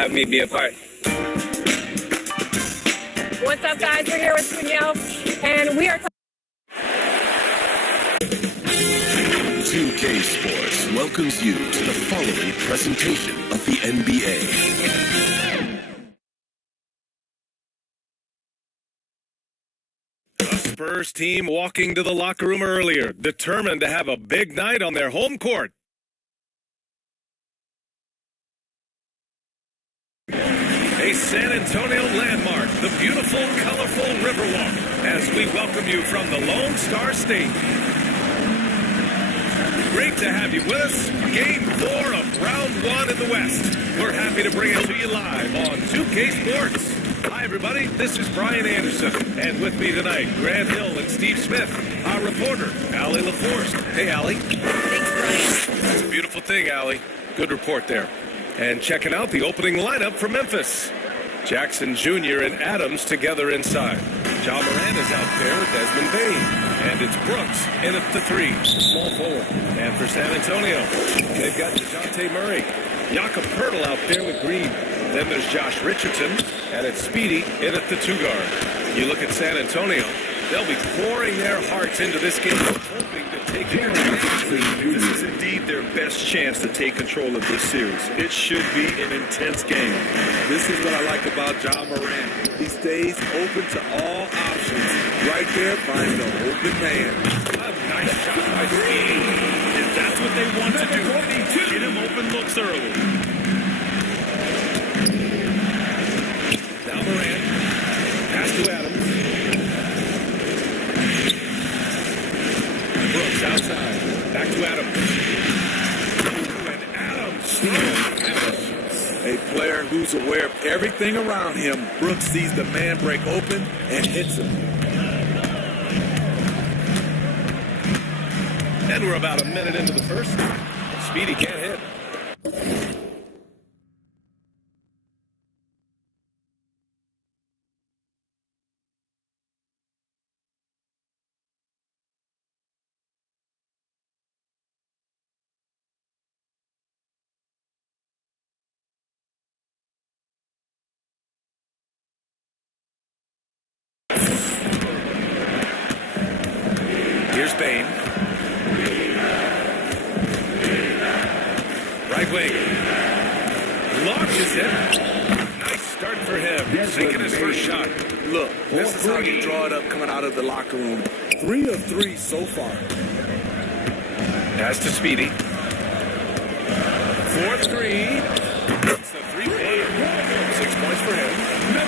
Have me be a part. What's up, guys? We're here with Danielle, and we are 2K Sports welcomes you to the following presentation of the NBA. The Spurs team walking to the locker room earlier, determined to have a big night on their home court. A San Antonio landmark, the beautiful, colorful Riverwalk, as we welcome you from the Lone Star State. Great to have you with us. Game 4 of Round 1 in the West. We're happy to bring it to you live on 2K Sports. Hi, everybody. This is Brian Anderson, and with me tonight, Grant Hill and Steve Smith, our reporter, Allie LaForce. Hey, Allie. Thanks, Brian. That's a beautiful thing, Allie. Good report there. And checking out the opening lineup for Memphis. Jackson Jr. and Adams together inside. Ja Morant is out there with Desmond Bain. And it's Brooks in at the 3, small forward. And for San Antonio, they've got DeJounte Murray. Jakob Poeltl out there with Green. Then there's Josh Richardson, and it's Speedy in at the 2 guard. You look at San Antonio, they'll be pouring their hearts into this game, hoping to take it. This is indeed their best chance to take control of this series. It should be an intense game. This is what I like about Ja Morant. He stays open to all options. Right there finds the open man. A nice shot by Speedy. And that's what they want to do. Get him open looks early. Now Morant. Pass to Adams. Brooks outside. Back to Adams. And Adams strong finish. A player who's aware of everything around him. Brooks sees the man break open and hits him. And we're about a minute into the first. Speedy can't hit. Here's Bain. Right wing. Launches it. Nice start for him. Taking his first shot. Look, this is how you draw it up coming out of the locker room. 3 of 3 so far. Pass to Speedy. 4-3. It's the 3-point. 6 points for him.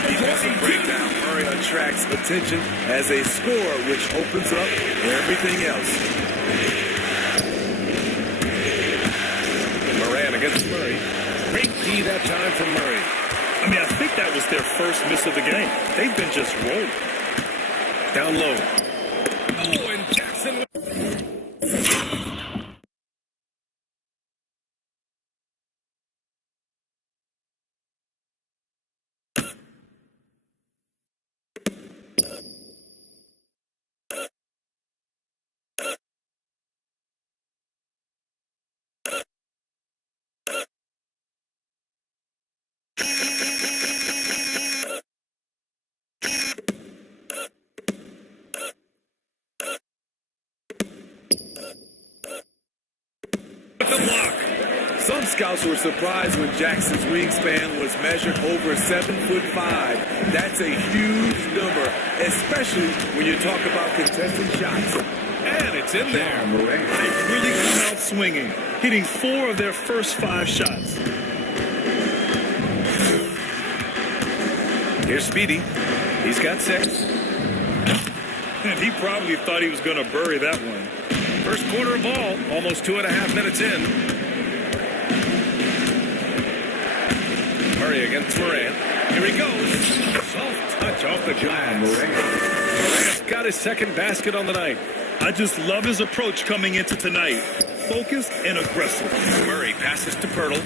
Defensive breakdown. Murray attracts attention as a scorer, which opens up everything else. Moran against Murray. Great D that time from Murray. I mean, I think that was their first miss of the game. They've been just rolling. Down low. Oh, and Jackson. The block. Some scouts were surprised when Jackson's wingspan was measured over 7'5". That's a huge number, especially when you talk about contested shots. And it's in there. They've really come out swinging, hitting 4 of their first 5 shots. Here's Speedy. He's got 6. And he probably thought he was going to bury that one. First quarter of ball, almost 2.5 minutes in. Murray against Morant. Here he goes. Soft touch off the glass. Morant's got his second basket on the night. I just love his approach coming into tonight. Focused and aggressive. Murray passes to Poeltl.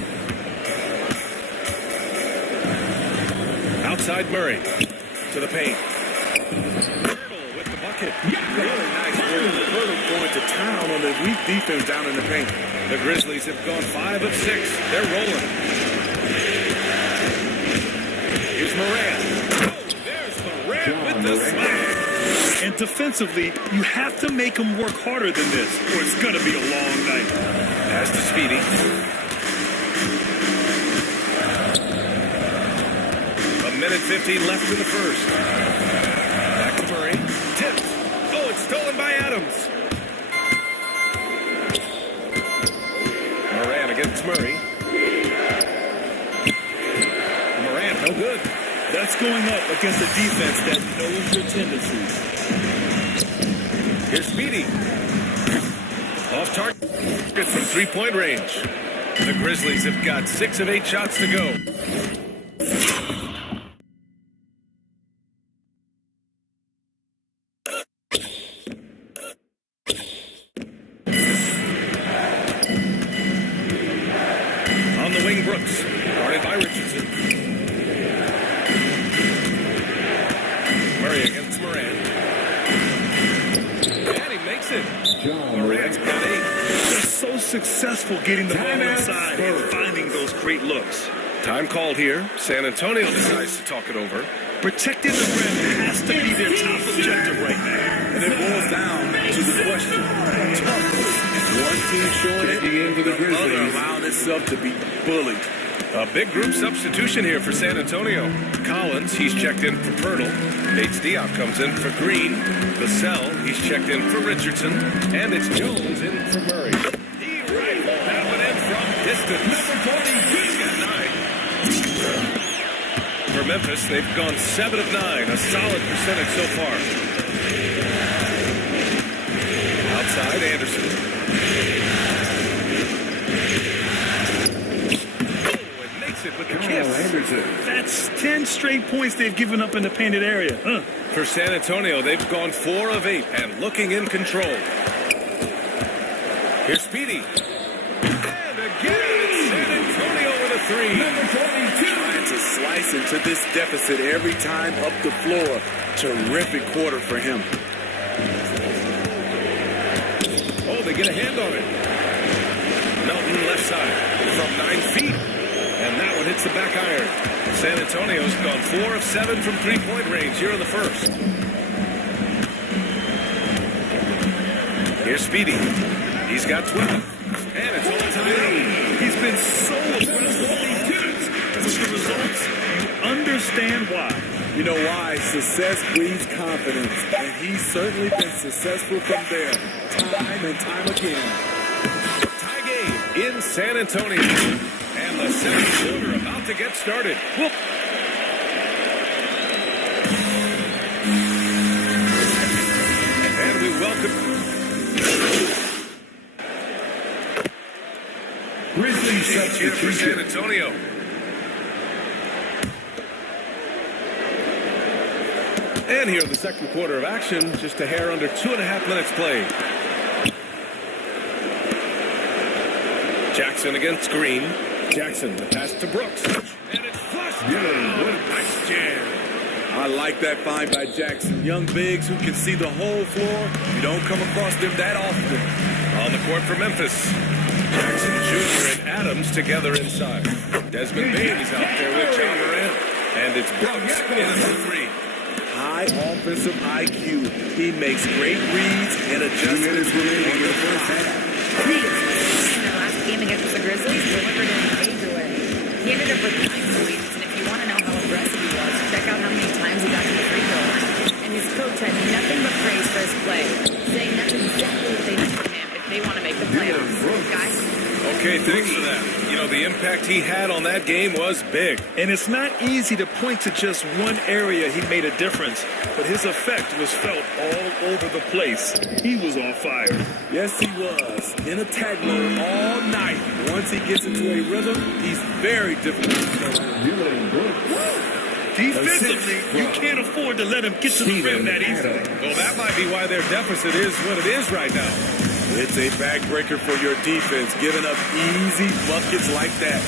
Outside Murray. To the paint. Poeltl with the bucket. Really nice work. Poeltl going to town on the weak defense down in the paint. The Grizzlies have gone 5 of 6. They're rolling. But defensively, you have to make them work harder than this, or it's going to be a long night. Pass to Speedy. A minute 15 left in the first. Back to Murray. Tipped. Oh, it's stolen by Adams. Moran against Murray. Moran, no good. That's going up against a defense that knows your tendencies. Here's Speedy. Off target from three-point range. The Grizzlies have got 6 of 8 shots to go. On the wing, Brooks. Guarded by Richardson. Murray against Moran. And he makes it. Moran's got 8. They're so successful getting the ball inside and finding those great looks. Time called here. San Antonio decides to talk it over. Protecting the rim has to be their top objective right now. And it boils down to the question. Toughness. One team showing it, the other allowing itself to be bullied. A big group substitution here for San Antonio. Collins, he's checked in for Pirtle. Bates Diop comes in for Green. Vassell, he's checked in for Richardson. And it's Jones in for Murray. He rifled that one in from distance. Number 40, he's got 9. For Memphis, they've gone 7 of 9, a solid percentage so far. Outside, Anderson. With the kiss. That's 10 straight points they've given up in the painted area. For San Antonio, they've gone 4 of 8 and looking in control. Here's Speedy. And again, it's San Antonio with a 3. Trying to slice into this deficit every time up the floor. Terrific quarter for him. Oh, they get a hand on it. Melton left side from 9 feet. And that one hits the back iron. San Antonio's gone 4 of 7 from three-point range here in the first. Here's Speedy. He's got 12. And it's all time. He's been so aggressive with these dudes. With the results, you understand why. You know why? Success breeds confidence. And he's certainly been successful from there. Time and time again. Tie game in San Antonio. And the second quarter about to get started. Whoop. And we welcome Grizzlies here for San Antonio. And here in the second quarter of action, just a hair under 2.5 minutes played. Jackson against Green. Jackson, the pass to Brooks. And it's flushed. What a nice jam. I like that find by Jackson. Young bigs who can see the whole floor. You don't come across them that often. On the court for Memphis. Jackson Jr. and Adams together inside. Desmond Bain is out there with John Moran. And it's Brooks in for 3. High offensive IQ. He makes great reads and adjustments on the first half. Game against the Grizzlies delivered in a major way. He ended up with 9 points, and if you want to know how aggressive he was, check out how many times he got to the free throw line. And his coach had nothing but praise for his play, saying that's exactly what they need from him if they want to make the playoffs. Guys? Okay, thanks for that. You know, the impact he had on that game was big. And it's not easy to point to just one area he made a difference, but his effect was felt all over the place. He was on fire. Yes, he was. In attack mode all night. Once he gets into a rhythm, he's very difficult to Defensively, you can't afford to let him get to the rim that easily. Well, that might be why their deficit is what it is right now. It's a backbreaker for your defense, giving up easy buckets like that.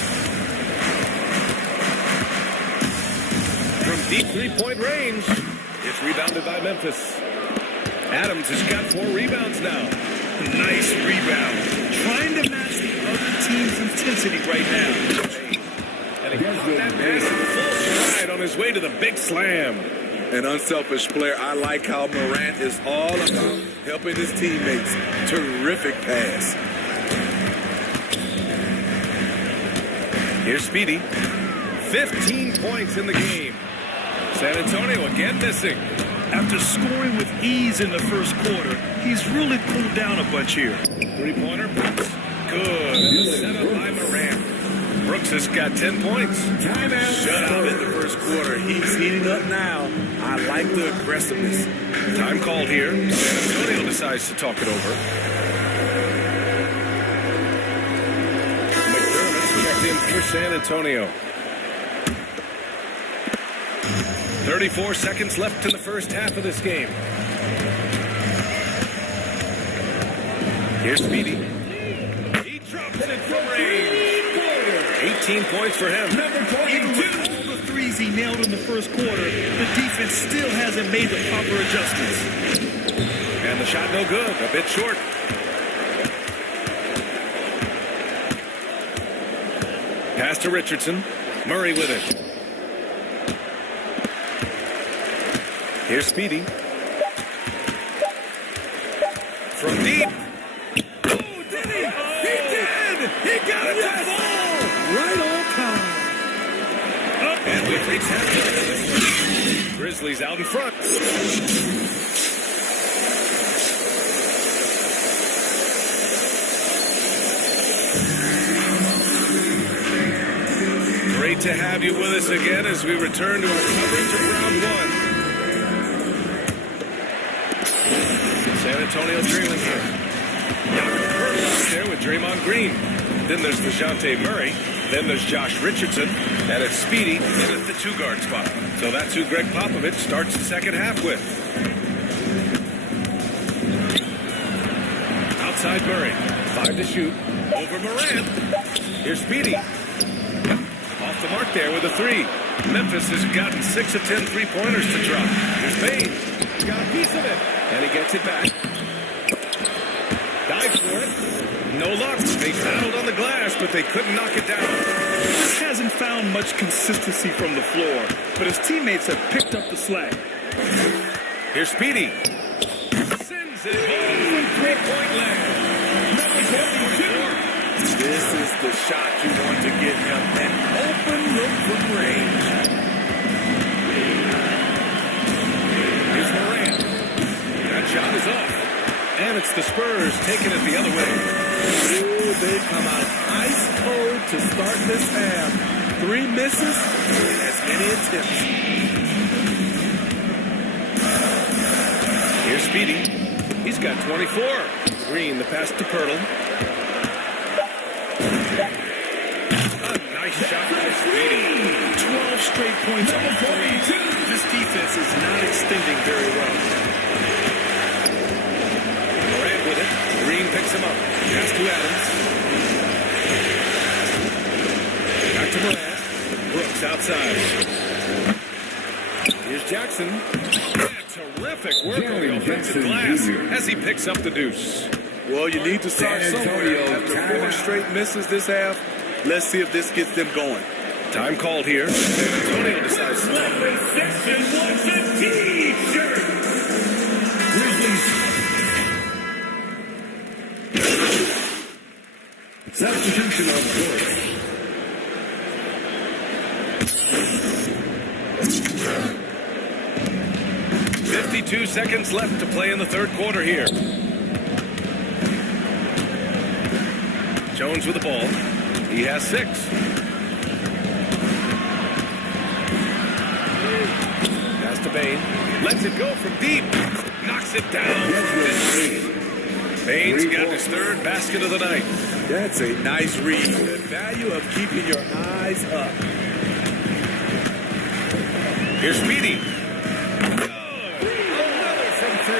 From deep three-point range, it's rebounded by Memphis. Adams has got 4 rebounds now. Nice rebound. Trying to match the other team's intensity right now. And he got that pass in full stride on his way to the big slam. An unselfish player. I like how Morant is all about helping his teammates. Terrific pass. Here's Speedy. 15 points in the game. San Antonio again missing. After scoring with ease in the first quarter, he's really cooled down a bunch here. Three-pointer, Brooks. Good. Set up by Morant. Brooks has got 10 points. Shut out in the first quarter. He's heating up now. I like the aggressiveness. Time called here. San Antonio decides to talk it over. McDermott's checked in for San Antonio. 34 seconds left in the first half of this game. Here's Speedy. He drops it from range. 18 points for him. Even with all the threes he nailed in the first quarter, the defense still hasn't made the proper adjustments. And the shot no good. A bit short. Pass to Richardson. Murray with it. Here's Speedy. From deep. Oh, did he? He did! He got it to fall! Right on time. And we've reached halftime. Grizzlies out in front. Great to have you with us again as we return to our coverage of round one. San Antonio trailing here. Hurley out there with Draymond Green. Then there's DeJounte Murray. Then there's Josh Richardson. And it's Speedy in at the two-guard spot. So that's who Greg Popovich starts the second half with. Outside Murray. 5 to shoot. Over Morant. Here's Speedy. Off the mark there with a 3. Memphis has gotten 6 of 10 three-pointers to drop. Here's Payne. He's got a piece of it. And he gets it back. Dives for it. No luck. They battled on the glass, but they couldn't knock it down. Just hasn't found much consistency from the floor, but his teammates have picked up the slack. Here's Speedy. Sends it home from three-point land. Number 42. This is the shot you want to get him. An open look from range. Here's Morant. That shot is off. And it's the Spurs taking it the other way. Ooh, they come out ice cold to start this half. 3 misses and as many attempts. Here's Speedy. He's got 24. Green, the pass to Pirtle. A nice shot by Speedy. 12 straight points on threes. This defense is not extending very well. Morant with it. Green picks him up. Pass to Adams. Back to Morant. Brooks outside. Here's Jackson. Yeah, terrific work on the offensive glass as he picks up the deuce. Well, you need to start somewhere. After 4 straight misses this half, let's see if this gets them going. Time called here. San Antonio decides to talk. Section wants a T-shirt. Grizzlies. Substitution on court. 52 seconds left to play in the third quarter here. Jones with the ball. He has 6. Pass to Bane. Lets it go from deep. Knocks it down. Bane's got his 3rd basket of the night. That's a nice read. The value of keeping your eyes up. Here's Speedy. Good. Another from 3.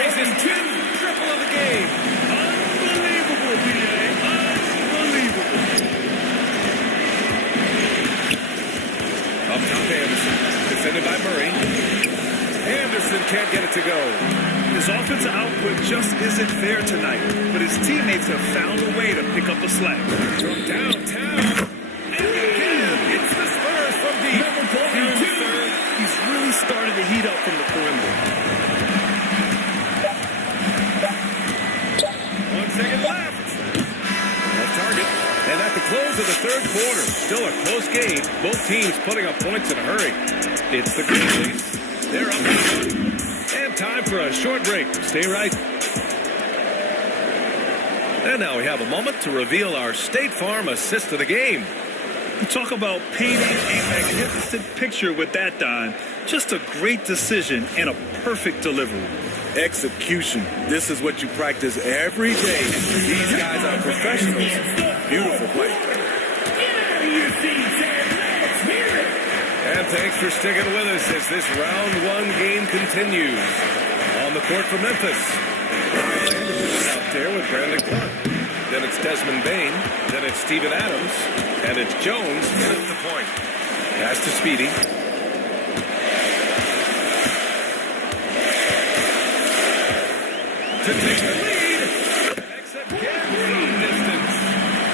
He's his 10th triple of the game. Unbelievable, B.A. Unbelievable. Up top, Anderson. Defended by Murray. Anderson can't get it to go. His offensive output just isn't there tonight, but his teammates have found a way to pick up the slack. From downtown. And again, it's the Spurs from deep. He's really starting And at the close of the third quarter, still a close game. Both teams putting up points in a hurry. It's the Grizzlies. They're up. And time for a short break. Stay right. And now we have a moment to reveal our State Farm assist of the game. You talk about painting a magnificent picture with that, Don. Just a great decision and a perfect delivery. Execution. This is what you practice every day. These guys are professionals. Beautiful play. And thanks for sticking with us as this round one game continues. On the court for Memphis. Out there with Brandon Clark. Then it's Desmond Bain. Then it's Steven Adams. And it's Jones in at the point. Pass to Speedy. To take the lead. Connects again from distance.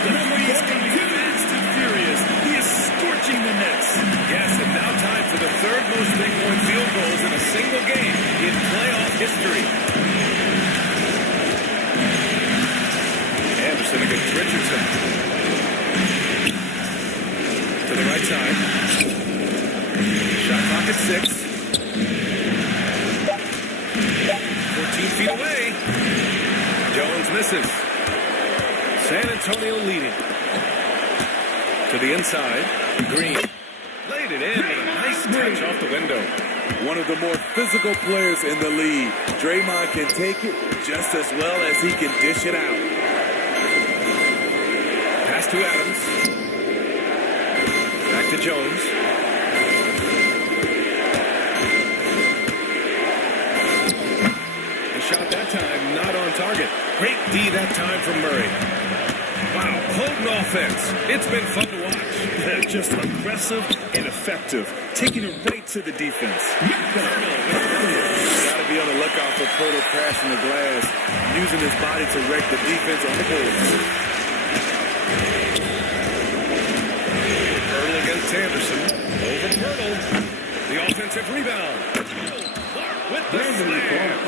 The threes coming fast and furious. He is scorching the nets. Yes, and now time for the third most three-point field goals in a single game in playoff history. Anderson against Richardson. To the right side. Shot clock at 6. 14 feet away. Jones misses. San Antonio leading. To the inside. Green. Laid it in with a nice touch off the window. One of the more physical players in the league. Draymond can take it just as well as he can dish it out. Pass to Adams. Back to Jones. The shot that time not on target. Great D that time from Murray. Wow, potent offense. It's been fun to watch. Just aggressive and effective. Taking it right to the defense. Got to be on the lookout for Poeltl crashing the glass, using his body to wreck the defense on the boards. Poeltl against Anderson. Over Poeltl. The offensive rebound. With the slam.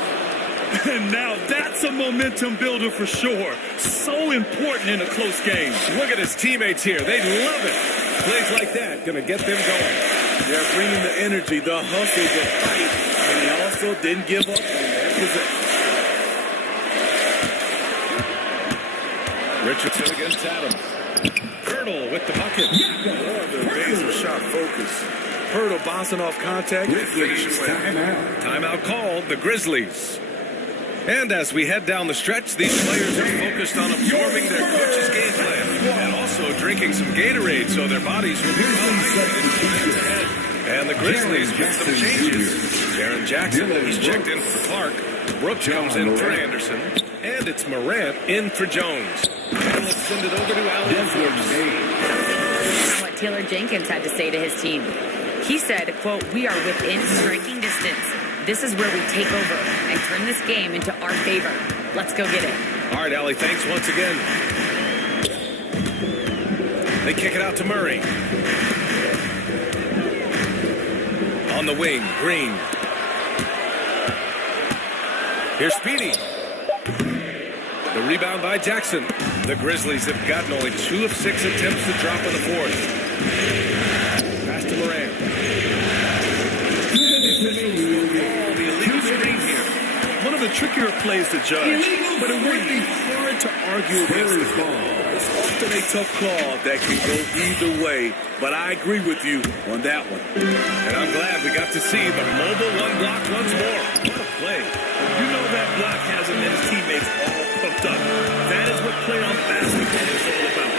And now that's a momentum builder for sure. So important in a close game. Look at his teammates here. They love it. Plays like that going to get them going. They're bringing the energy, the hustle, the fight, and he also didn't give up on that possession. Richardson against Adams. Poeltl with the bucket. The razor shot focus. Poeltl bouncing off contact and finishing well. Timeout called, the Grizzlies. And as we head down the stretch, these players are focused on absorbing their coach's game plan and also drinking some Gatorade so their bodies will be well hydrated ahead. And the Grizzlies with some changes. Jaren Jackson, he's checked in for Clark. Brooks comes in for Anderson. And it's Morant in for Jones. And let's send it over to Allie Edwards. What Taylor Jenkins had to say to his team. He said, quote, "We are within striking distance. This is where we take over and turn this game into our favor. Let's go get it." All right, Allie, thanks once again. They kick it out to Murray. On the wing, Green. Here's Speedy. The rebound by Jackson. The Grizzlies have gotten only 2 of 6 attempts to drop in the fourth. Pass to Morant. The illegal screen here. One of the trickier plays to judge, but it would be hard to argue against the call. It's often a tough call that can go either way, but I agree with you on that one. And I'm glad we got to see the mobile one block once more. What a play. You know that block has him and his teammates all pumped up. That is what playoff basketball is all about.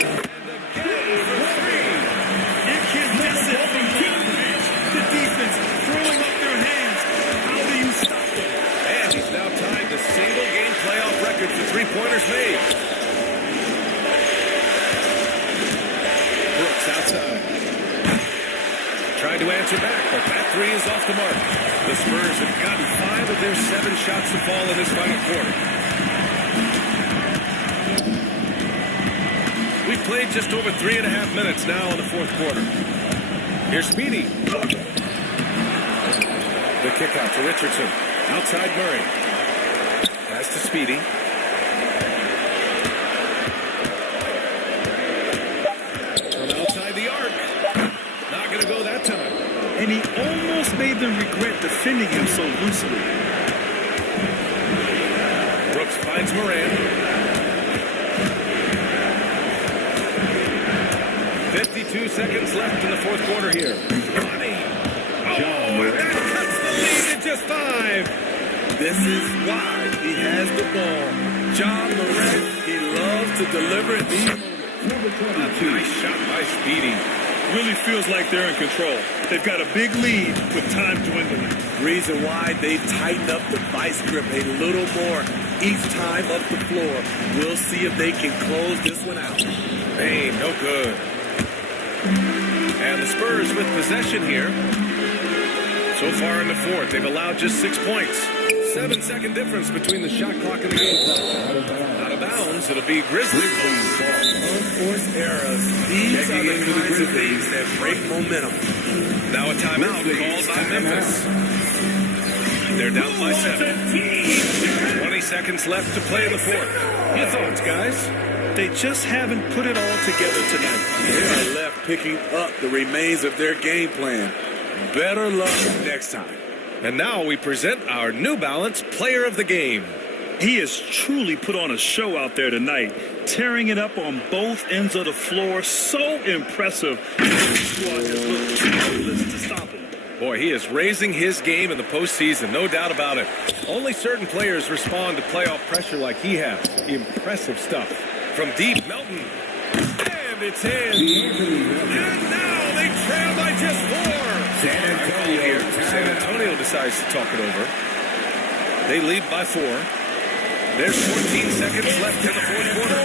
You can't miss it from mid-range. The defense throwing up their hands. How do you stop them? And he's now tied the single-game playoff record for three-pointers made. Brooks outside. Tried to answer back, but that three is off the mark. The Spurs have gotten 5 of their 7 shots to fall in this final quarter. We've played just over 3.5 minutes now in the fourth quarter. Here's Speedy. The kick out to Richardson. Outside Murray. Pass to Speedy. and he almost made them regret defending him so loosely. Brooks finds Moran. 52 seconds left in the fourth quarter here. Money. Oh, and that cuts the lead to just 5. This is why he has the ball. John Moran, he loves to deliver it. Number 22. Nice shot by Speedy. Really feels like they're in control. They've got a big lead with time dwindling. Reason why they've tightened up the vice grip a little more each time up the floor. We'll see if they can close this one out. Hey, no good. And the Spurs with possession here. So far in the fourth, they've allowed just 6 points. 7-second difference between the shot clock and the game clock. Out of bounds, it'll be Grizzlies. Unforced errors. These are the kinds of things that break momentum. Now a timeout called by Memphis. They're down by 7. 20 seconds left to play in the fourth. Your thoughts, guys? They just haven't put it all together tonight. They are left picking up the remains of their game plan. Better luck next time. And now we present our New Balance Player of the Game. He has truly put on a show out there tonight, tearing it up on both ends of the floor. So impressive. The squad has looked powerless to stop him. Boy, he is raising his game in the postseason, no doubt about it. Only certain players respond to playoff pressure like he has. Impressive stuff. From deep, Melton. And it's in. And now they trail by just 4. San Antonio decides to talk it over. They lead by 4. There's 14 seconds left in the fourth quarter.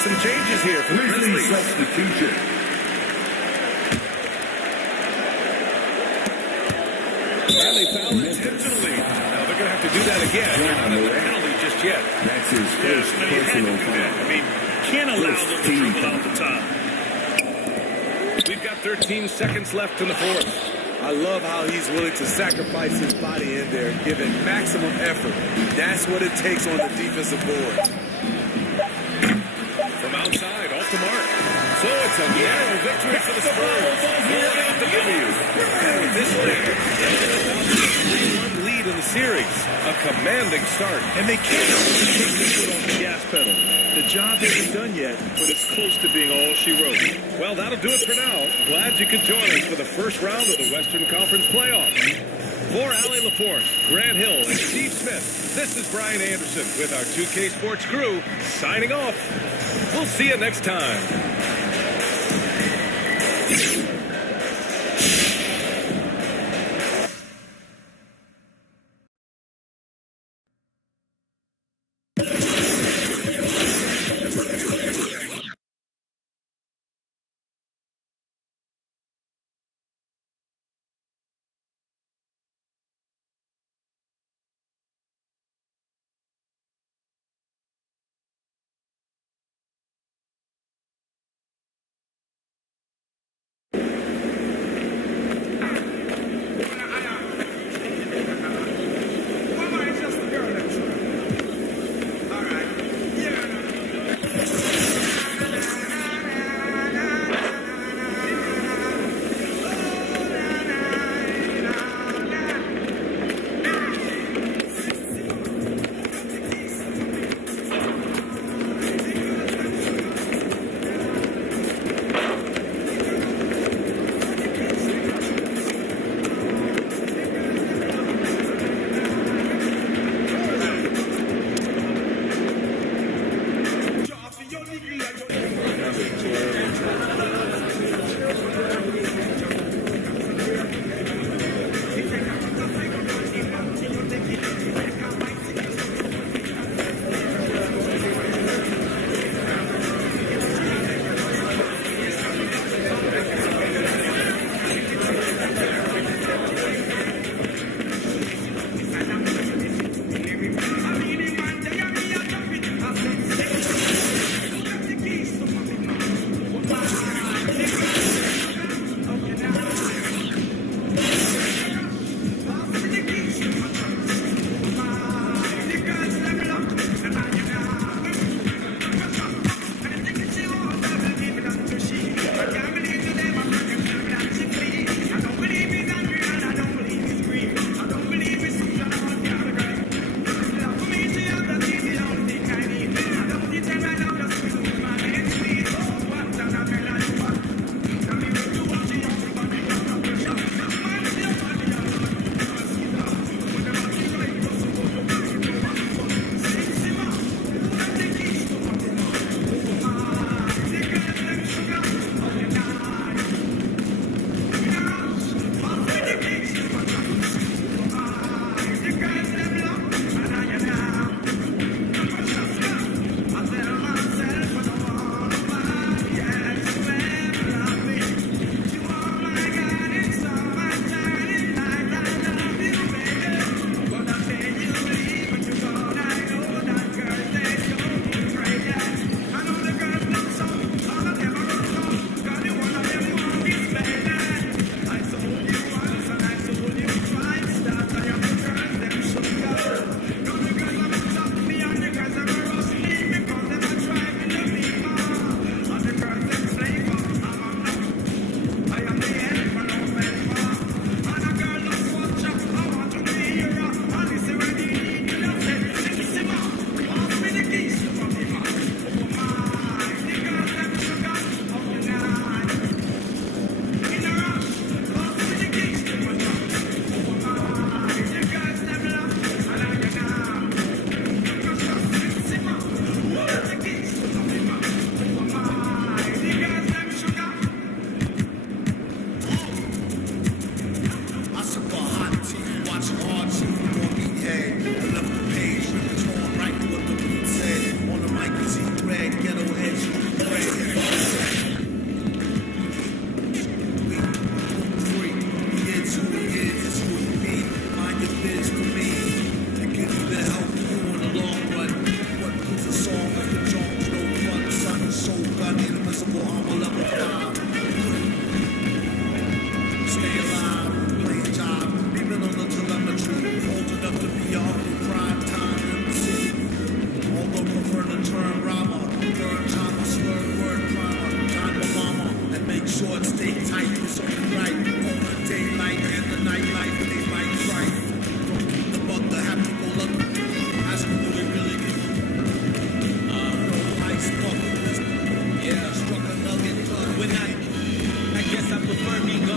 Some changes here for the Grizzlies. Substitution. And they foul intentionally. Now they're going to have to do that again. They're not in the penalty just yet. That's his first personal foul. I mean, can't allow them to dribble out the top. We've got 13 seconds left in the fourth. I love how he's willing to sacrifice his body in there, giving maximum effort. That's what it takes on the defensive board. From outside, off the mark. So it's a narrow victory for the Spurs. Pulling out the W. And with this lead, they're about to 3-1 lead in the series. A commanding start. And they can't take the foot off the gas pedal. The job isn't done yet, but it's close to being all she wrote. Well, that'll do it for now. Glad you could join us for the first round of the Western Conference playoffs. For Allie Laporte, Grant Hill, and Steve Smith, this is Brian Anderson with our 2K Sports crew signing off. We'll see you next time.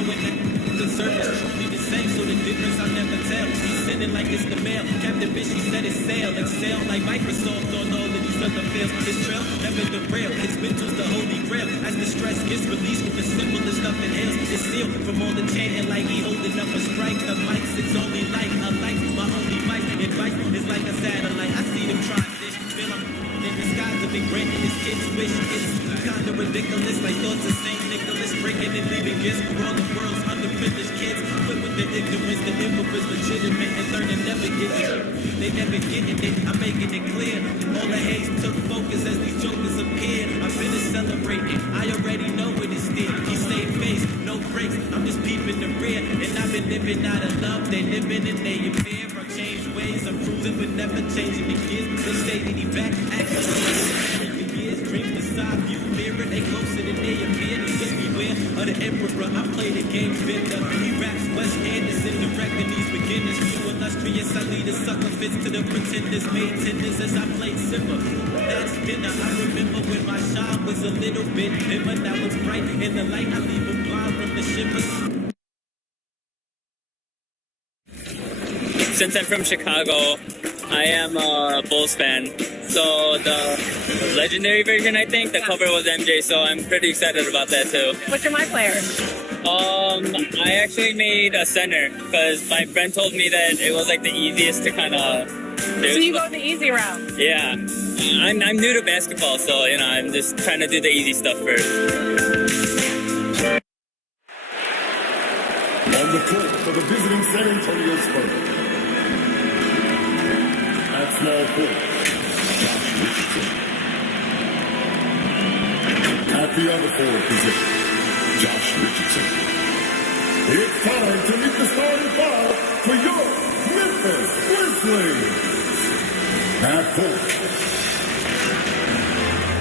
knowing that the surface truly the same, so the difference I'll never tell. He's sending like it's the mail. Captain Fish, he said it's sail. Excel like Microsoft on all of these other fields. His trail never derail. His mental's the holy grail. As the stress gets released with the simplest stuff inhales, it's sealed from all the chanting like he holding up a strike. The mics, it's only like a light. My only mic advice is like a satellite. I see them trying this, feel them in the skies of big granted his kids wish. It's kinda ridiculous, like thoughts of St. Nicholas breaking and leaving gifts for all the world's underprivileged kids. But with the ignorance, the info is legitimate and learning never get it. They never getting it, I'm making it clear. All the haze took focus as these jokers appeared. I've been celebrating, I already know what it's still. He stayed face, no breaks, I'm just peeping the rear. And I've been living out of love, they living in their fear. I changed ways, I'm cruising but never changing the gears. They say that he back, acting years, dreams the side view mirror, they closer than they appear. They just beware of the emperor, I play the game vendor. He raps Wes Anderson, directing these beginners. Too illustrious, I lead a sucker fits to the pretenders. Made tenders as I played Simba. That's dinner, I remember when my shine was a little bit dimmer. Now it's bright in the light, I leave them blind from the shimmers. Since I'm from Chicago, I am a Bulls fan. So the legendary version, I think, the cover was MJ, so I'm pretty excited about that too. What's your my player? I actually made a center because my friend told me that it was like the easiest to kind of do. So you go the easy route. Yeah. I'm new to basketball, so you know, I'm just trying to do the easy stuff first. On the court for the visiting San Antonio Spurs. At small forward, Josh Richardson. At the other forward position, Josh Richardson. It's time to meet the starting five for your Memphis Grizzlies. At forward.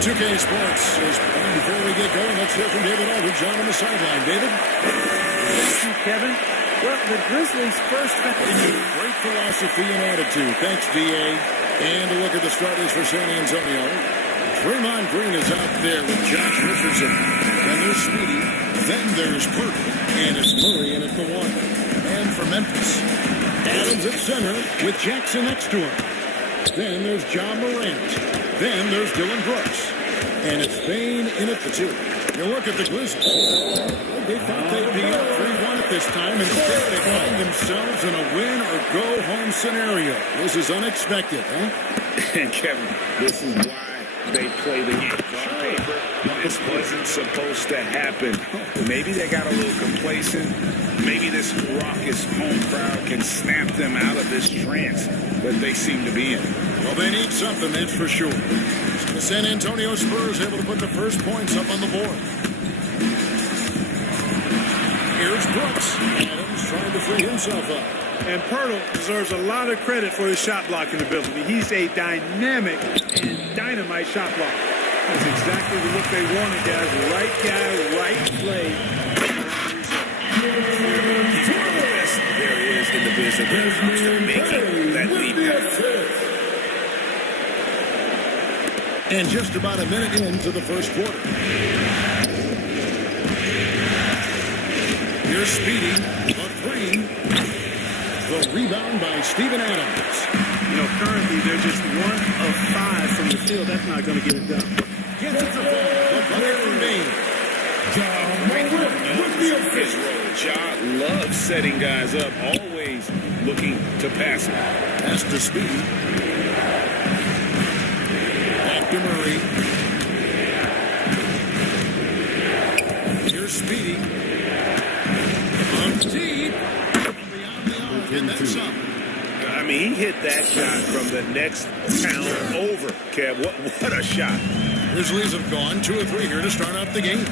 2K Sports is before we get going. Let's hear from David Aldridge on the sideline. David? Thank you, Kevin. Well, the Grizzlies first Great philosophy and attitude. Thanks, D.A. And a look at the starters for San Antonio. Draymond Green is out there with Josh Richardson. Then there's Speedy. Then there's Purtle. And it's Murray in at the one. And for Memphis, Adams at center with Jackson next to him. Then there's John Morant. Then there's Dylan Brooks. And it's Bane in at the two. You look at the Grizzlies. They thought they'd be up 3-1 at this time. Instead, they find themselves in a win-or-go-home scenario. This is unexpected, huh? And Kevin, this is why they play the game. On paper, this wasn't supposed to happen. Maybe they got a little complacent. Maybe this raucous home crowd can snap them out of this trance that they seem to be in. Well, they need something, that's for sure. The San Antonio Spurs able to put the first points up on the board. Here's Brooks. Adams trying to free himself up. And Purtle deserves a lot of credit for his shot blocking ability. He's a dynamic and dynamite shot blocker. That's exactly the look they wanted, guys. Right guy, right play. He's one of the best there is in the business when it comes to making that leap pass. And just about a minute into the first quarter. Here's Speedy, a three. The rebound by Steven Adams. You know, currently they're just 1 of 5 from the field. That's not going to get it done. Gets it to the bucket from Bane. His role. Ja loves setting guys up, always looking to pass it. Pass to Speedy. Back to Murray. Here's Speedy. On deep. Beyond the arc, and then some. I mean, he hit that shot from the next town over, Kev. What a shot. Grizzlies have gone 2 of 3 here to start out the game.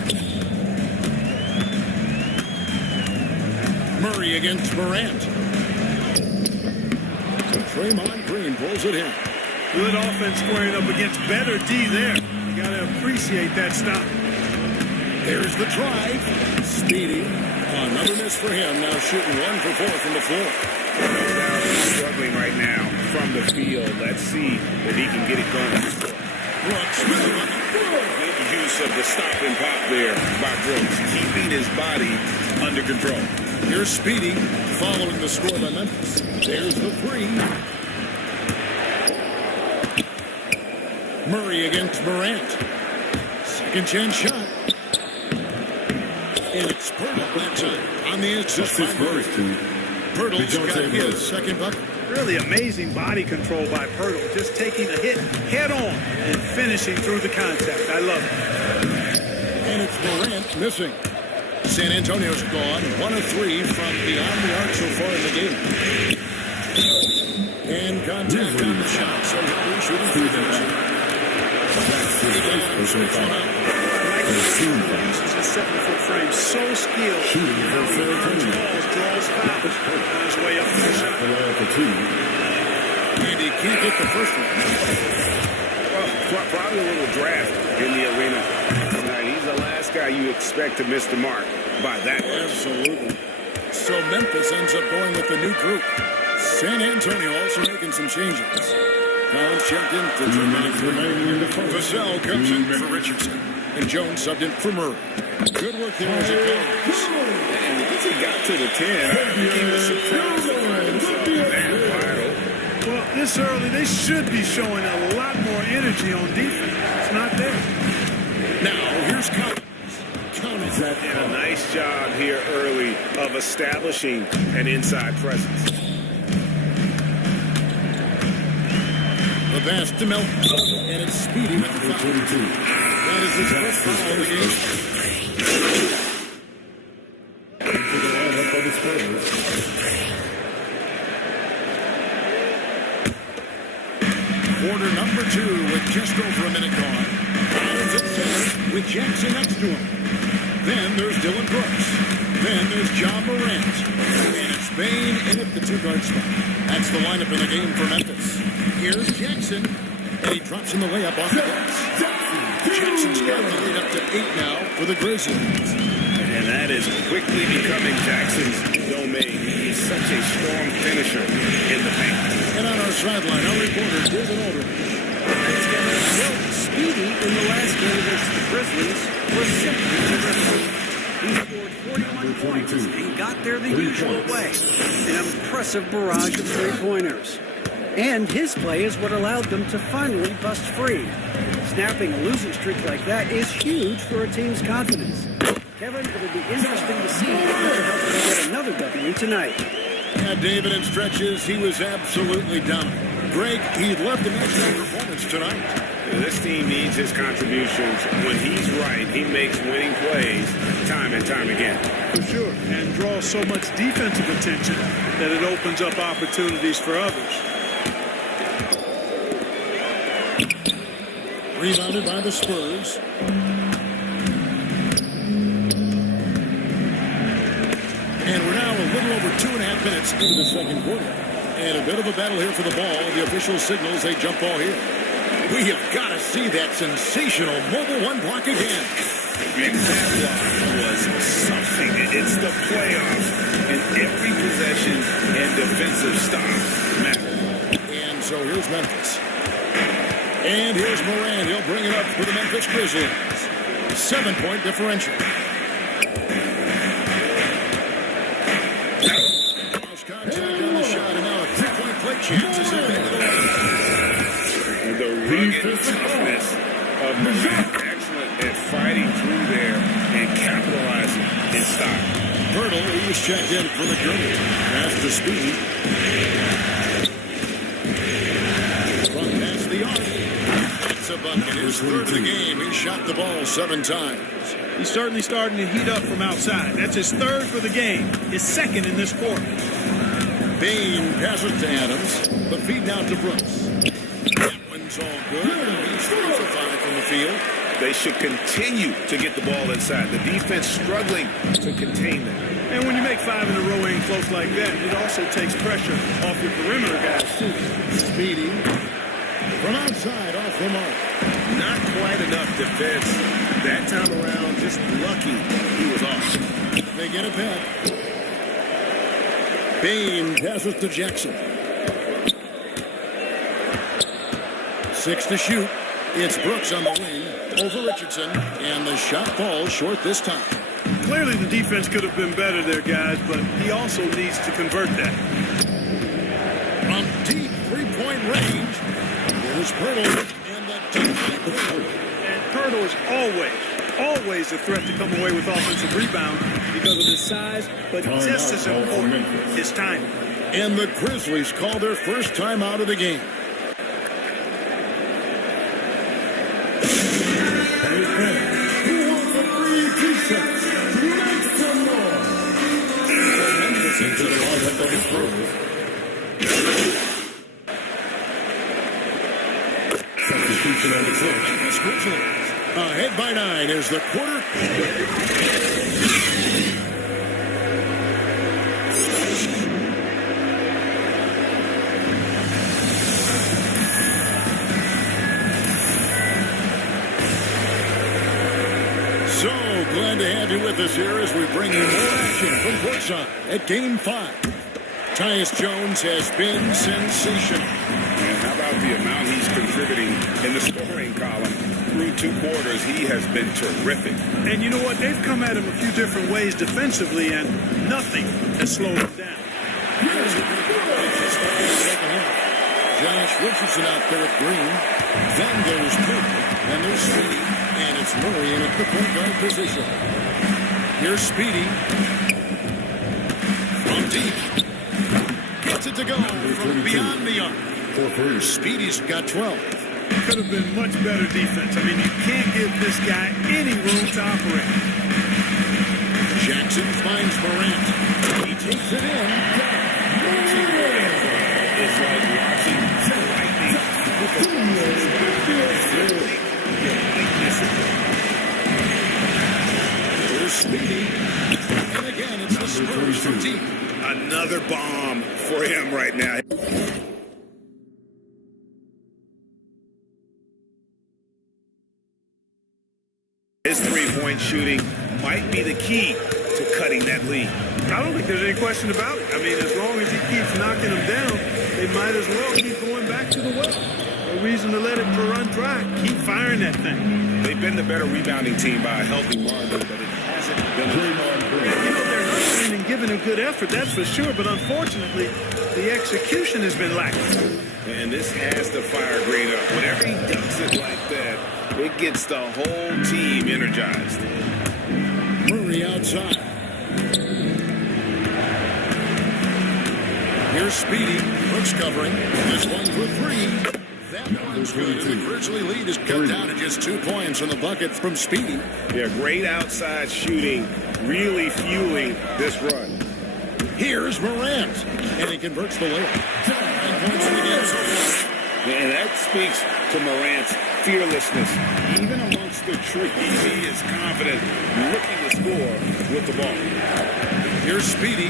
Murray against Morant. Draymond Green pulls it in. Good offense squaring up against better D there. You got to appreciate that stop. There's the drive. Speedy. Another miss for him. Now shooting 1 for 4 from the floor. He's struggling right now from the field. Let's see if he can get it going. Brooks with the bucket. Good use of the stop and pop there by Brooks, keeping his body under control. Here's Speedy following the score by Memphis. There's the three. Murray against Morant. Second chance shot. And it's Pirtle that time on the assist by Murray. Pirtle's got his second bucket. Really amazing body control by Pirtle, just taking a hit head on and finishing through the contact. I love it. And it's Morant missing. San Antonio's gone 1 of 3 from beyond the arc so far in the game. And contact on the shot, so he'll be shooting free throws. Uses his 7-foot frame, so skilled. Draws foul on his way up to the shot. And he can't get the first one. Well, probably a little draft in the arena tonight. He's the last guy you expect to miss the mark by that much. Absolutely. So Memphis ends up going with the new group. San Antonio also making some changes. Collins checked in for 2 minutes remaining in the first. Vassell comes in for Richardson. And Jones subbed in for Murray. Good work there as it goes. And once he got to the 10, he was surprised to find himself that wide. Well, this early, they should be showing a lot more energy on defense. It's not there. Now, here's Collins. And a nice job here early of establishing an inside presence. The pass to Melton. And it's Speedy with the foul. That is his first foul of the game. Quarter number 2 with just over a minute gone. Collins at center with Jackson next to him. Then there's Dylan Brooks. Then there's John Morant. And it's Bain in at the 2-guard spot. That's the lineup in the game for Memphis. Here's Jackson. And he drops in the layup off the glass. Jackson's got the lead up to 8 now for the Grizzlies. And that is quickly becoming Jackson's domain. He's such a strong finisher in the paint. And on our sideline, our reporter, David Aldridge. Well, Speedy in the last game against the Grizzlies was simply terrific. He scored 41 points and got there the usual way. An impressive barrage of three-pointers. And his play is what allowed them to finally bust free. Snapping a losing streak like that is huge for a team's confidence. Kevin, it'll be interesting to see if he can help them get another W tonight. Yeah, David, in stretches, he was absolutely dominant. Greg, he left an excellent performance tonight. This team needs his contributions. When he's right, he makes winning plays time and time again. For sure, and draws so much defensive attention that it opens up opportunities for others. Rebounded by the Spurs. And we're now a little over 2.5 minutes into the second quarter. And a bit of a battle here for the ball. The official signals a jump ball here. We have got to see that sensational mobile one block again. And that block was something. It's the playoffs, and every possession and defensive stop matters. And so here's Memphis. And here's Moran. He'll bring it up for the Memphis Grizzlies. 7-point differential. Cross contact on the shot, and now a 3-point play chance is at the end of the line. The rugged toughness of Moran. Excellent at fighting through there and capitalizing his stop. Pirtle, he's checked in for the Grizzlies. Pass to Speed. Front past the arc. That's a bucket. His third of the game. He shot the ball 7 times. He's certainly starting to heat up from outside. That's his third for the game. His second in this quarter. Bain passes to Adams. The feed down to Brooks. That one's all good. He's 3 for 5 from the field. They should continue to get the ball inside. The defense struggling to contain them. And when you make 5 in a row in close like that, it also takes pressure off your perimeter guys, too. Speedy. From outside, off the mark. Not quite enough defense. That time around, just lucky he was off. They get it back. Bain passes to Jackson. 6 to shoot. It's Brooks on the wing. over Richardson, and the shot falls short this time. Clearly the defense could have been better there, guys, but he also needs to convert that. From deep three-point range, there's Pirtle and the deep. And Pirtle is always a threat to come away with offensive rebound because of his size, but just as important, his timing. And the Grizzlies call their first time out of the game. Substitution on the floor. Ahead by 9 is the quarter. So glad to have you with us here as we bring you more action from courtside at Game 5. Tyus Jones has been sensational. And how about the amount he's contributing in the scoring column? Through 2 quarters, he has been terrific. And you know what? They've come at him a few different ways defensively, and nothing has slowed him down. Josh Richardson out there at Green. Then there's Purple, and there's Speedy, and it's Murray in at the point guard position. Here's Speedy. From deep. Gets it to go from beyond the arc. Speedy's got 12. Could have been much better defense. I mean, you can't give this guy any room to operate. Jackson finds Morant. He takes it in. It's like watching lightning. Here's Speedy. And again, it's the Spurs from deep. Another bomb for him right now. His three-point shooting might be the key to cutting that lead. I don't think there's any question about it. I mean, as long as he keeps knocking them down, they might as well keep going back to the well. No reason to let it run dry. Keep firing that thing. They've been the better rebounding team by a healthy margin, but it hasn't been You know, they're hustling and giving a good effort, that's for sure, but unfortunately, the execution has been lacking. And this has the fire green up. Whenever he dunks it like that, it gets the whole team energized. Murray outside. Here's Speedy. Brooks covering. This one for 3. That one's good. The Grizzly lead is cut down to just 2 points on the bucket from Speedy. Yeah, great outside shooting, really fueling this run. Here's Morant. And he converts the layup. And that speaks to Morant's fearlessness. Even amongst the trees, he is confident looking to score with the ball. Here's Speedy.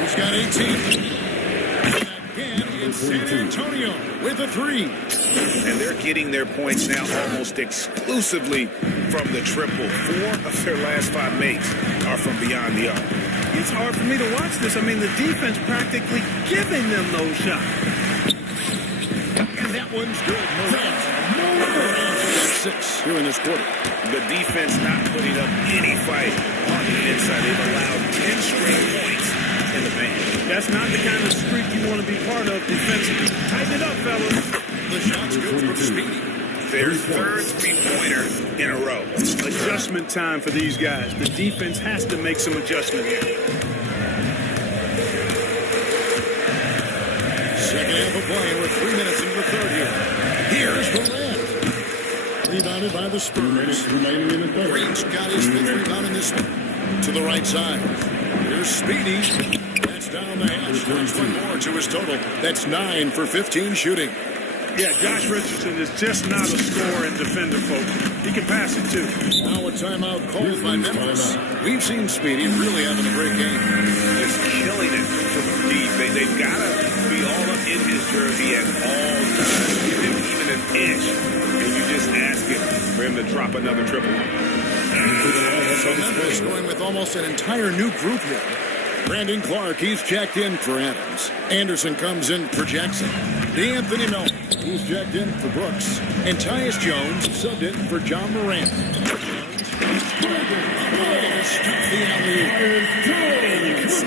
He's got 18. Again, it's San Antonio with a 3. And they're getting their points now almost exclusively from the triple. 4 of their last 5 makes are from beyond the arc. It's hard for me to watch this. I mean, the defense practically giving them those shots. And that one's good. Morant got 6 here in this quarter. The defense not putting up any fight on the inside. They've allowed 10 straight points in the paint. That's not the kind of streak you want to be part of defensively. Tighten it up, fellas. The shot's good from Speedy. Their third three-pointer in a row. Adjustment time for these guys. The defense has to make some adjustment here. Second half of play. We're 3 minutes into the third here. Here's Morant. Rebounded by the Spurs. Green's got his 5th rebound in this one. To the right side. Here's Speedy. That's down the hash. There's 1 more to his total. That's 9 for 15 shooting. Yeah, Josh Richardson is just not a scorer and defender, folks. He can pass it, too. Now a timeout called by Memphis. We've seen Speedy really having a great game. Just killing it from deep. They've got to be all up in his jersey at all times. Give him even an inch, and you just ask him for him to drop another triple. So Memphis going with almost an entire new group here. Brandon Clark, he's checked in for Adams. Anderson comes in for Jackson. D'Anthony Melton, he's checked in for Brooks. And Tyus Jones subbed in for John Moran.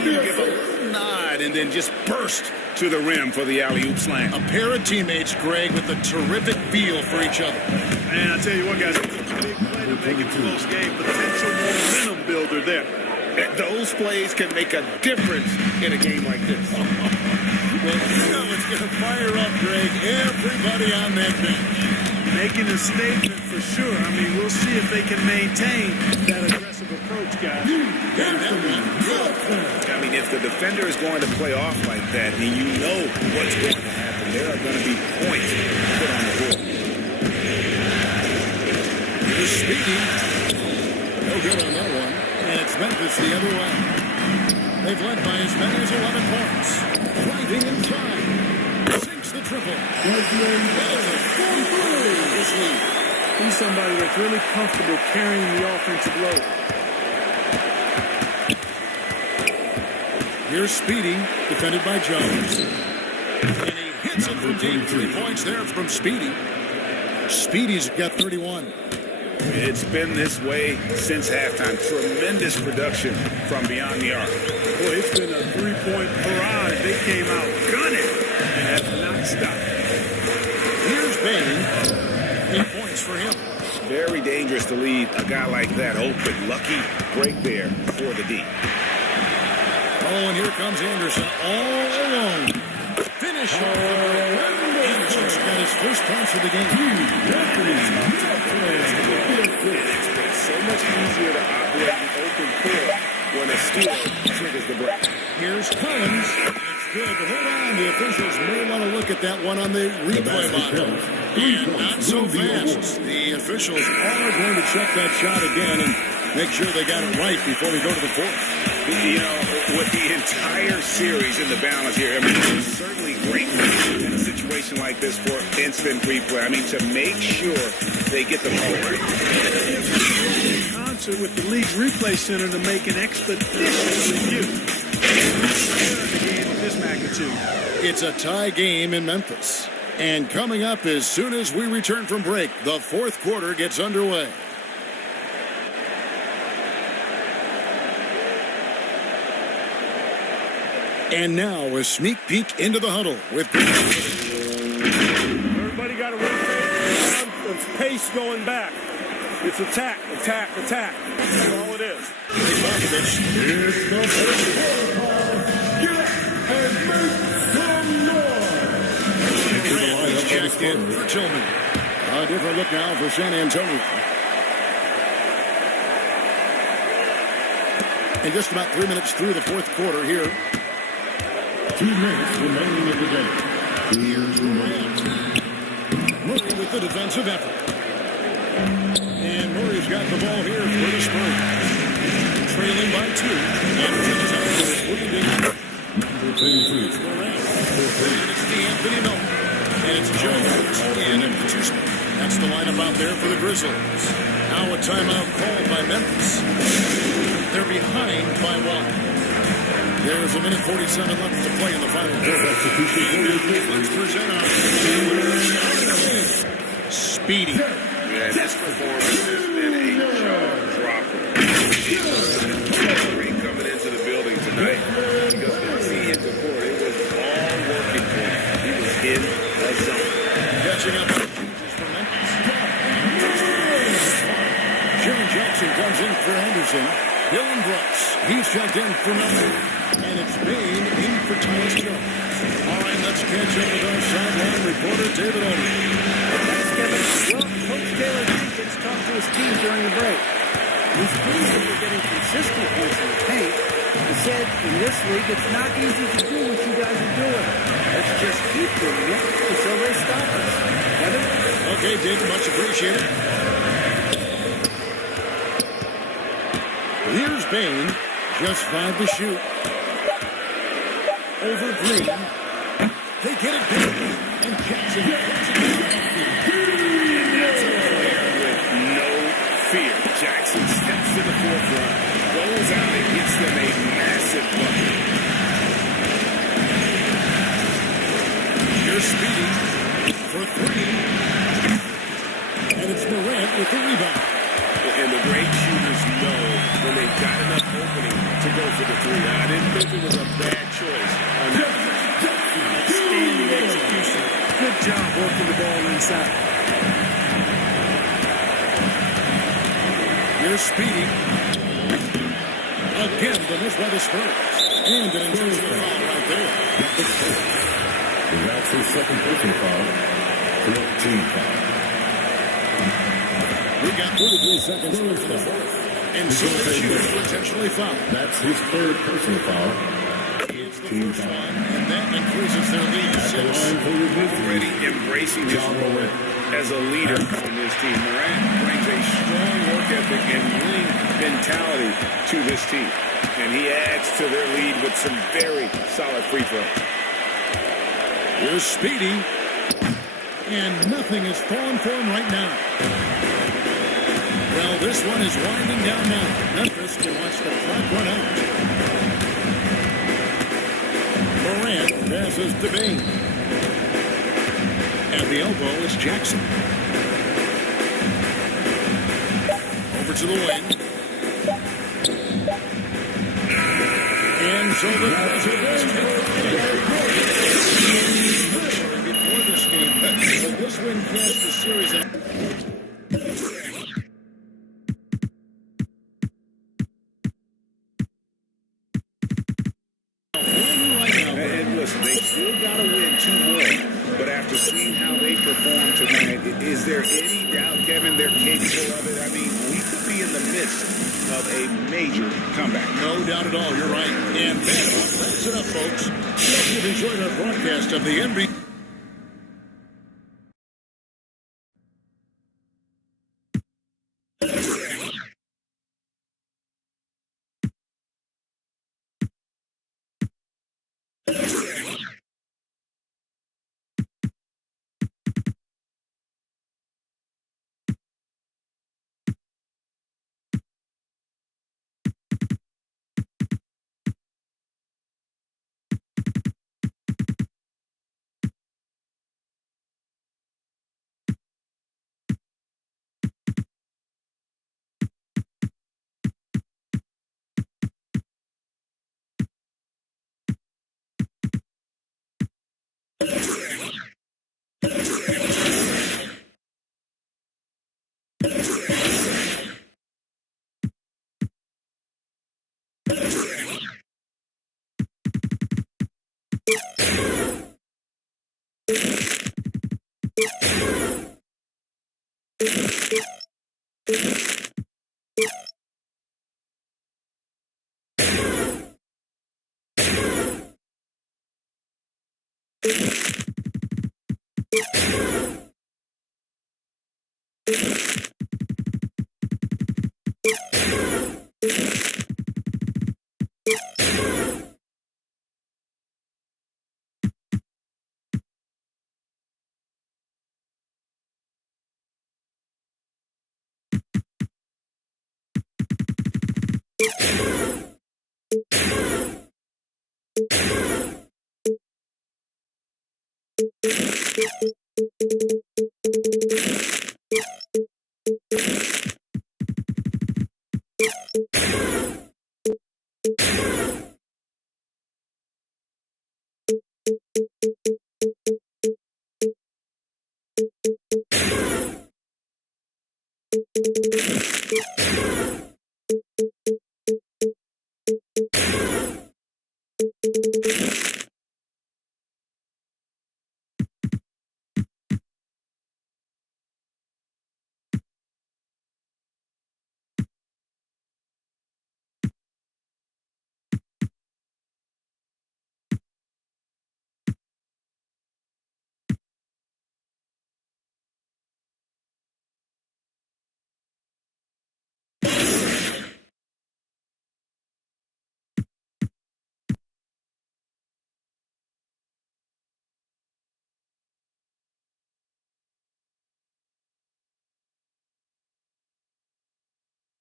Give a little nod and then just burst to the rim for the alley-oop slam. A pair of teammates, Greg, with a terrific feel for each other. And I tell you what, guys, it's a big play to make it a close game. Potential momentum builder there. And those plays can make a difference in a game like this. Well, you know it's going to fire up, Greg. Everybody on that bench. Making a statement for sure. I mean, we'll see if they can maintain that aggressive approach, guys. I mean, if the defender is going to play off like that, and you know what's going to happen, there are going to be points put on the board. Here's Speedy. No good on that one. And it's Memphis the other way. They've led by as many as 11 points. Driving inside. Sinks the triple. He's somebody that's really comfortable carrying the offensive load. Here's Speedy, defended by Jones. And he hits it for deep. 3 points there from Speedy. Speedy's got 31. It's been this way since halftime. Tremendous production from beyond the arc. Boy, it's been a three-point parade. They came out gunning and have not stopped. Here's Bain. 8 points for him. Very dangerous to leave a guy like that open. Lucky break there for the D. Oh, and here comes Anderson all alone. Finish. Anderson's got his first punch of the game. It's been so much easier to operate an open court when a steal triggers the break. Here's Collins. It's good, but hold on. The officials may want to look at that one on the replay monitor. And not so fast. The officials are going to check that shot again and make sure they got it right before we go to the fourth. You know, with the entire series in the balance here, I mean, it's certainly great in a situation like this for instant replay. I mean, to make sure they get the ball right. In concert with the league's replay center to make an expeditious review. The game of this magnitude. It's a tie game in Memphis. And coming up as soon as we return from break, the fourth quarter gets underway. And now a sneak peek into the huddle with Everybody got to rotate the pace going back. It's attack, attack, attack. That's all it is. It's the first get and make some noise. Checked in for Tillman. A different look now for San Antonio. And just about 3 minutes through the fourth quarter here. 2 minutes remaining in the game. Here's Morant. Murray with the defensive effort. And Murray's got the ball here for the Spurs. Trailing by 2. And it's up to Number 33. it's Morant. And it's D'Anthony Melton. And it's Jones and Kuzma. That's the lineup out there for the Grizzlies. Now a timeout called by Memphis. They're behind by 1. There's a minute 47 left to play in the final quarter. Let's present our Speedy. Yeah, this performance has been a jaw-dropper. Great coming into the building tonight. Because once he hit the court, it was all working for him. He was in the zone. Catching up on changes for Memphis. Jaren Jackson comes in for Anderson. Dylan Brooks, he's checked in for Memphis. And it's Bain in for Tyus Jones. All right, let's catch up with our sideline reporter, David Owen. Thanks, Kevin. Well, Coach Taylor Jenkins talked to his team during the break. He's pleased that we're getting consistent points in the paint. He said, in this league, it's not easy to do what you guys are doing. Let's just keep doing it until they stop us. Kevin? Okay, David, much appreciated. Here's Bain, just 5 to shoot. Over Green. They get it down. And Jackson puts it With no fear, Jackson steps to the forefront, goes out and gets them a massive bucket. Here's Speedy for three. And it's Morant with the rebound. And the great shooters know when they've got enough opening to go for the three. I didn't think it was a bad choice on that. Outstanding execution. Good job working the ball inside. Here's Speedy. Again, the miss by the Spurs. And an intentional foul right there. That's his second personal foul. 14 foul. We got 33 seconds left in the fourth. And so the shooter intentionally fouled. That's his third personal foul. It's the first one, and that increases their lead to 6. Already embracing his role as a leader on this team. Morant brings a strong work ethic and winning mentality to this team. And he adds to their lead with some very solid free throws. Here's Speedy. And nothing is falling for him right now. Well, this one is winding down now. Memphis can watch the clock run out. Morant passes to Bain. At the elbow is Jackson. Over to the wing. And so the before this game, but this win cashed the series. And listen, they still got to win 2 more. But after seeing how they performed tonight, is there any doubt, Kevin, they're capable of it? I mean, we could be in the midst of a major comeback. No doubt at all. You're right. And that wraps it up, folks. Hope you've enjoyed our broadcast of the NBA.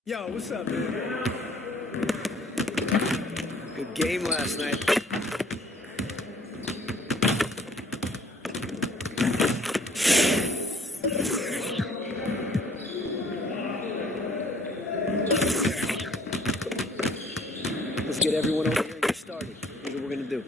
Yo, what's up, man? Good game last night. everyone over here and get started. Here's what we're going to do.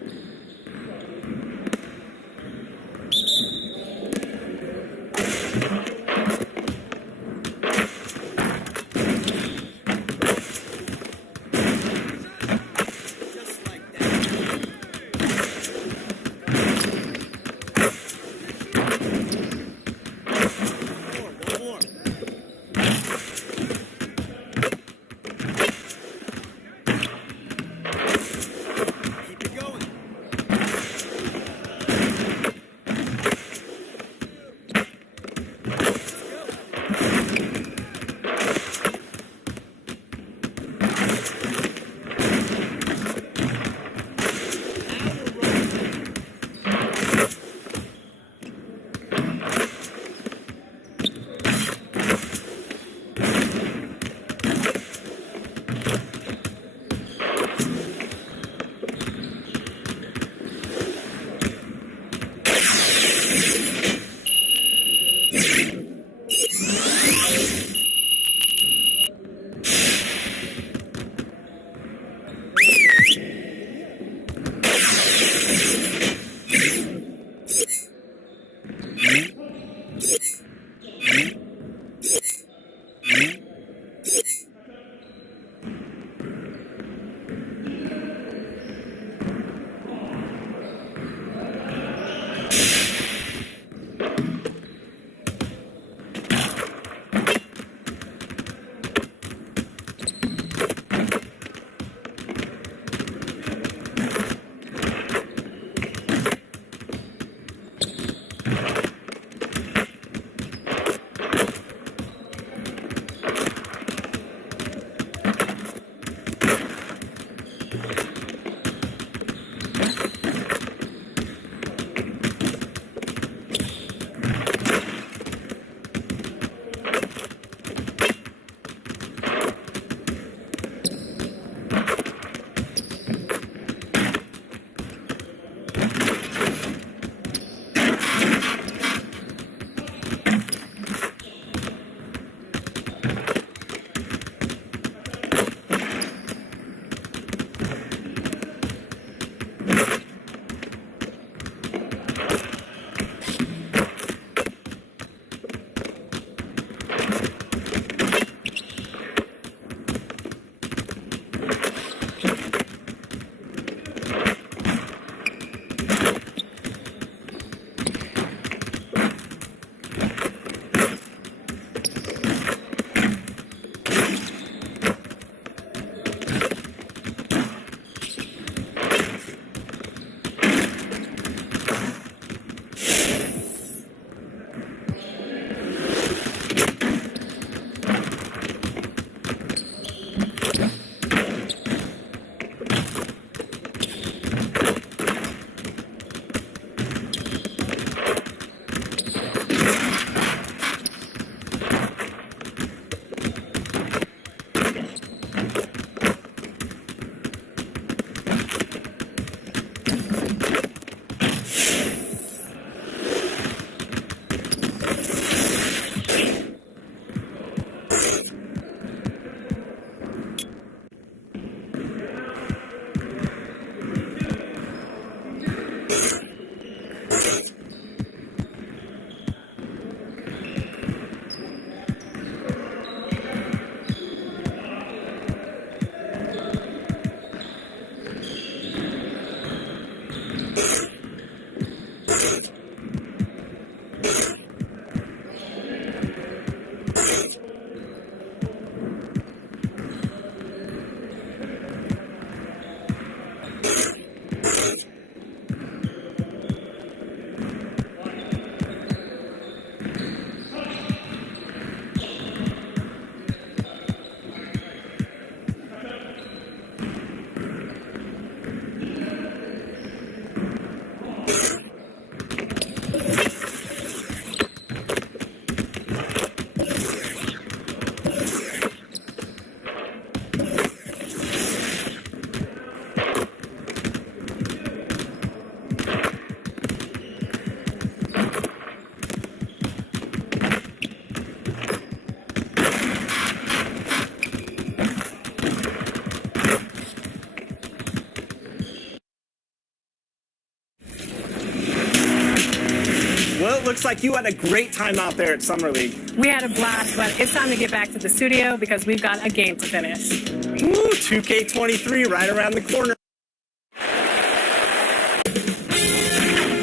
looks like you had a great time out there at Summer League. We had a blast, but it's time to get back to the studio because we've got a game to finish. Ooh, 2K23 right around the corner.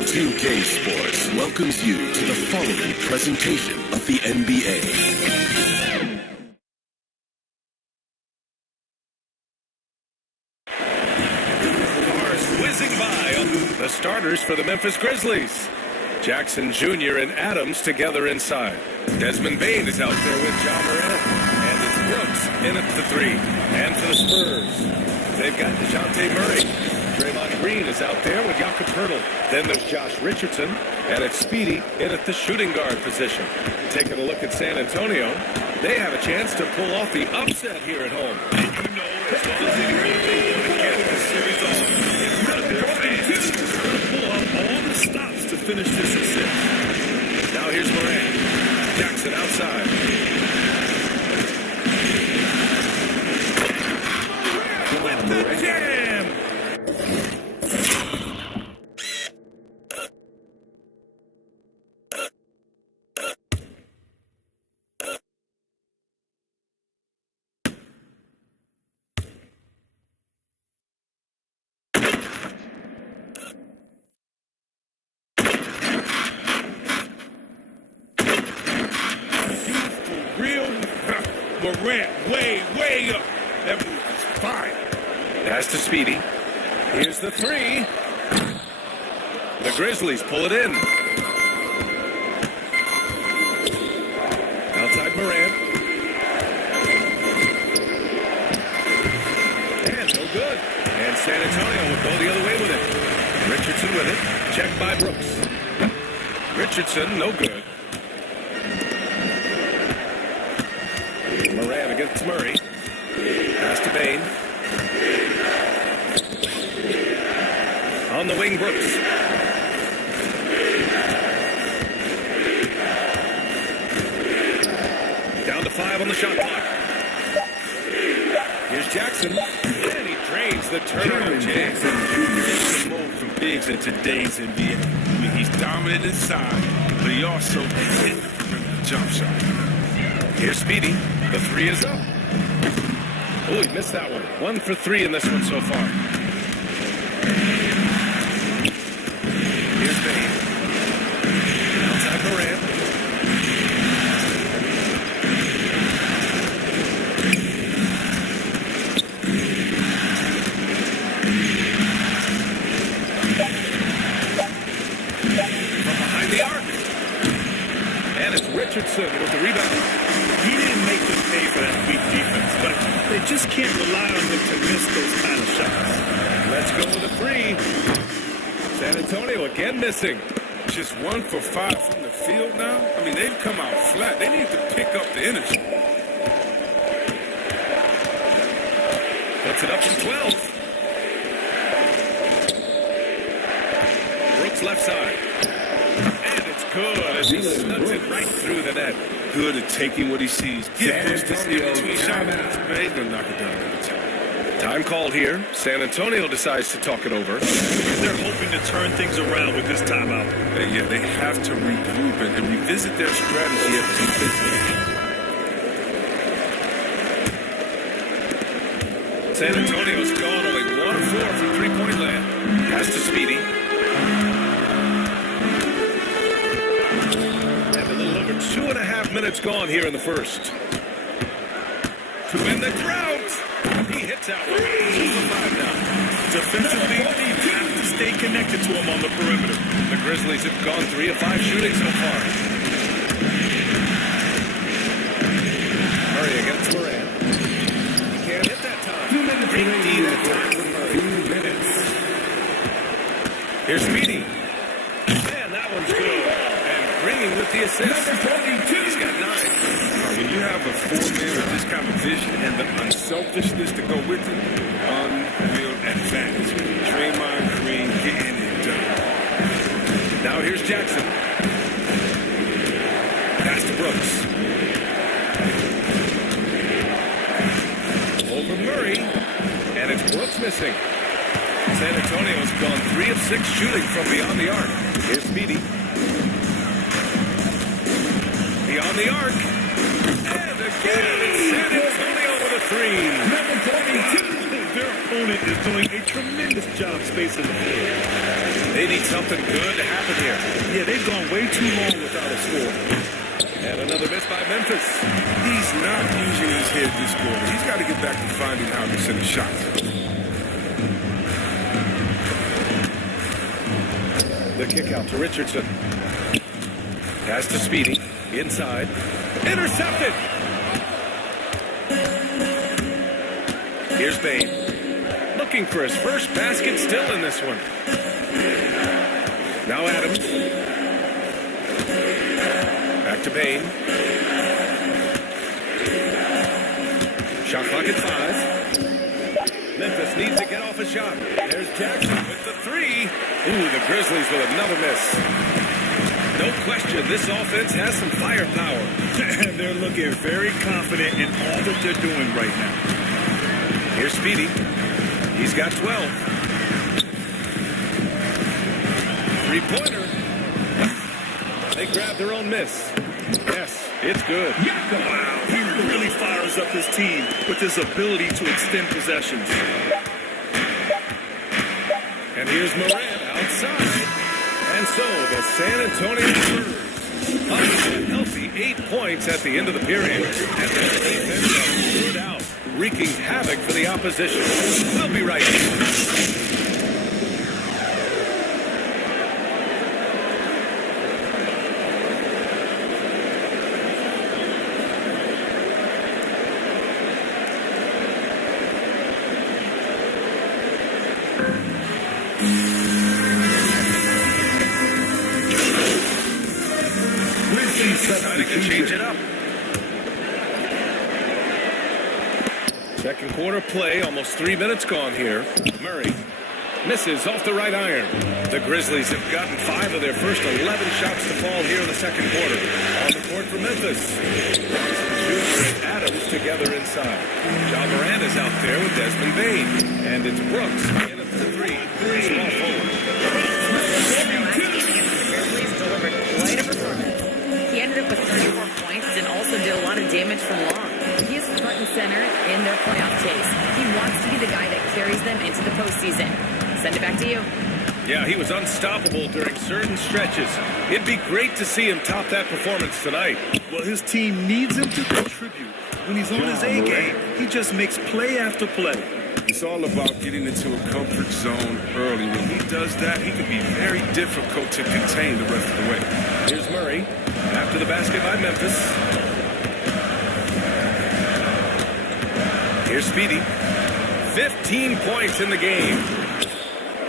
2K Sports welcomes you to the following presentation of the NBA. Cars whizzing by on the starters for the Memphis Grizzlies. Jackson Jr. and Adams together inside. Desmond Bain is out there with Ja Morant. And it's Brooks in at the three. And for the Spurs, they've got DeJounte Murray. Draymond Green is out there with Jakob Poeltl. Then there's Josh Richardson, and it's Speedy in at the shooting guard position. Taking a look at San Antonio, they have a chance to pull off the upset here at home. And you know, as long as they want to get the series on, in front of their fans, it's going to pull off all the stops to finish this success. Now here's Morant. Jackson outside. With the jam! Morant, way up. That move is fine. Pass to Speedy. Here's the three. The Grizzlies pull it in. Outside Morant. And no good. And San Antonio will go the other way with it. Richardson with it. Checked by Brooks. Richardson, no good. Morant against Murray. Pass to Bain. On the wing, Brooks. Down to 5 on the shot clock. Here's Jackson. And he drains the turnover chance. It's the move from bigs in today's NBA. I mean, he's dominant inside, but he also can hit the jump shot. Here's Speedy. The three is up. Oh, he missed that one. 1 for 3 in this one so far. Here's Bain. Outside Morant. From behind the arc. And it's Richardson with the rebound. He didn't make them pay for that weak defense, but they just can't rely on him to miss those kind of shots. Let's go with the three. San Antonio again missing. Just 1 for 5 from the field now. I mean, they've come out flat. They need to pick up the energy. Puts it up from 12. Brooks left side. And it's good as he snugs it right through the net. Good at taking what he sees. Get this in between shots. He's going to knock it down every time. Time called here. San Antonio decides to talk it over. They're hoping to turn things around with this timeout. Yeah, they have to regroup and revisit their strategy at the defensive. San Antonio's gone only 1 of 4 from three-point land. Pass to Speedy. And a little over 2.5 minutes gone here in the first. To win the drought. He hits out 2 for 5 now. Defensively, you have to stay connected to him on the perimeter. The Grizzlies have gone 3 of 5 shooting so far. Murray against Morant. He can't hit that time. 2 minutes. Great D that time for Murray. 2 minutes. Here's Speedy. Man, that one's good. And bringing with the assist. He's got 9. When you have a 4-man with this kind of vision and the unselfishness to go with it, unreal advantage. Draymond Green getting it done. Now here's Jackson. Pass to Brooks. Over Murray. And it's Brooks missing. San Antonio's gone 3 of 6 shooting from beyond the arc. Here's Speedy. Speedy on the arc. And again, it's San Antonio with a three. Number 22. Their opponent is doing a tremendous job spacing the floor. They need something good to happen here. Yeah, they've gone way too long without a score. And another miss by Memphis. He's not using his head this quarter. He's got to get back to finding how to send a shot. The kick out to Richardson. Pass to Speedy. Inside. Intercepted. Here's Bain. Looking for his first basket still in this one. Now Adams. Back to Bain. Shot clock at 5. Memphis needs to get off a shot. There's Jackson with the three. Ooh, the Grizzlies with another miss. No question, this offense has some firepower. And they're looking very confident in all that they're doing right now. Here's Speedy. He's got 12. Three-pointer. They grab their own miss. Yes, it's good. Wow, he really fires up his team with his ability to extend possessions. And here's Morant outside. And so the San Antonio Spurs up to a healthy 8 points at the end of the period. And their defense has screwed out, wreaking havoc for the opposition. We'll be right back. Deciding to change it up. Second quarter play, almost 3 minutes gone here. Murray misses off the right iron. The Grizzlies have gotten 5 of their first 11 shots to fall here in the second quarter. On the court for Memphis. Junior and Adams together inside. John Morant is out there with Desmond Bain. And it's Brooks in at the 3. Small forward. Grizzlies delivered quite a performance. He ended up with 34 points and also did a lot of damage from long. He is front and center in their playoff chase. He wants to be the guy that carries them into the postseason. Send it back to you. Yeah, he was unstoppable during certain stretches. It'd be great to see him top that performance tonight. Well, his team needs him to contribute. When he's on his A game, he just makes play after play. It's all about getting into a comfort zone early. When he does that, he can be very difficult to contain the rest of the way. Here's Murray after the basket by Memphis. Here's Speedy. 15 points in the game.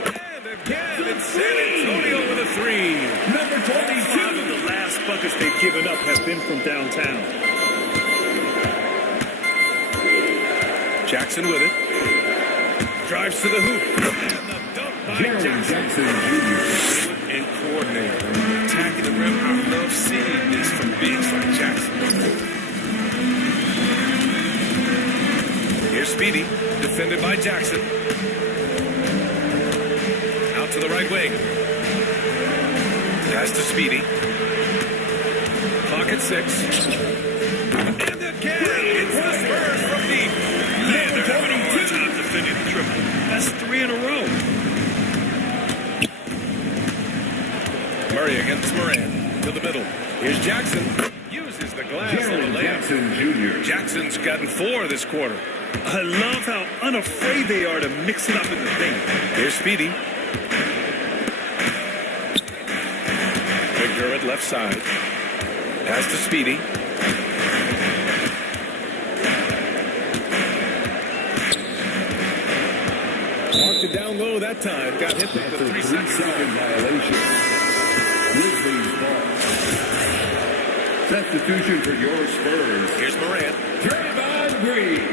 And again, it's San Antonio with a 3. Number 22 of the last buckets they've given up have been from downtown. Jackson with it. Drives to the hoop. And the dunk by Jackson Jr. And coordinator. Attacking the rim. I love seeing this from bigs like Jackson. Here's Speedy, defended by Jackson. Out to the right wing. Pass to Speedy. Clock at 6. And again, it's the Spurs from deep. Man, they're having a hard time defending the triple. That's 3 in a row. Murray against Morant to the middle. Here's Jackson. Uses the glass on the layup. Jackson Jr. Jackson's gotten 4 this quarter. I love how unafraid they are to mix it up in the paint. Here's Speedy. Victor at left side. Pass to Speedy. Marked it down low that time. Got hit with the 3-second violation. Grizzlies ball. Substitution for your Spurs. Here's Morant. Draymond Green.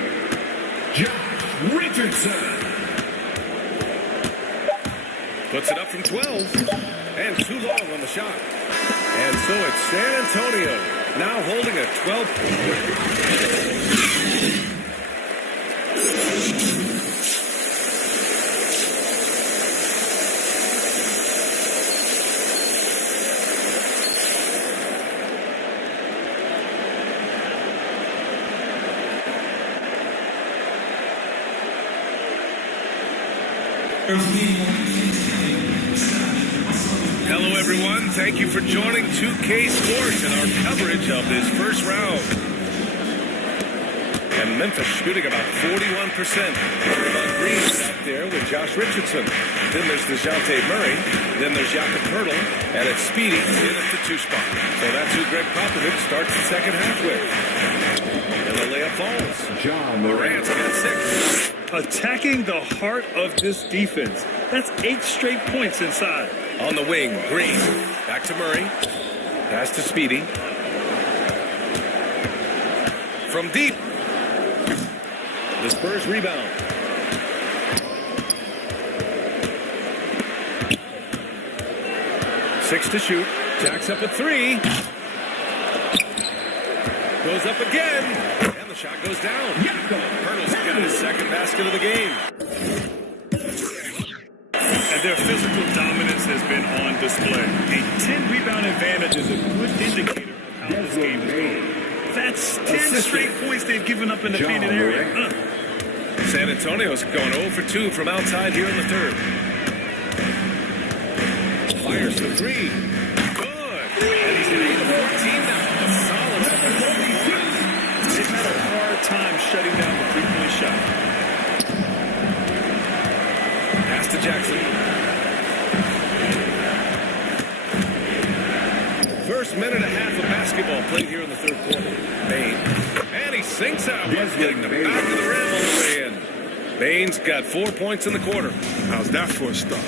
Josh Richardson. Puts it up from 12. And too long on the shot. And so it's San Antonio now holding a 12-point lead. Hello, everyone. Thank you for joining 2K Sports and our coverage of this first round. And Memphis shooting about 41%. Green is out there with Josh Richardson. Then there's DeJounte Murray. Then there's Jakob Poeltl. And it's Speedy in at the 2 spot. So that's who Greg Popovich starts the second half with. And the layup falls. John Morant's got 6. Attacking the heart of this defense. That's 8 straight points inside. On the wing, Green. Back to Murray. Pass to Speedy. From deep. The Spurs rebound. Six to shoot. Jacks up at 3. Goes up again. And the shot goes down. Poeltl's got his second basket of the game. And their physical dominance has been on display. A 10-rebound advantage is a good indicator of how this game is going. That's 10 straight points they've given up in the painted area. San Antonio's going 0 for 2 from outside here in the third. Fires the 3. Good. And he's at 8 of 14 now. A solid performance. They've had a hard time shutting down the three-point shot. Pass to Jackson. First minute and a half of basketball played here in the third quarter. Bain. And he sinks out. Getting the back of the rim all the way in. Bain's got 4 points in the quarter. How's that for a start?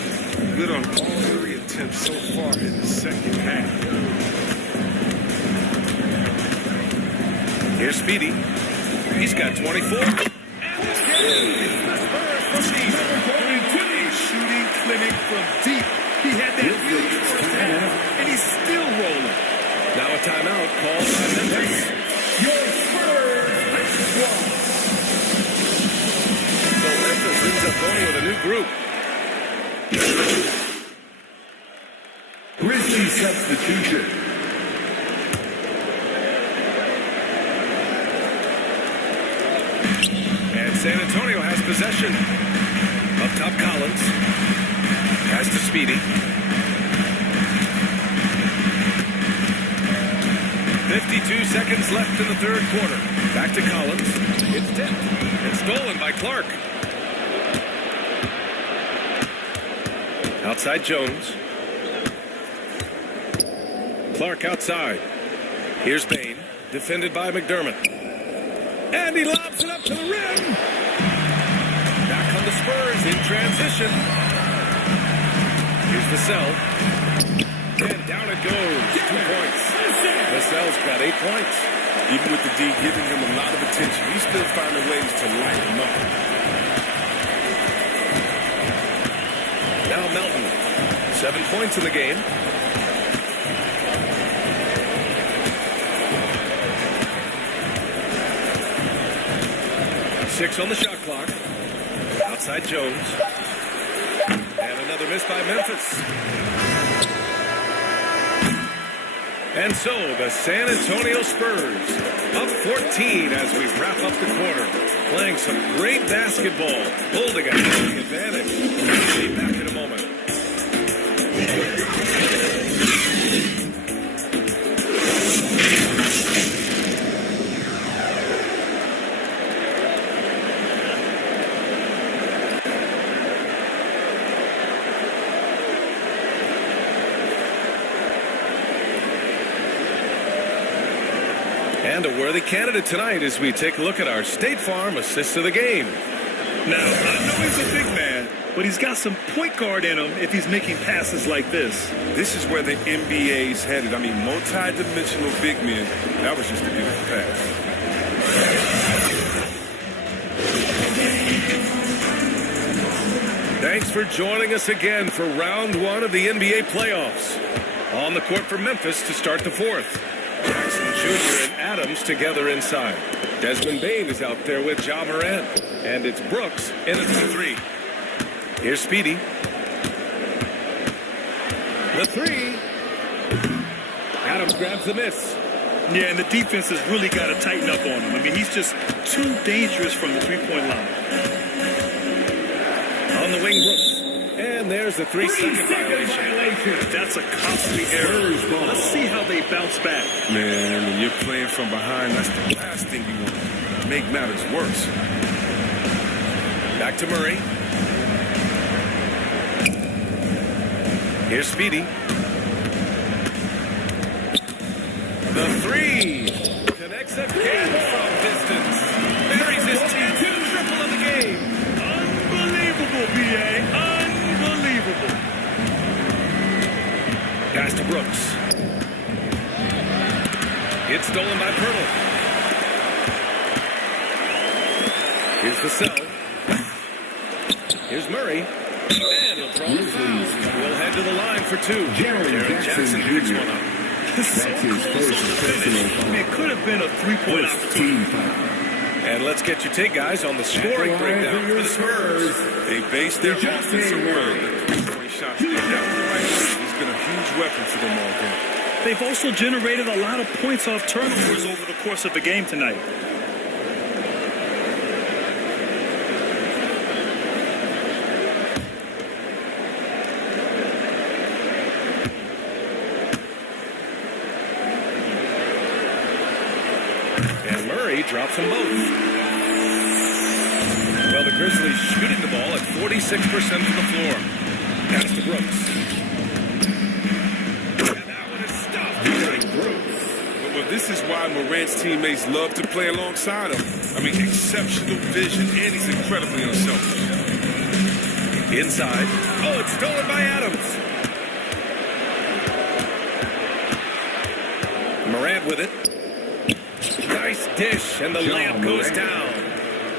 Good on all 3 attempts so far in the second half. Here's Speedy. He's got 24. And it's the Spurs from deep. Shooting clinic from deep. He had that huge first half, and he's still rolling. Now a timeout called by Memphis. Your Spurs squad. So Memphis ends up going with a new group. Grizzlies substitution. And San Antonio has possession. Up top, Collins. Pass to Speedy. 52 seconds left in the third quarter. Back to Collins. It's tipped. It's stolen by Clark. Outside Jones. Clark outside. Here's Bain. Defended by McDermott. And he lobs it up to the rim. Back on the Spurs in transition. Here's Vassell. And down it goes. 2 points. Vassell's got 8 points. Even with the D giving him a lot of attention, he's still finding ways to light him up. Now Melton. 7 points in the game. Six on the shot clock. Outside Jones. And another miss by Memphis. And so the San Antonio Spurs up 14 as we wrap up the quarter. Playing some great basketball. Holding a healthy advantage. We'll be back in a moment. And a worthy candidate tonight as we take a look at our State Farm assist of the game. Now, I know he's a big man, but he's got some point guard in him if he's making passes like this. This is where the NBA's headed. I mean, multi-dimensional big men. That was just a beautiful pass. Thanks for joining us again for round 1 of the NBA playoffs. On the court for Memphis to start the fourth. Jackson Jr. and Adams together inside. Desmond Bain is out there with Ja Morant. And it's Brooks in at the 3. Here's Speedy. The 3. Adams grabs the miss. Yeah, and the defense has really got to tighten up on him. I mean, he's just too dangerous from the three-point line. On the wing, Brooks. And there's a 3-second violation. That's a costly error. Let's see how they bounce back. Man, when you're playing from behind, that's the last thing you want to make matters worse. Back to Murray. Here's Speedy. The 3 connects again from distance. Buries his 10th triple of the game. Unbelievable, B.A. Unbelievable. Pass to Brooks. It's stolen by Pirtle. Here's the sell. Here's Murray. And he'll throw the foul. We'll head to the line for 2. Jaren Jackson picks one up. So close on the finish. I mean, it could have been a 3-point opportunity. And let's get your take, guys, on the scoring breakdown for the Spurs. They based their offense around the 3-point shot. That was the right move. He's been a huge weapon for them all game. They've also generated a lot of points off turnovers over the course of the game tonight. And Murray drops them both. Well, the Grizzlies shooting the ball at 46% from the floor. Pass to Brooks. And that one is stuffed. Well, this is why Morant's teammates love to play alongside him. I mean, exceptional vision, and he's incredibly unselfish. Inside. Oh, it's stolen by Adams. Morant with it. Nice dish, and the layup goes down.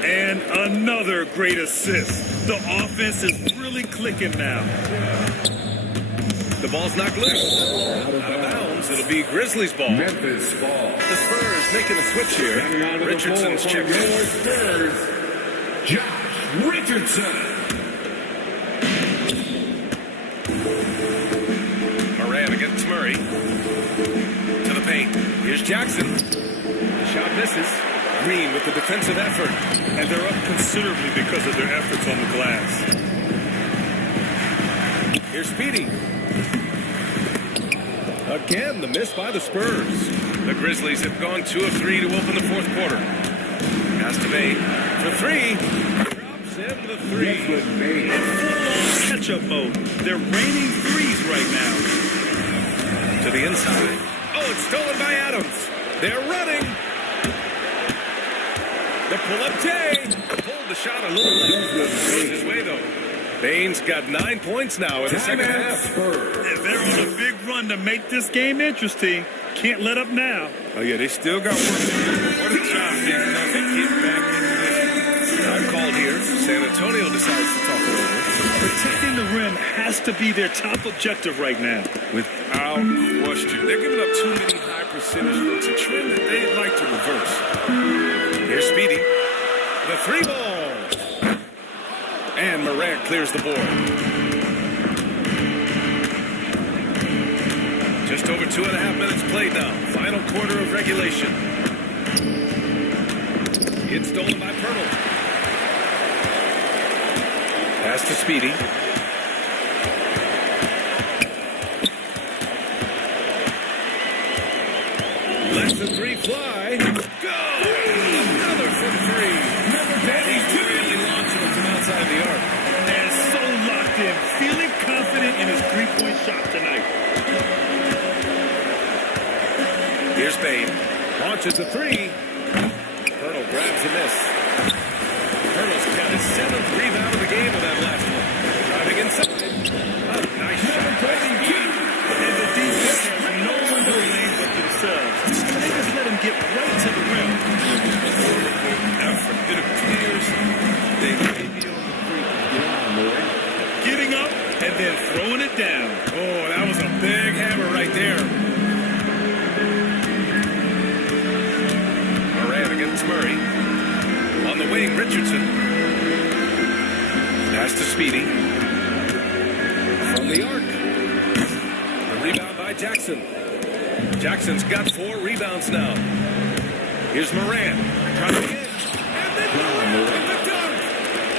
And another great assist. The offense is really clicking now. The ball's knocked loose. Out of bounds. It'll be Grizzlies ball. Memphis ball. The Spurs making a switch here. Richardson's checked in. Spurs, Josh Richardson. Moran against Murray. To the paint. Here's Jackson. Shot misses. Green with the defensive effort. And they're up considerably because of their efforts on the glass. Here's Speedy. Again, the miss by the Spurs. The Grizzlies have gone 2 of 3 to open the fourth quarter. Pass to Bay for 3. Drops in the 3. In full-on catch-up mode. They're raining threes right now. To the inside. Oh, it's stolen by Adams. They're running. The pull-up J. Pulled the shot a little late. Goes his way, though. Baines got 9 points now in the second half. They're on a big run to make this game interesting. Can't let up now. Oh, yeah, they still got work to do. What a job they've done to get back in this. Time called here. San Antonio decides to talk it over. Protecting the rim has to be their top objective right now. Without question. They're giving up too many high percentage looks, a trend that they'd like to reverse. Here's Speedy. The 3 ball. And Morant clears the board. Just over 2.5 minutes played now. Final quarter of regulation. It's stolen by Pirtle. Pass to Speedy. Lets the 3 fly. Go! Another from 3. And he's really launching it from outside the arc. And so locked in, feeling confident in his 3-point shot tonight. Here's Bain. Launches a 3. Pirtle grabs a miss. Pirtle's got his 7th rebound of the game with that last one. Driving inside. Oh, nice shot. And the defense has no one to blame but themselves. They just let him get right to the rim. Effort. It appears they may be on the brink of getting up and then throwing it down. Oh, that was a big hammer right there. Moran against Murray. On the wing, Richardson. Pass to Speedy. From the arc. The rebound by Jackson. Jackson's got 4 rebounds now. Here's Moran. Driving in. And then with the dunk.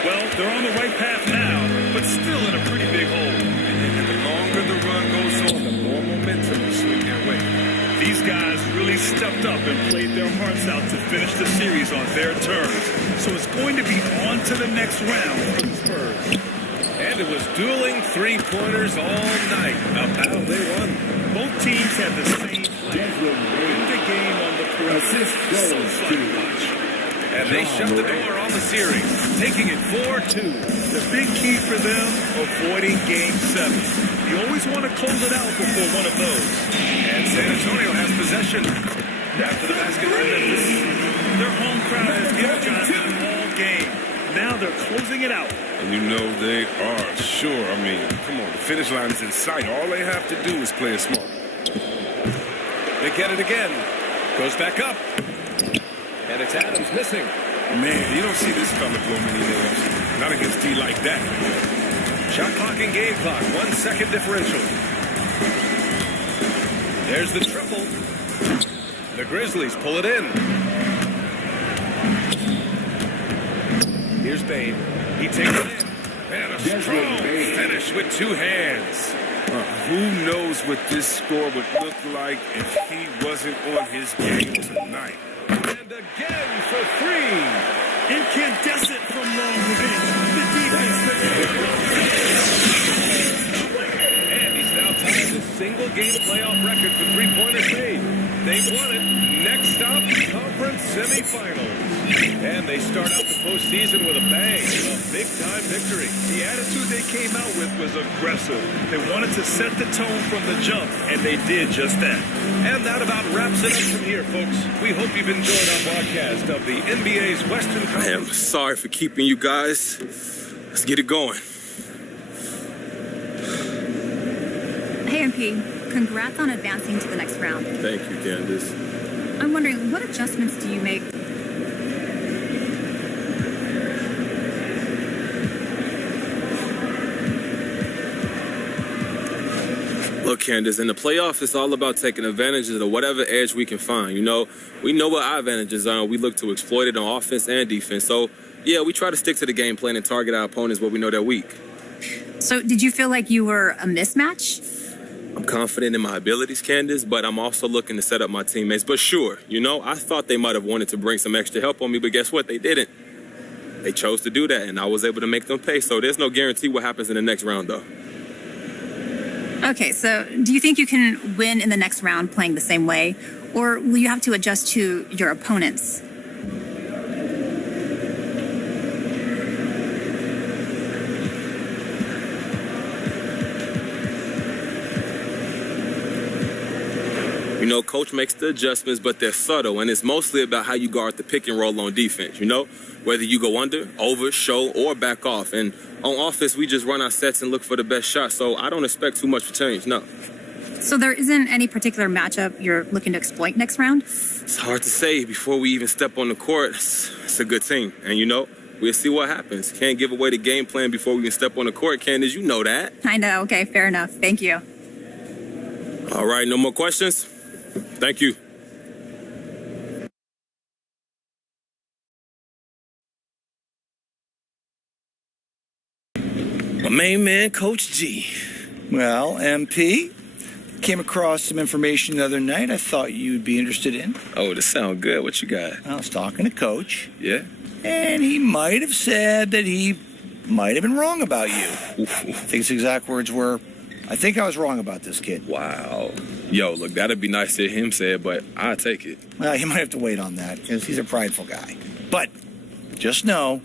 Well, They're on the right path now, but still in a pretty big hole. And the longer the run goes on, the more momentum will swing their way. These guys really stepped up and played their hearts out to finish the series on their terms. So it's going to be on to the next round for the Spurs. And it was dueling three-pointers all night. A battle they won. Both teams had the same plan. Win the game on the perimeter. So fun to watch. And they shut the door on the series, taking it 4-2. The big key for them, avoiding Game 7. You always want to close it out before one of those. And San Antonio has possession. After the basket by Memphis. Their home crowd has energized them all game. Now they're closing it out. And you know they are sure. I mean, come on, the finish line is in sight. All they have to do is play it smart. They get it again. Goes back up. And it's Adams missing. Man, you don't see this fella blow many nails. Not against D like that. Shot clock and game clock. 1 second differential. There's the triple. The Grizzlies pull it in. Here's Bain. He takes it in. Man, a strong finish with two hands. Who knows what this score would look like if he wasn't on his game tonight. And again for three. Incandescent from long range. The defense. And he's now tied the single-game playoff record for three-pointers made. They've won it. Next stop, conference semifinals. And they start out the postseason with a bang. A big-time victory. The attitude they came out with was aggressive. They wanted to set the tone from the jump, and they did just that. And that about wraps it up from here, folks. We hope you've enjoyed our broadcast of the NBA's Western Conference. I am sorry for keeping you guys. Let's get it going. Hey, MP, congrats on advancing to the next round. Thank you, Candace. I'm wondering, what adjustments do you make? Look, Candace, in the playoffs, it's all about taking advantage of whatever edge we can find. You know, we know what our advantages are, and we look to exploit it on offense and defense. So, yeah, we try to stick to the game plan and target our opponents where we know they're weak. So, did you feel like you were a mismatch? I'm confident in my abilities, Candace, but I'm also looking to set up my teammates. But sure, you know, I thought they might have wanted to bring some extra help on me, but guess what? They didn't. They chose to do that, and I was able to make them pay. So there's no guarantee what happens in the next round, though. Okay, so do you think you can win in the next round playing the same way, or will you have to adjust to your opponents? You know, coach makes the adjustments, but they're subtle, and it's mostly about how you guard the pick and roll on defense, you know? Whether you go under, over, show, or back off. And on offense, we just run our sets and look for the best shot, so I don't expect too much to change, no. So there isn't any particular matchup you're looking to exploit next round? It's hard to say. Before we even step on the court, it's a good team. And, you know, we'll see what happens. Can't give away the game plan before we can step on the court, Candace. You know that. I know. Okay, fair enough. Thank you. All right, no more questions? Thank you. My main man, Coach G. Well, MP, came across some information the other night I thought you'd be interested in. Oh, this sounds good. What you got? I was talking to Coach. Yeah? And he might have said that he might have been wrong about you. I think his exact words were, I think I was wrong about this kid. Wow. Yo, look, that'd be nice to hear him say it, but I'll take it. Well, you might have to wait on that because he's a prideful guy. But just know,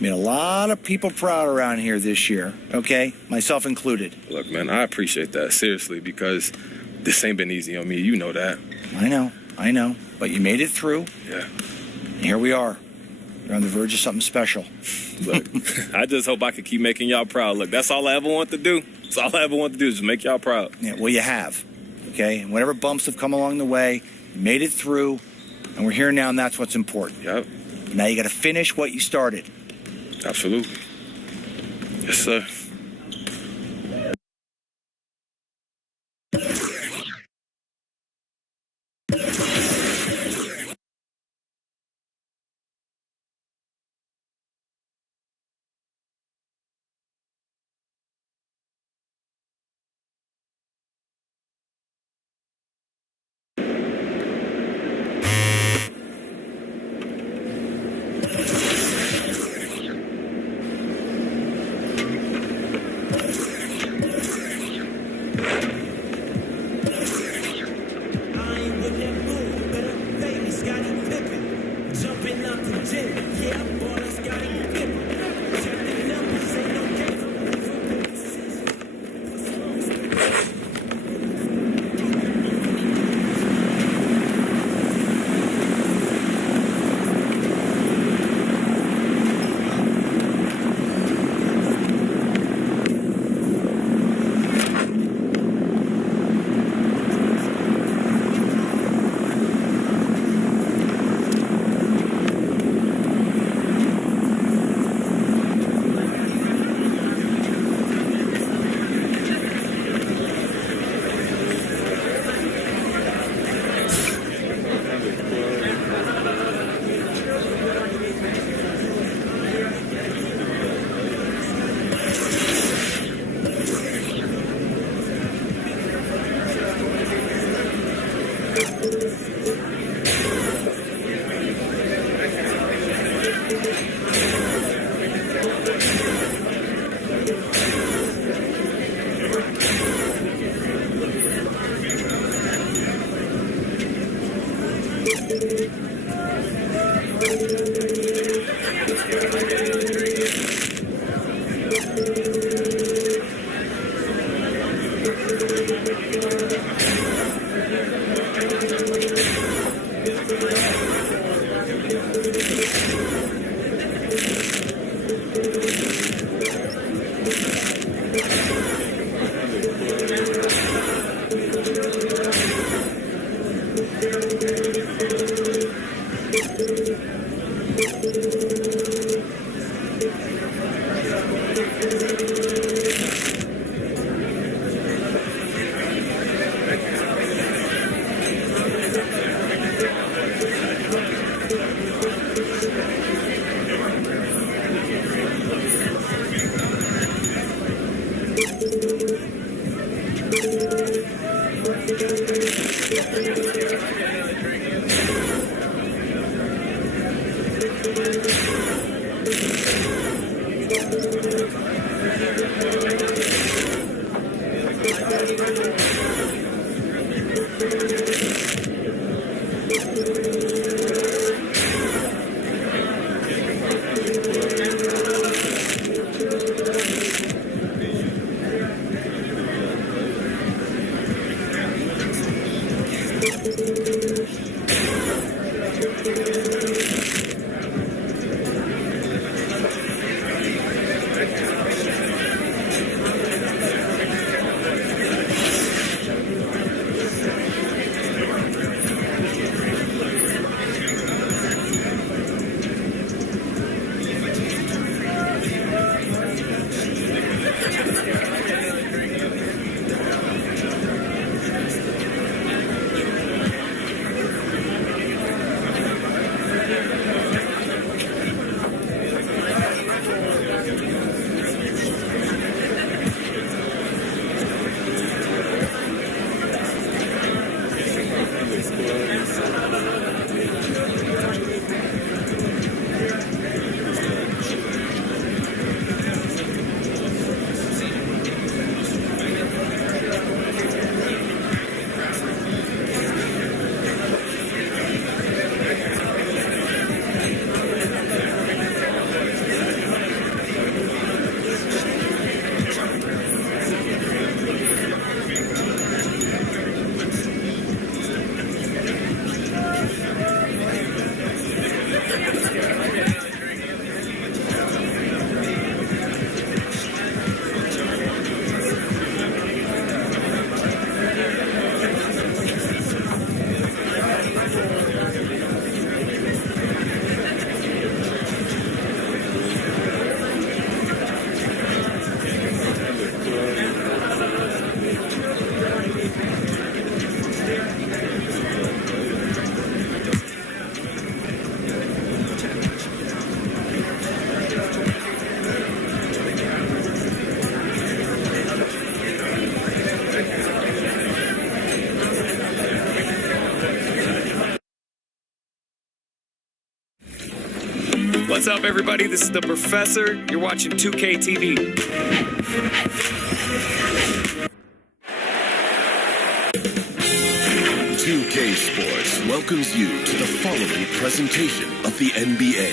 made a lot of people proud around here this year, okay? Myself included. Look, man, I appreciate that, seriously, because this ain't been easy on me. You know that. I know. But you made it through. Yeah. And here we are. You're on the verge of something special. Look, I just hope I can keep making y'all proud. Look, that's all I ever want to do. That's all I ever want to do is just make y'all proud. Yeah, well, you have, okay? And whatever bumps have come along the way, you made it through, and we're here now, and that's what's important. Yep. Now you got to finish what you started. Absolutely. Yes, sir. What's up, everybody? This is the Professor. You're watching 2K TV. 2K Sports welcomes you to the following presentation of the NBA.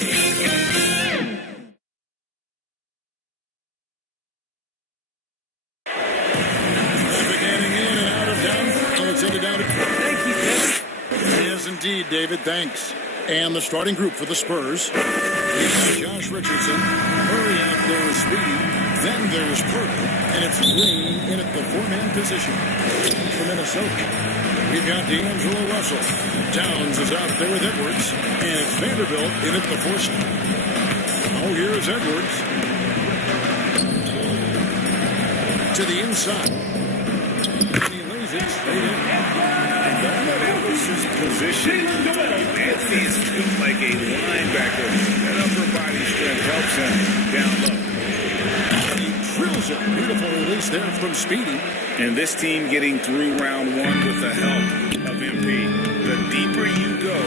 Thank you, Kevin. Yes, indeed, David. Thanks. And the starting group for the Spurs. We've got Josh Richardson. Hurry out there with Speedy. Then there's Purtle. And it's Green in at the four-man position. For Minnesota, we've got D'Angelo Russell. Towns is out there with Edwards. And it's Vanderbilt in at the four spot. Oh, here is Edwards. To the inside. And he lays it straight in. Position. Anthony is built like a linebacker. That upper body strength helps him down low. And he drills it. Beautiful release there from Speedy. And this team getting through round one with the help of MP. The deeper you go,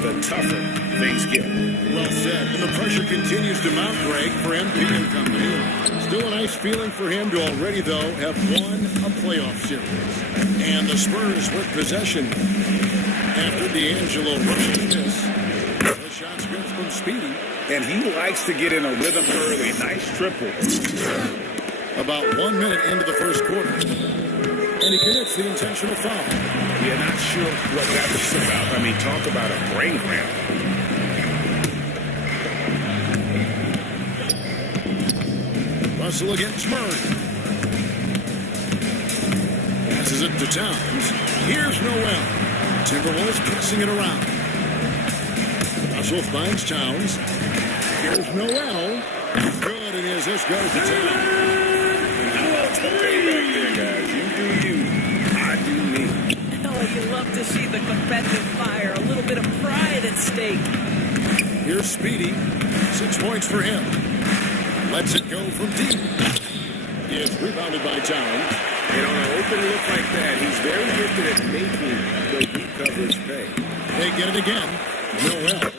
the tougher things get. Well said. And the pressure continues to mount, Greg, for MP and company. Still a nice feeling for him to already, though, have won a playoff series. And the Spurs with possession after D'Angelo Russell's miss. The shot's good from Speedy. And he likes to get in a rhythm early. Nice triple. About 1 minute into the first quarter. And he commits the intentional foul. Yeah, not sure what that was about. I mean, talk about a brain cramp. Russell against Murray. Passes it to Towns. Here's Noel. Timberwolves passing it around. Russell finds Towns. Here's Noel. Good it is. This goes to Towns. Okay, back there, guys. You do you. I do me. Oh, you love to see the competitive fire. A little bit of pride at stake. Here's Speedy. 6 points for him. Lets it go from deep. It's rebounded by Towns. And on an open look like that, he's very gifted at making the deep coverage pay. They get it again. Noel.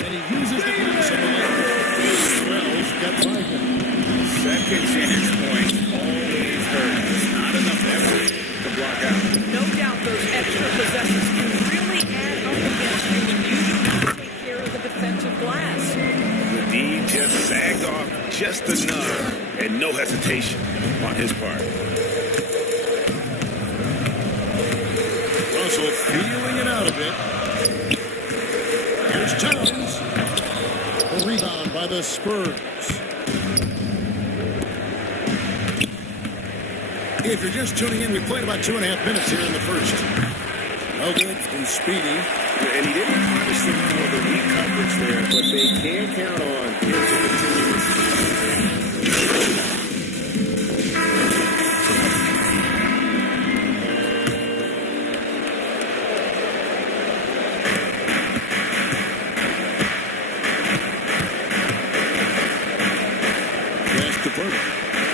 And he uses the pass on the left. Noel's got 5 now. Second chance point always hurts. It's not enough effort to block out. No doubt those extra possessions can really add up against you when you do not take care of the defensive glass. The D just sagged off just enough and no hesitation on his part. Russell feeling it out a bit. Here's Towns. A rebound by the Spurs. If you're just tuning in, we played about 2.5 minutes here in the first. No good from Speedy. And he didn't punish them for the weak coverage there, but they can count on him to continue this.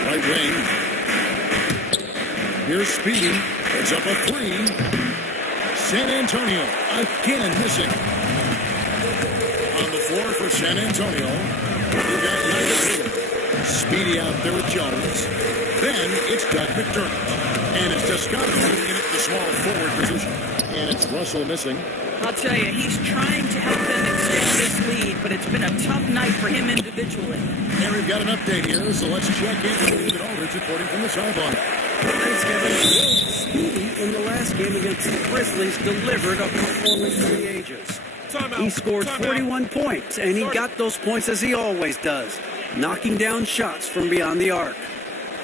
Right wing. Here's Speedy. It's up a 3. San Antonio again missing. On the floor for San Antonio. We got Knight. Speedy out there with Jones. Then it's Doug McDermott. And it's Descano in at the small forward position. And it's Russell missing. I'll tell you, he's trying to help them extend this lead, but it's been a tough night for him individually. And we've got an update here, so let's check in with David Aldridge reporting from the sideline. Thanks, Kevin. Speedy in the last game against the Grizzlies delivered a performance for the ages. He scored 41 points, and he got those points as he always does, knocking down shots from beyond the arc.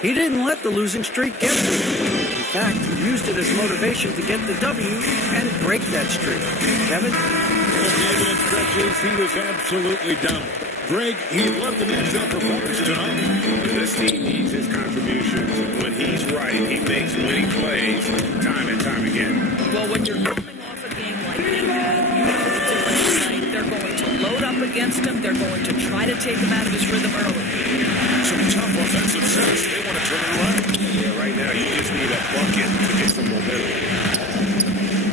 He didn't let the losing streak get to him. In fact, he used it as motivation to get the W and break that streak. Kevin? In stretches, he was absolutely down. Greg, he loved to match that performance tonight. This team needs his contributions. When he's right, he makes winning plays time and time again. Well, when you're coming off a game like he had, you know the difference tonight. They're going to load up against him. They're going to try to take him out of his rhythm early. Some tough offensive sets. They want to turn it around. Yeah, right now you just need a bucket to get some momentum.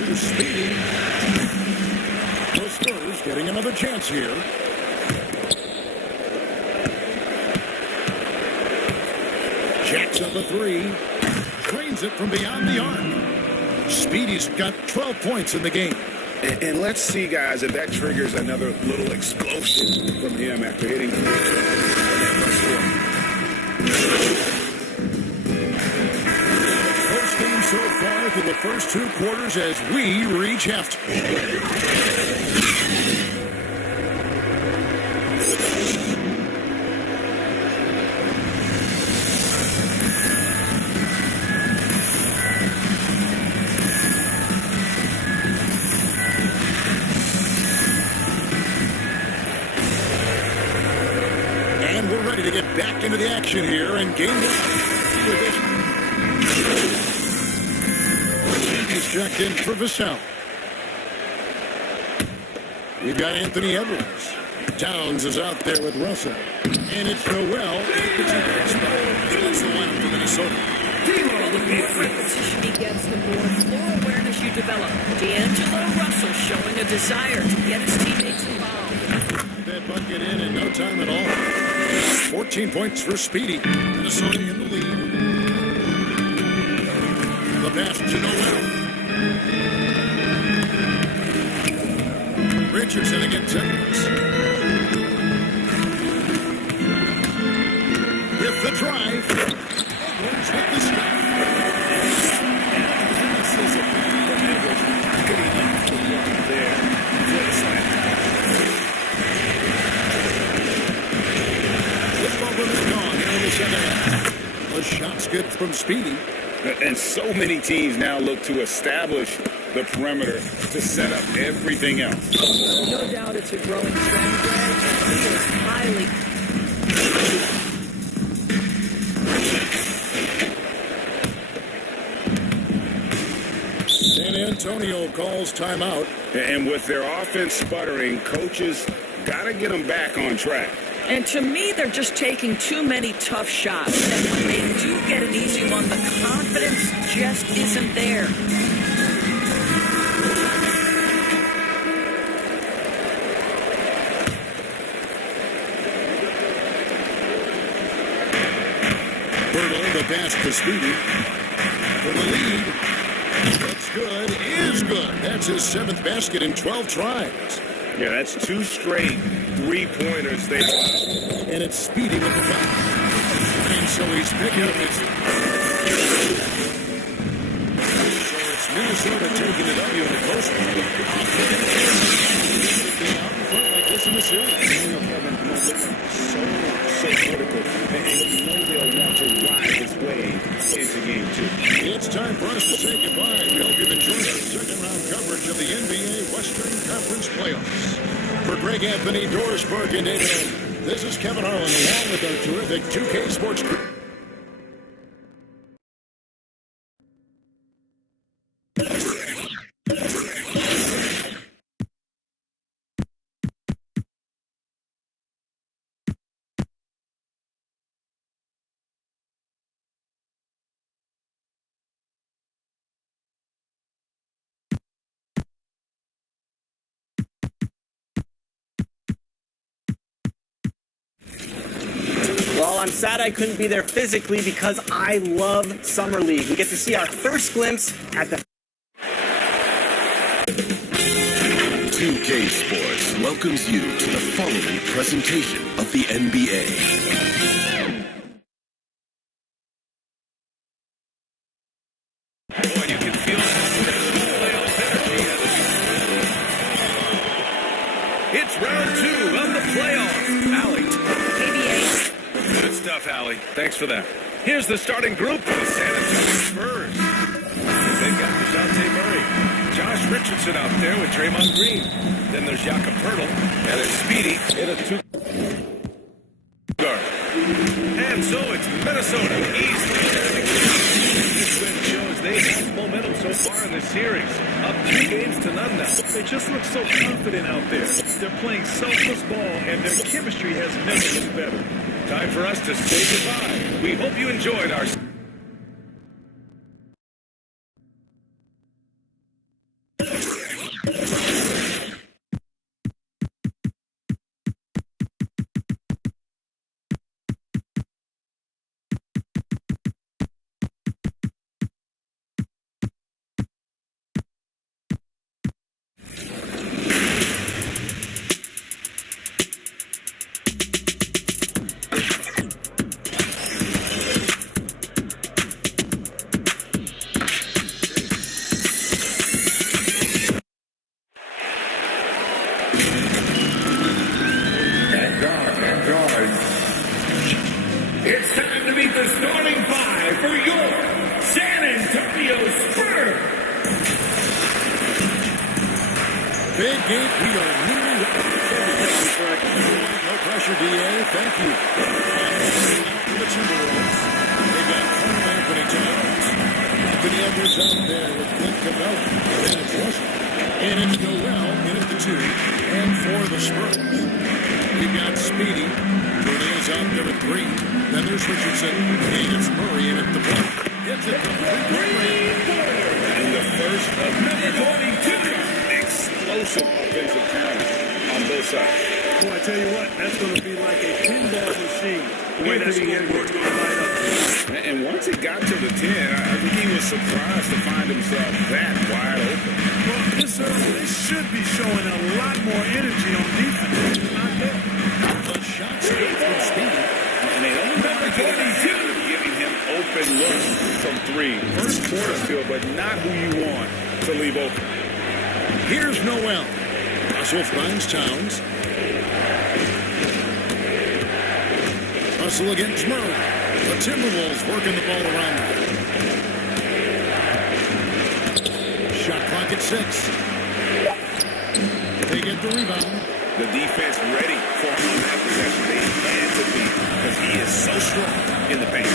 Here's Speedy. The Spurs getting another chance here. Jacks up a 3. Drains it from beyond the arc. Speedy's got 12 points in the game. And let's see, guys, if that triggers another little explosion from him after hitting. Close game so far through the first 2 quarters as we reach halftime. And we're ready to get back into the action here in game 1. He's checked in for Vassell. We've got Anthony Edwards. Towns is out there with Russell. And it's Noel. That's the lineup for Minnesota. The more repetition he gets, the more floor awareness you develop. D'Angelo Russell showing a desire to get his teammates involved. That bucket in no time at all. 14 points for Speedy. Minnesota in the lead. The pass to Noel. Richardson against Edwards. With the drive. Edwards with the stop. This is a good enough there for the slam. This ball is gone here in the second half. The shot's good from Speedy. And so many teams now look to establish the perimeter to set up everything else. No doubt it's a growing trend, Greg, and he is highly. San Antonio calls timeout. And with their offense sputtering, coaches got to get them back on track. And to me, they're just taking too many tough shots. And when they do get an easy one, the confidence just isn't there. Bertle, the pass to Speedy. For the lead. That's good. Is good. That's his 7th basket in 12 tries. Yeah, that's 2 straight 3-pointers there. And it's Speedy with the foul. And so he's picking up his... So it's Minnesota taking the W in the post. Out in front like this in the series. So critical. And you know they'll want to ride this wave into game 2. It's time for us to say goodbye. We hope you've enjoyed our second-round coverage of the NBA Western Conference Playoffs. For Greg Anthony, Doris Burke, and David Owen, this is Kevin Harlan along with our terrific 2K Sports crew. Well, I'm sad I couldn't be there physically because I love Summer League. We get to see our first glimpse at the... 2K Sports welcomes you to the following presentation of the NBA. Boy, you can feel it's round 2 of the playoffs. Allie. Good stuff, Allie. Thanks for that. Here's the starting group for the San Antonio Spurs. They've got DeJounte Murray, Josh Richardson out there with Draymond Green. Then there's Jakob Poeltl, and it's Speedy in a 2 guard. And so it's Minnesota easily. This win shows they have momentum so far in this series. Up 2-0 now. They just look so confident out there. They're playing selfless ball, and their chemistry has never been better. Time for us to say goodbye. We hope you enjoyed our Big gate. We are really no pressure, DA. Thank you. And the Timberwolves. They got Colonel Anthony Towns. Anthony Edwards out there with Clint Cabela. And it's Russell. And it's Noel in at the 2. And for the Spurs, we got Speedy. Bernia's out there with Green. Then there's Richardson. And it's Murray in at the point. It's a complete range. And the first of number 22. Explosive offensive talent on both sides. Well, I tell you what, that's going to be like a pinball machine. The way that scoreboard's going to light up. And once he got to the 10, I think he was surprised to find himself that wide open. Well, they should be showing a lot more energy on defense. It's not there. The shot's good from Speedy. And they only got to get giving him open looks from 3. First quarter still, but not who you want to leave open. Here's Noel. Russell finds Towns. Russell against Murray. The Timberwolves working the ball around. Shot clock at 6. They get the rebound. The defense ready for him on that possession. They had to be because he is so strong in the paint.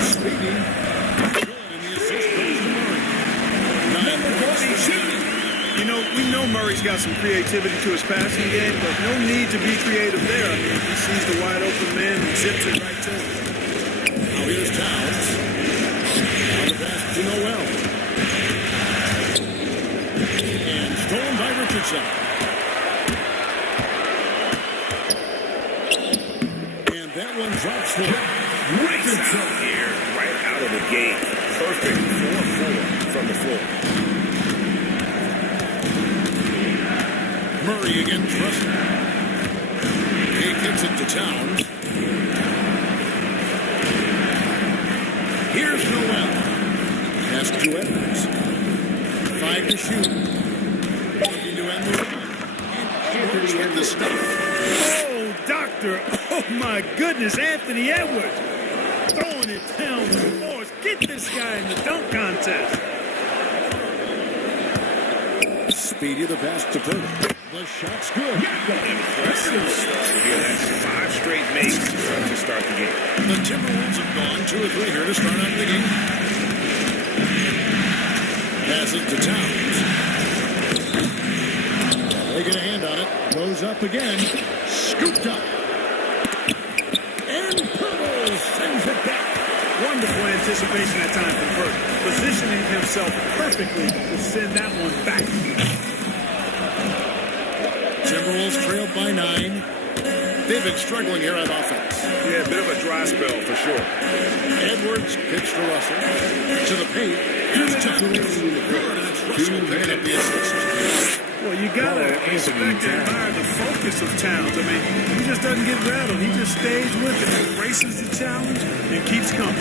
Speedy. Good, and the assist goes to Murray. 9 points. You know, we know Murray's got some creativity to his passing game, but no need to be creative there. I mean, he sees the wide open man and zips it right to him. Now here's Towns. On the pass to Noel. And stolen by Richardson. And that one drops for Richardson here, right out of the gate. Perfect 4-4 from the floor. Murray against Russell. He gets it to Towns. Here's Noel. Pass to Edwards. 5 to shoot. Looking to end the run. Edwards with the stuff. Oh, doctor. Oh, my goodness. Anthony Edwards throwing it down the floor. Get this guy in the dunk contest. Speedy the pass to Purdy. The shot's good. Impressive start here. That's 5 straight makes to start the game. The Timberwolves have gone 2 or 3 here to start out the game. Pass it to Towns. They get a hand on it. Goes up again. Scooped up. And Purdy sends it back. Wonderful anticipation at time from Purdy. Positioning himself perfectly to send that one back. Timberwolves trailed by 9. They've been struggling here on offense. Yeah, a bit of a dry spell for sure. Edwards kicks to Russell. To the paint. Here's Towns. It's Russell picking up the assist. Well, you got to respect and admire the focus of Towns. I mean, he just doesn't get rattled. He just stays with it, embraces the challenge, and keeps coming.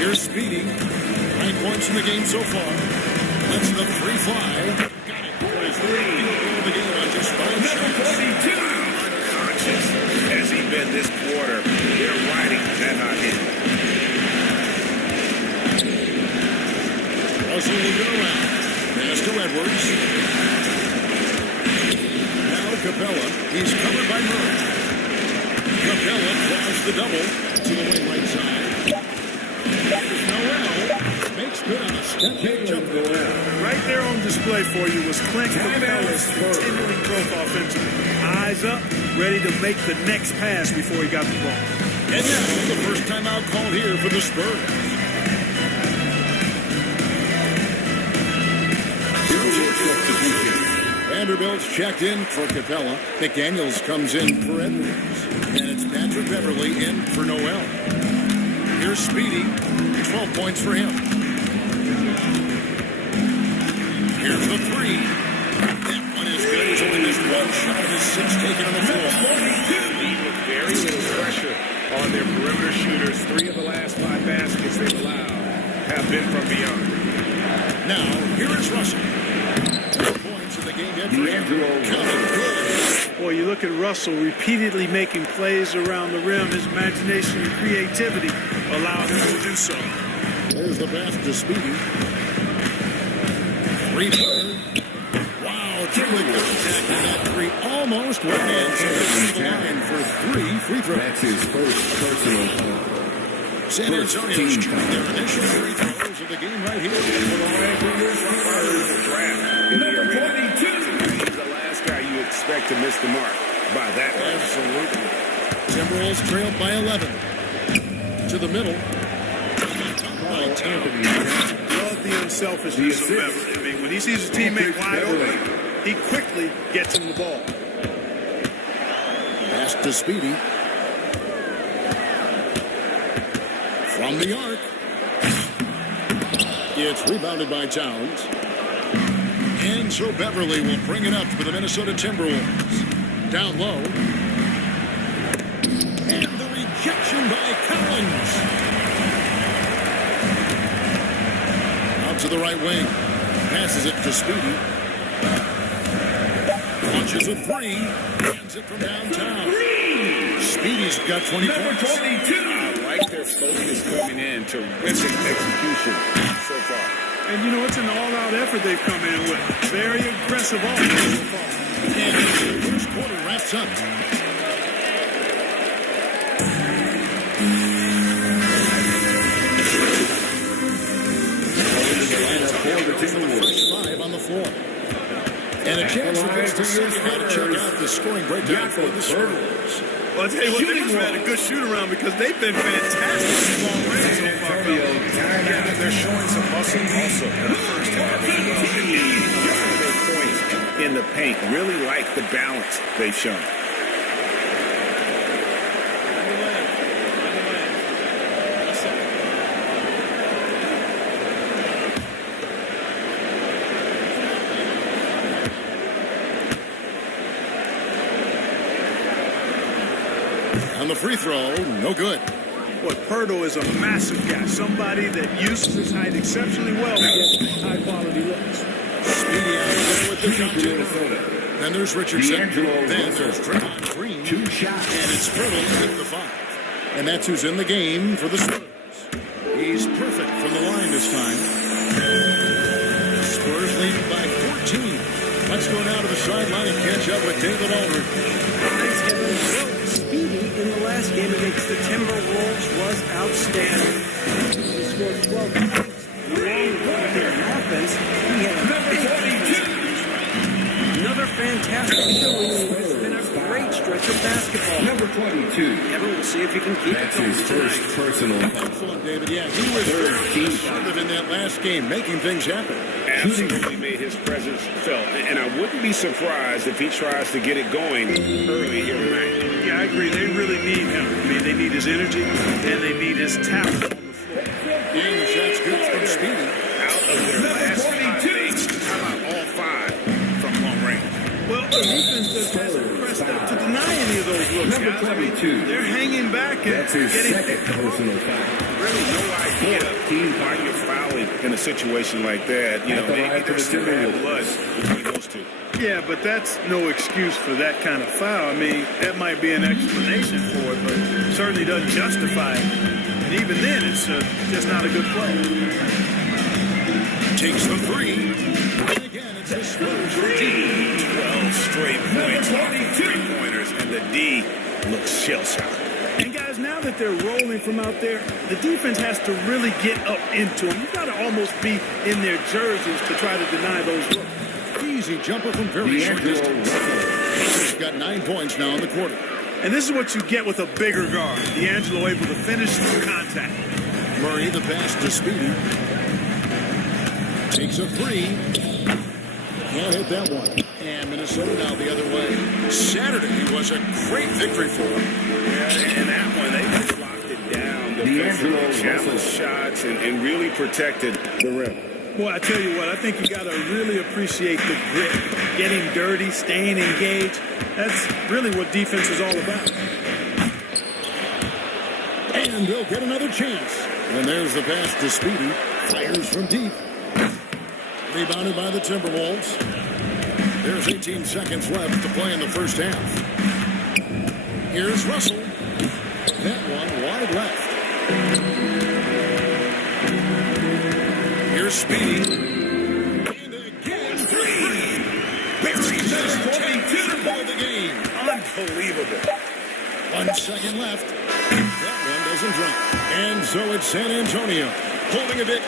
Here's Speedy. 9 points in the game so far. That's the free fly. Got it. For his 3. The game on just 5 shots. 42. Unconscious has he been this quarter. They're riding that hot hit. Russell will go around. Pass to Edwards. Now Capella. He's covered by Murray. Capella draws the double to the wing right side. There's Noel. Makes good on the step back jumper. Right there on display for you was Clint Capella's continuing growth offensively. Eyes up, ready to make the next pass before he got the ball. And now the first timeout called here for the Spurs. Vanderbilt's checked in for Capella. McDaniels comes in for Edwards. And it's Patrick Beverly in for Noel. Here's Speedy. 12 points for him. Here's the 3. That one is good. He's only missed 1 shot of his 6 taken on the floor. With very little pressure on their perimeter shooters. 3 of the last 5 baskets they've allowed have been from beyond. Now, here is Russell. 4 points in the game yet for him. Counted good. Boy, you look at Russell repeatedly making plays around the rim. His imagination and creativity allowed him to do so. There's the pass to Speedy. 3-pointer. That three almost went in. So this is the line for 3 free throws. That's his first personal foul. San Antonio shooting their initial free throws of the game right here. Number 22. He's the last guy you expect to miss the mark by that much. Absolutely. Timberwolves trailed by 11. To the middle. Love the unselfishness of Beverly. I mean, when he sees his teammate wide open, he quickly gets him the ball. Pass to Speedy. From the arc. It's rebounded by Towns. And so Beverly will bring it up for the Minnesota Timberwolves. Down low. And the rejection by Collins. Out to the right wing. Passes it to Speedy. Launches a three. Hands it from downtown. Speedy's got 20 points. 22. I like their focus coming in. Terrific execution so far. And, you know, it's an all-out effort they've come in with. Very aggressive offense so far. And the first quarter wraps up. Five on the floor. And a chance for this to see how to check out the scoring breakdown for the Spurs. Well, I'll tell you what, they must have had a good shoot-around because they've been fantastic long range so far. Yeah, they're showing some muscle also in the first half. Their points in the paint. Really like the balance they've shown. On the free throw, no good. Boy, Pirtle is a massive guy. Somebody that uses his height exceptionally well to get high-quality looks. Speedy out there with the jump. Then there's Richardson. Then there's Draymond Green. 2 shots. And it's Pirtle to hit the 5. And that's who's in the game for the Spurs. He's perfect from the line this time. Spurs leading by 14. Let's go now to the sideline and catch up with David Aldridge. Thanks, Kevin. Well, Speedy in the last game against the Timberwolves was outstanding. He scored 12 points. Along with their offense, he had another fantastic showing. It's been a great stretch of basketball. Number 22. Kevin, we'll see if he can keep That's it going his tonight. first personal foul. Excellent, David. Yeah, he was very assertive in that last game, making things happen. Absolutely made his presence felt. And I wouldn't be surprised if he tries to get it going early here tonight. Yeah, I agree. They really need him. I mean, they need his energy and they need his talent on the floor. And the shot's good from Speedy. Out of their last 5 days, how about all 5 from long range? Well, the defense just hasn't pressed up to deny any of those looks, Number guys. I mean, 22. they're hanging back and That's his getting second personal foul. Really no idea why you're fouling in a situation like that. You know, maybe there's some bad blood between those two. Yeah, but that's no excuse for that kind of foul. I mean, that might be an explanation for it, but certainly doesn't justify it. And even then, it's just not a good play. Takes the 3. And again, it's the Spurs for D. 12 straight points off of 3-pointers, and the D looks shell-shocked. And guys, now that they're rolling from out there, the defense has to really get up into them. You've got to almost be in their jerseys to try to deny those looks. Easy jumper from very short distance. He's got 9 points now in the quarter. And this is what you get with a bigger guard. D'Angelo able to finish through contact. Murray, the pass to Speedy. Takes a 3. Can't hit that one. And Minnesota now the other way. Saturday was a great victory for them. Yeah, and that one, they just locked it down. Defensively challenged shots and really protected the rim. Boy, I tell you what, I think you got to really appreciate the grit. Getting dirty, staying engaged. That's really what defense is all about. And they'll get another chance. And there's the pass to Speedy. Fires from deep. Rebounded by the Timberwolves. There's 18 seconds left to play in the first half. Here's Russell. That one wide left. Here's Speedy. And again, 3. unbelievable. 1 second left. That one doesn't drop. And so it's San Antonio holding a bit.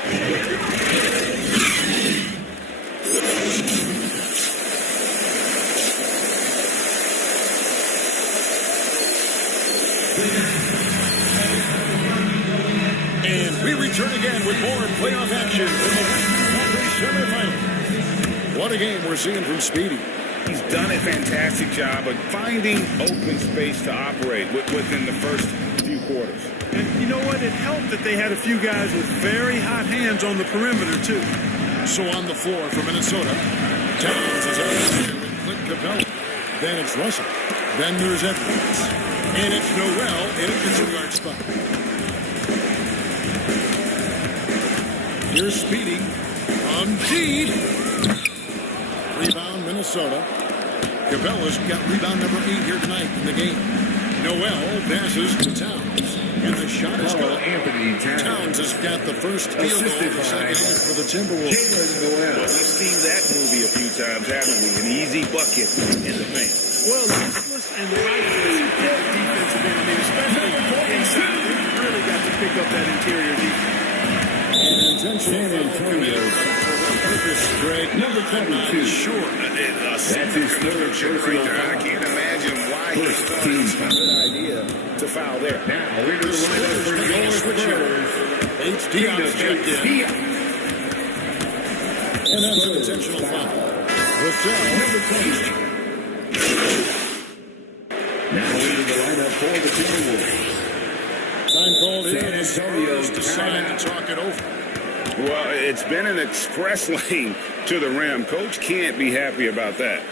And we return again with more playoff action in the Western Conference semifinal. What a game we're seeing from Speedy. He's done a fantastic job of finding open space to operate within the first few quarters. And you know what? It helped that they had a few guys with very hot hands on the perimeter, too. So on the floor for Minnesota, Towns is out there with Clint Capella. Then it's Russell. Then there's Edwards. And it's Noel in a 2-yard spot. Here's Speedy from deep. Rebound, Minnesota. Capella's got rebound number 8 here tonight in the game. Noel passes to Towns. And the shot is good. Towns has got the first field goal of the second half for the Timberwolves. Well, we've seen that movie a few times, haven't we? An easy bucket in the paint. Well, useless and lifeless defensive end. I mean, especially inside. They really got to pick up that interior defense. And San Antonio. Greg, number 22. Sure. That's his third right there. I can't imagine why he thought it was a good idea to foul there. Now, into the lineup for your Spurs. H.D. checked in. And that's an intentional foul. Vassell, number 20. Now into the lineup for the Timberwolves. Time called in, and Spurs decide to talk it over. Well, it's been an express lane to the rim. Coach can't be happy about that.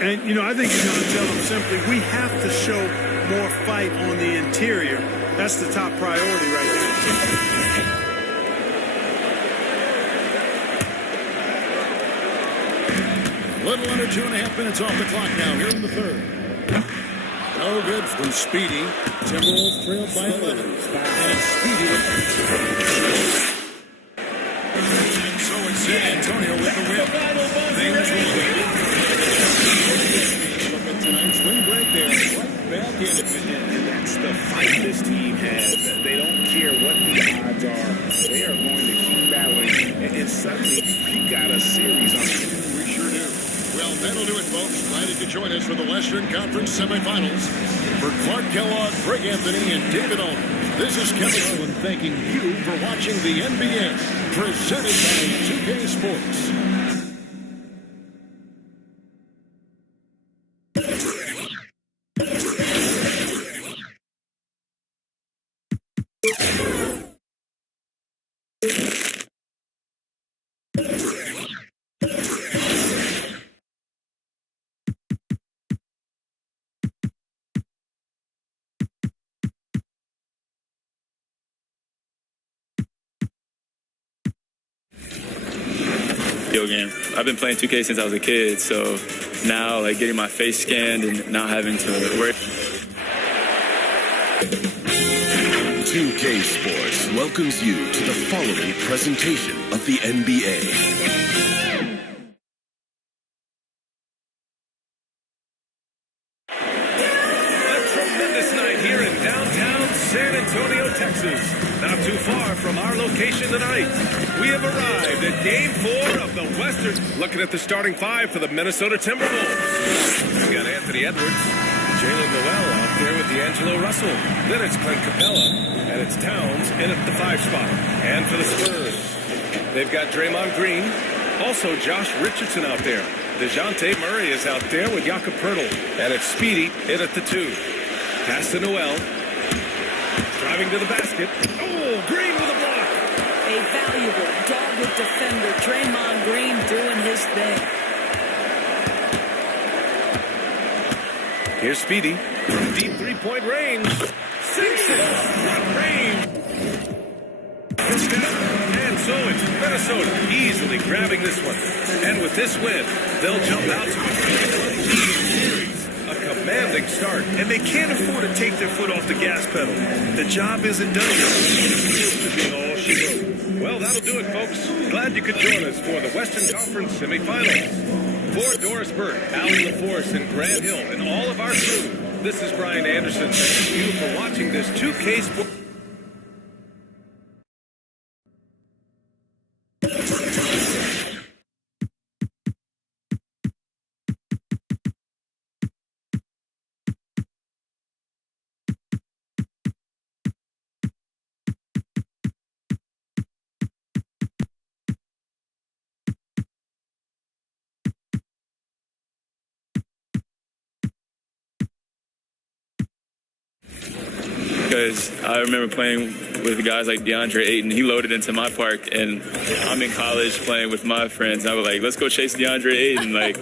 And, you know, I think he's going to tell them simply, we have to show more fight on the interior. That's the top priority right now. A little under 2.5 minutes off the clock now here in the third. No good from Speedy. Timberwolves trailed by 11. And Speedy with and so it's San Antonio with the win. Things will look at tonight's win break there. Right back in it. And that's the fight this team has. They don't care what the odds are. They are going to keep battling. And suddenly, you got a series on it. We sure do. Well, that'll do it, folks. Glad you could join us for the Western Conference semifinals. For Clark Kellogg, Greg Anthony, and David Owen, this is Kevin Owen thanking you for watching the NBA, presented by 2K Sports. Video game. I've been playing 2K since I was a kid, so now like getting my face scanned and not having to worry. 2K Sports welcomes you to the following presentation of the NBA. San Antonio, Texas. Not too far from our location tonight. We have arrived at Game 4 of the Western. Looking at the starting five for the Minnesota Timberwolves. We've got Anthony Edwards, Jalen Noel out there with D'Angelo Russell. Then it's Clint Capella, and it's Towns in at the 5 spot. And for the Spurs, they've got Draymond Green, also Josh Richardson out there. DeJounte Murray is out there with Jakob Poeltl, and it's Speedy in at the 2. Pass to Noel. Driving to the basket. Oh, Green with a block. A valuable, dogged defender, Draymond Green doing his thing. Here's Speedy from deep three-point range. Sinks it. What range? And so it's Minnesota easily grabbing this one. And with this win, they'll jump out to a series. A commanding start. And they can't afford to take their foot off the gas pedal. The job isn't done yet. To be all she wrote. Well, that'll do it, folks. Glad you could join us for the Western Conference semifinals. For Doris Burke, Allie LaForce, and Grant Hill, and all of our crew, This is Brian Anderson. Thank you for watching this 2K Sports. Because I remember playing with guys like DeAndre Ayton. He loaded into my park, and I'm in college playing with my friends. I was like, let's go chase DeAndre Ayton. Like,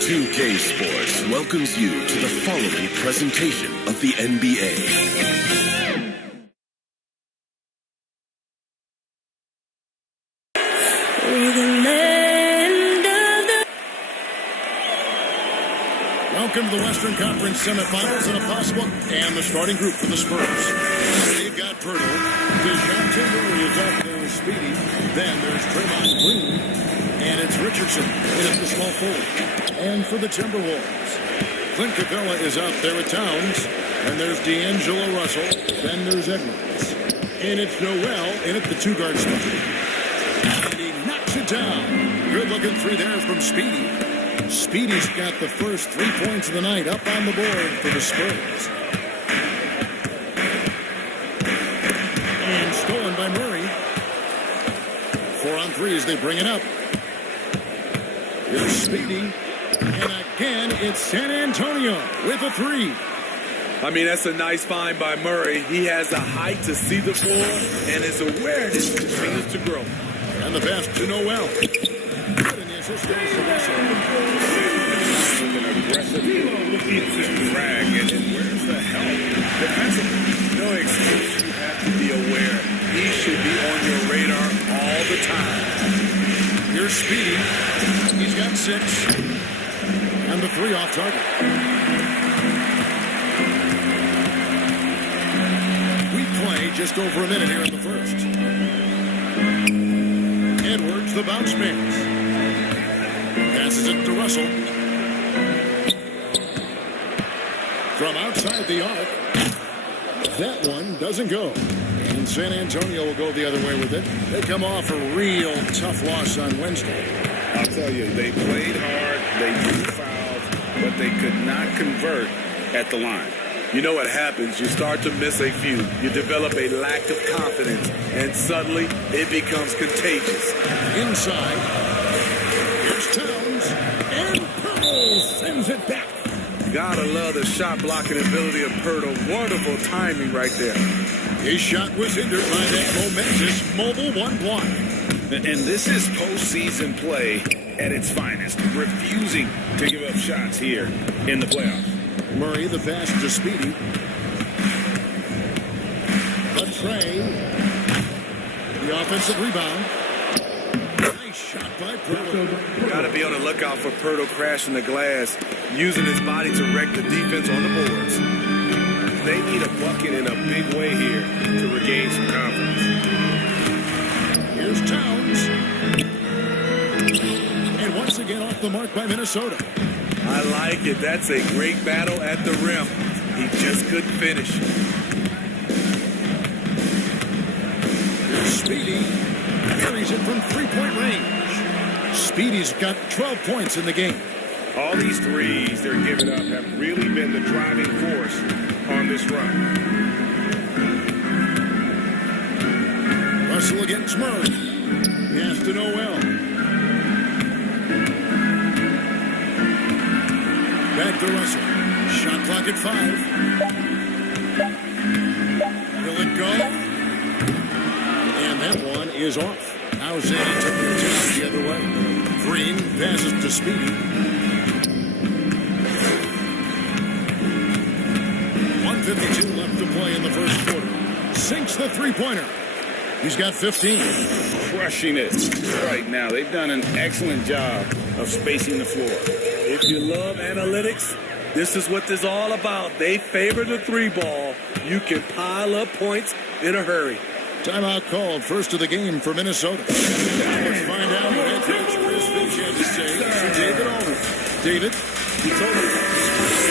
2K Sports welcomes you to the following presentation of the NBA. Welcome to the Western Conference semifinals and a possible and the starting group for the Spurs. They've got Pirtle. DeJounte Murray is up there with Speedy. Then there's Draymond Green. And it's Richardson in at the small forward. And for the Timberwolves, Clint Capella is out there with Towns. And there's D'Angelo Russell. Then there's Edwards. And it's Noel in at the two-guard spot. And he knocks it down. Good-looking three there from Speedy. Speedy's got the first 3 points of the night up on the board for the Spurs. And stolen by Murray. 4 on 3 as they bring it up. Here's Speedy. And again, it's San Antonio with a 3. I mean, that's a nice find by Murray. He has the height to see the floor, and his awareness continues to grow. And the pass to Noel. Aggressive looking to drag, and where's the help? Defensively, no excuse. You have to be aware. He should be on your radar all the time. Here's Speedy. He's got 6. And the 3 off target. We play just over a minute here in the first. Edwards, the bounce pass. Passes it to Russell. From outside the arc. That one doesn't go. And San Antonio will go the other way with it. They come off a real tough loss on Wednesday. I'll tell you, they played hard, they drew fouls, but they could not convert at the line. You know what happens? You start to miss a few. You develop a lack of confidence, and suddenly it becomes contagious. Inside. Here's Towns. And Pirtle sends it back. Gotta love the shot blocking ability of Pirtle. Wonderful timing right there. His shot was hindered by that momentous mobile one block. And this is postseason play at its finest, refusing to give up shots here in the playoffs. Murray, the pass to Speedy. The tray. The offensive rebound. Nice shot by Pirtle. Got to be on the lookout for Pirtle crashing the glass, using his body to wreck the defense on the boards. They need a bucket in a big way here to regain some confidence. Here's Towns. And once again off the mark by Minnesota. I like it. That's a great battle at the rim. He just couldn't finish. Here's Speedy. Carries it from three-point range. Speedy's got 12 points in the game. All these threes they're giving up have really been the driving force on this run. Russell against Murray. Pass to Noel. Back to Russell. Shot clock at 5. Will it go? And that one is off. Now San Antonio takes it the other way. Green passes to Speedy. 1:52 left to play in the first quarter. Sinks the three-pointer. He's got 15. Crushing it right now. They've done an excellent job of spacing the floor. If you love analytics, this is what this is all about. They favor the three ball. You can pile up points in a hurry. Timeout called. First of the game for Minnesota. Let's find out what head coach Chris Finch had to say. David Aldridge. David? He told me that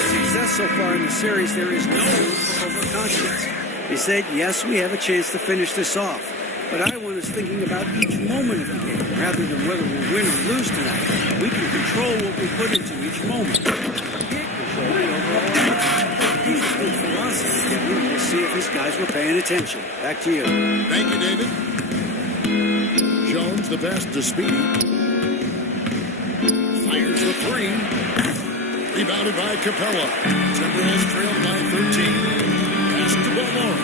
success so far in the series, there is no room for overconfidence. He said, yes, we have a chance to finish this off, but I want us thinking about each moment of the game rather than whether we win or lose tonight. We can control what we put into each moment. We can't control the overall outcome. He's a good philosophy, and we'll see if his guys were paying attention. Back to you. Thank you, David. Jones, the pass to Speedy. Fires the three. Rebounded by Capella. Timberwolves trailed by 13. Pass to Beaumont.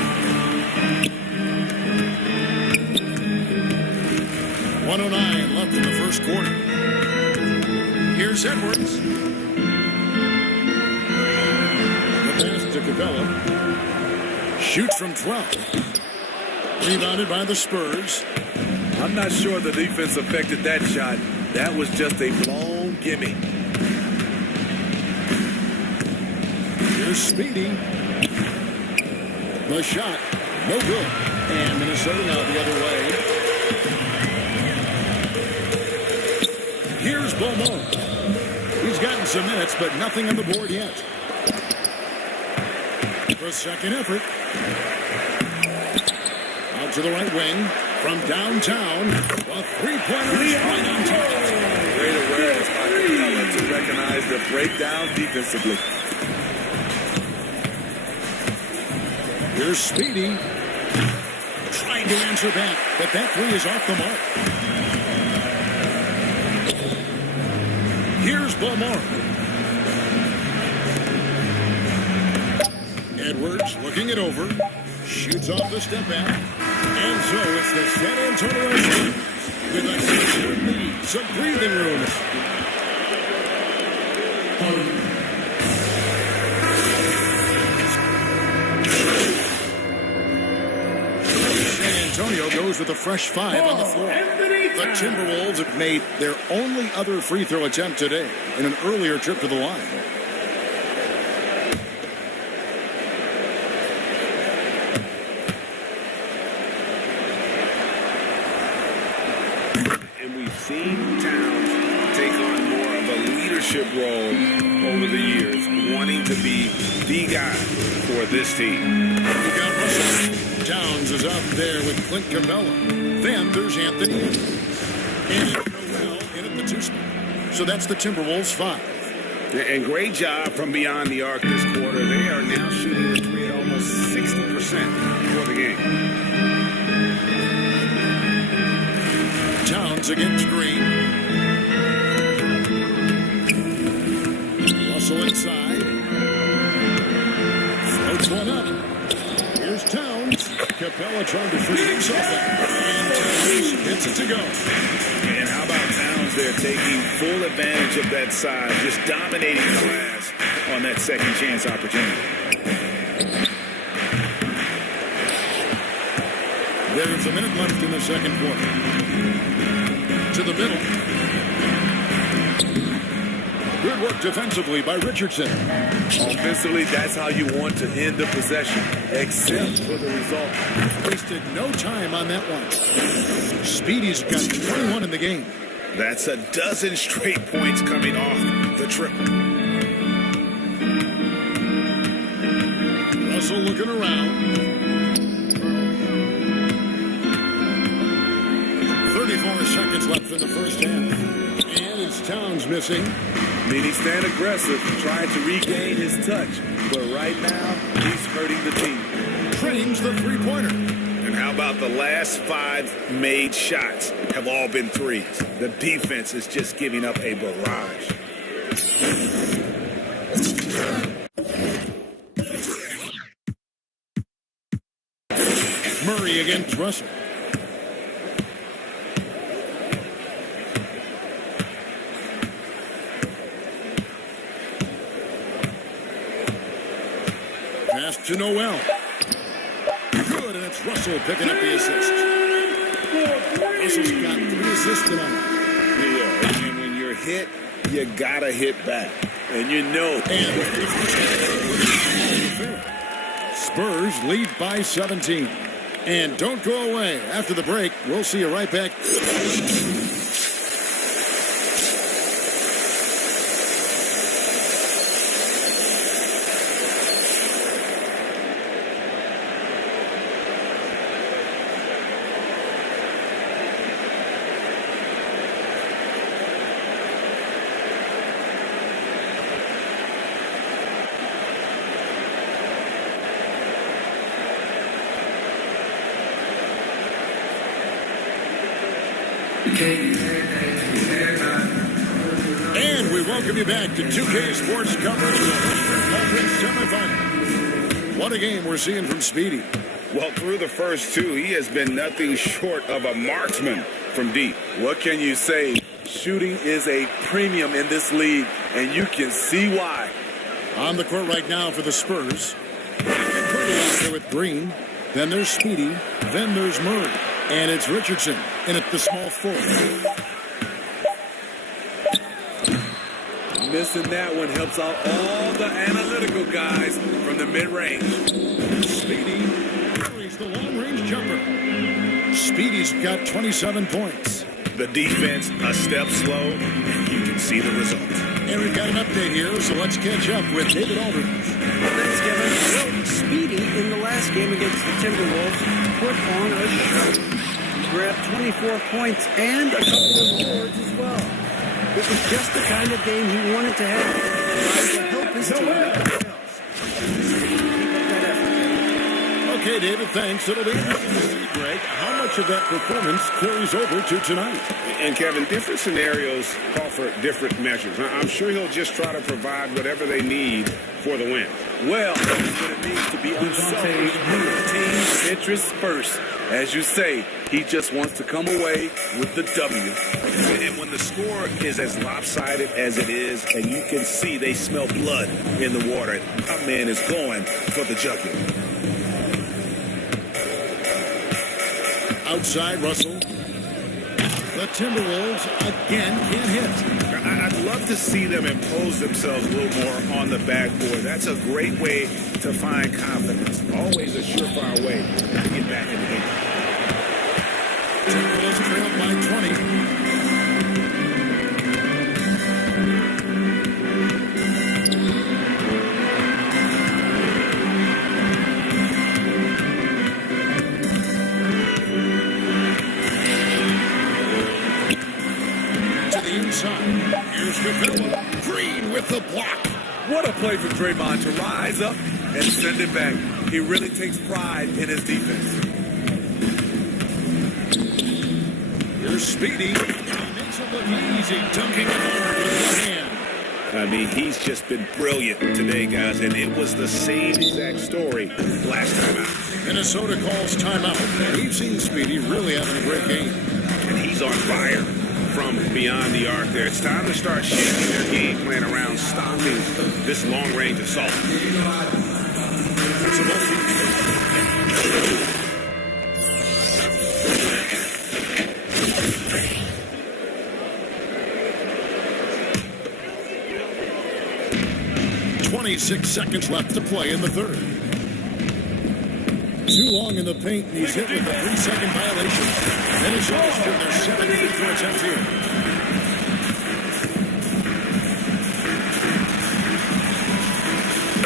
1:09 left in the first quarter. Here's Edwards. The pass to Capella. Shoots from 12. Rebounded by the Spurs. I'm not sure the defense affected that shot. That was just a blown gimme. Here's Speedy. The shot, no good. And Minnesota now the other way. Here's Beaumont. He's gotten some minutes, but nothing on the board yet. The second effort. Out to the right wing. From downtown, a three-pointer is right on target. Great awareness by Capella to recognize the breakdown defensively. Here's Speedy. Trying to answer back, but that three is off the mark. Here's Beaumont. Edwards looking it over. Shoots off the step back. And so it's the San Antonio Spurs with a 6-point lead. Some breathing room. San Antonio goes with a fresh 5 on the floor. The Timberwolves have made their only other free throw attempt today in an earlier trip to the line. Seen Towns take on more of a leadership role over the years, wanting to be the guy for this team. You got Russell. Towns is out there with Clint Capella. Then there's Anthony. And Noel in at the 2 spot. So that's the Timberwolves 5. And great job from beyond the arc this quarter. They are now shooting the three at almost 60% for the game. Towns against Green. Russell inside. Floats one up. Here's Towns. Capella trying to free himself up. And Towns gets it to go. And how about Towns there taking full advantage of that size, just dominating the glass on that second chance opportunity. There's a minute left in the second quarter. To the middle. Good work defensively by Richardson. Offensively, that's how you want to end the possession, except for the result. Wasted no time on that one. Speedy's got 21 in the game. That's a dozen straight points coming off the triple. Russell looking around. 34 seconds left in the first half. And it's Towns missing. I mean, he's staying aggressive, trying to regain his touch. But right now, he's hurting the team. Trains the three-pointer. And how about the last 5 made shots have all been threes? The defense is just giving up a barrage. Murray against Russell. Pass to Noel. Good, and it's Russell picking up the assist. Russell's got 3 assists tonight. Yeah, and when you're hit, you gotta hit back. And you know. Spurs lead by 17. And don't go away. After the break, we'll see you right back. And we welcome you back to 2K Sports coverage of the Western Conference semifinal. What a game we're seeing from Speedy. Well, through the first two, he has been nothing short of a marksman from deep. What can you say? Shooting is a premium in this league, and you can see why. On the court right now for the Spurs. Out there with Green. Then there's Speedy. Then there's Murray. And it's Richardson in at the small forward. Missing that one helps out all the analytical guys from the mid-range. Speedy carries the long-range jumper. Speedy's got 27 points. The defense a step slow, and you can see the result. And we've got an update here, so let's catch up with David Aldridge. Thanks, Kevin. Well, Speedy in the last game against the Timberwolves put on a show. He grabbed 24 points and a couple of boards as well. It was just the kind of game he wanted to have. Trying to help his team make the playoffs. Keep up that effort. Okay, David, thanks. It'll be interesting to see, Greg, how much of that performance carries over to tonight. And, Kevin, different scenarios call for different measures. I'm sure he'll just try to provide whatever they need for the win. Well, that's what it means to be unselfish. Team's interests first. As you say, he just wants to come away with the W. And when the score is as lopsided as it is, and you can see they smell blood in the water, our man is going for the jugular. Outside, Russell. The Timberwolves again can't hit. I'd love to see them impose themselves a little more on the backboard. That's a great way to find confidence. Always a surefire way to get back in the game. Timberwolves trail by 20. Here's Capella. Green with the block. What a play for Draymond to rise up and send it back. He really takes pride in his defense. Here's Speedy. He makes it look easy, dunking it hard with one hand. I mean, he's just been brilliant today, guys, and it was the same exact story last time out. Minnesota calls timeout. We've seen Speedy really having a great game. And he's on fire from beyond the arc there. It's time to start shifting their game plan around stopping this long-range assault. .26 seconds left to play in the third. Too long in the paint, and he's hit with a 3-second violation. Minnesota's doing their 7th free throw attempt here.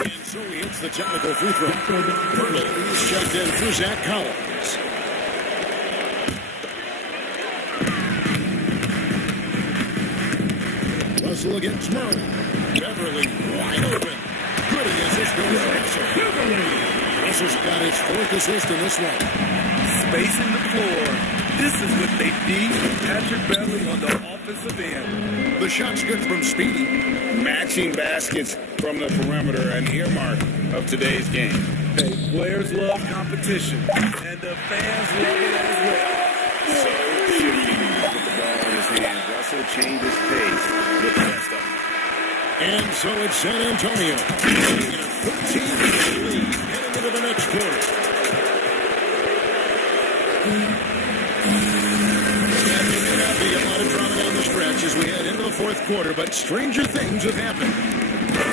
And so he hits the technical free throw. Pirtle is checked in for Zach Collins. Russell against Murray. Beverly wide open. Good against this goes Russell. Russell's got his 4th assist in this one. Spacing the floor. This is what they need from Patrick Beverly on the offensive end. The shot's good from Speedy. Matching baskets from the perimeter, an earmark of today's game. Hey, players love competition, and the fans love it as well. So should he with the ball in his hands. Russell changes pace with the rest of them. And so it's San Antonio. 13 lead heading into the next quarter. There may not be a lot of drama down the stretch as we head into the 4th quarter, but stranger things have happened.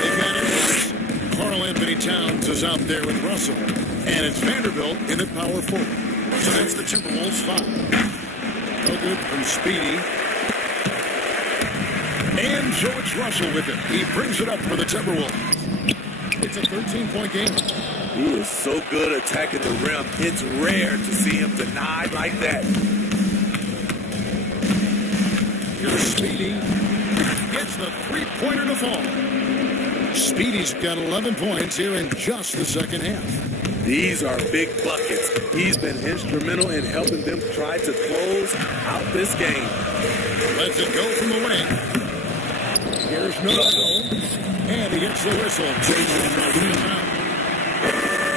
They've got it. Karl Anthony Towns is out there with Russell, and it's Vanderbilt in at power forward. So that's the Timberwolves 5. No good from Speedy. And so it's Russell with it. He brings it up for the Timberwolves. It's a 13-point game. He is so good attacking the rim. It's rare to see him denied like that. Here's Speedy. Gets the three-pointer to fall. Speedy's got 11 points here in just the second half. These are big buckets. He's been instrumental in helping them try to close out this game. Lets it go from the wing. Here's no goal. And he gets the whistle. Chasing him out.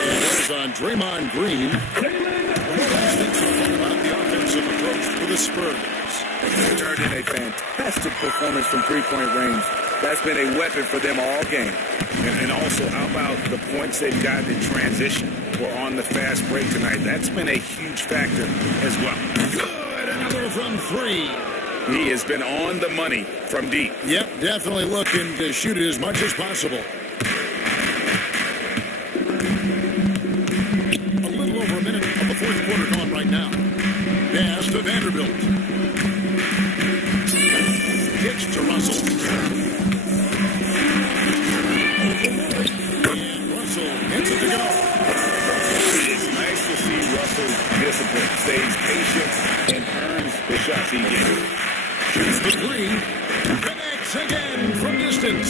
It goes on Draymond Green. About the offensive approach for the Spurs. They turned in a fantastic performance from three-point range. That's been a weapon for them all game. And also, how about the points they've gotten in transition or on the fast break tonight? That's been a huge factor as well. Good, another from three. He has been on the money from deep. Yep, definitely looking to shoot it as much as possible. A little over a minute of the fourth quarter gone right now. Pass to Vanderbilt. Pitch to Russell. And Russell gets it to go. It's nice to see Russell's discipline, stays patient, and earns the shots he gets. Shoots the three. Connects again from distance.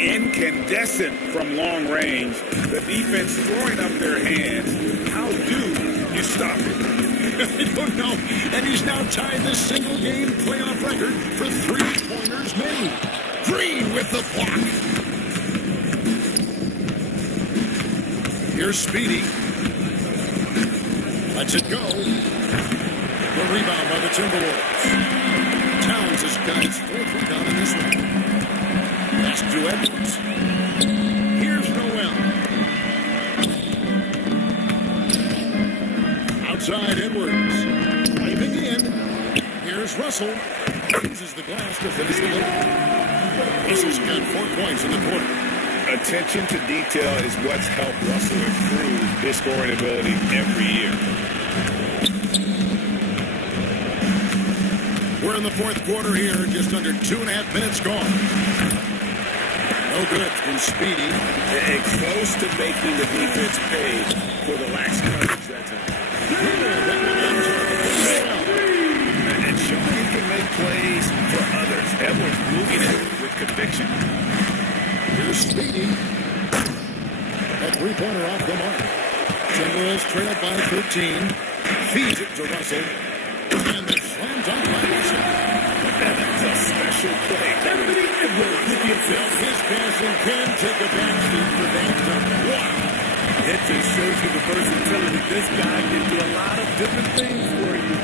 Incandescent from long range. The defense throwing up their hands. How do you stop it? I don't know. And he's now tied the single-game playoff record for three-pointers made. Green with the block. Here's Speedy. Lets it go. The rebound by the Timberwolves. Towns has got his fourth rebound in this one. Pass to Edwards. Here's Noel. Outside Edwards. Driving in. Here's Russell. Uses the glass to finish the game. Russell's got 4 points in the quarter. Attention to detail is what's helped Russell improve his scoring ability every year. We're in the fourth quarter here, just under 2.5 minutes gone. No good from Speedy. And close to making the defense pay for the lax coverage that time. And showing he can make plays for others. Edwards moving it with conviction. Here's Speedy. A three-pointer off the mark. Timberwolves trail up by 13. Feeds it to Russell. And the slam dunk by Russell. That's a special play. His passing can take a backseat for that dunk. Wow. It just shows you the versatility. This guy can do a lot of different things for you.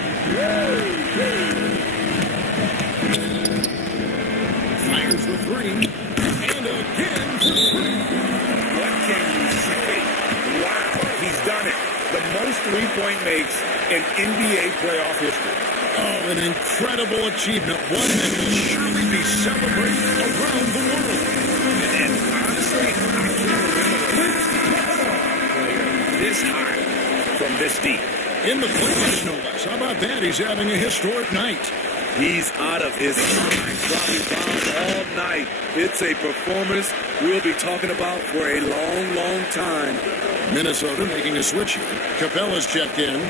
Fires the three. And again for three. What can you say? Wow, he's done it. The most three-point makes in NBA playoff history. Oh, an incredible achievement. One that will surely be celebrated around the world. And honestly, I can't remember the last player this high from this deep. In the playoffs, no less. How about that? He's having a historic night. He's out of his mind, dropping bombs all night. It's a performance we'll be talking about for a long, long time. Minnesota making a switch here. Capella's checked in.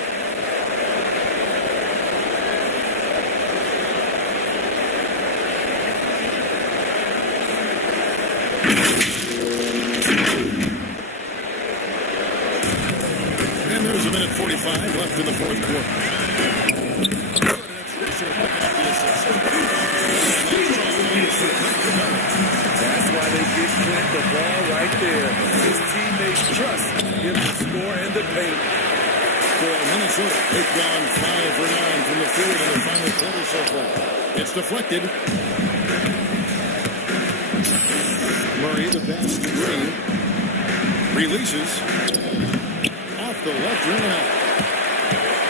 And there's a minute 45 left in the fourth quarter. That's why they give Clint the ball right there. His teammates trust him to score in the paint. For Minnesota, they've gone 5 for 9 from the field in the final quarter so far. It's deflected. Murray, the pass to Green. Releases. Off the left rim and out.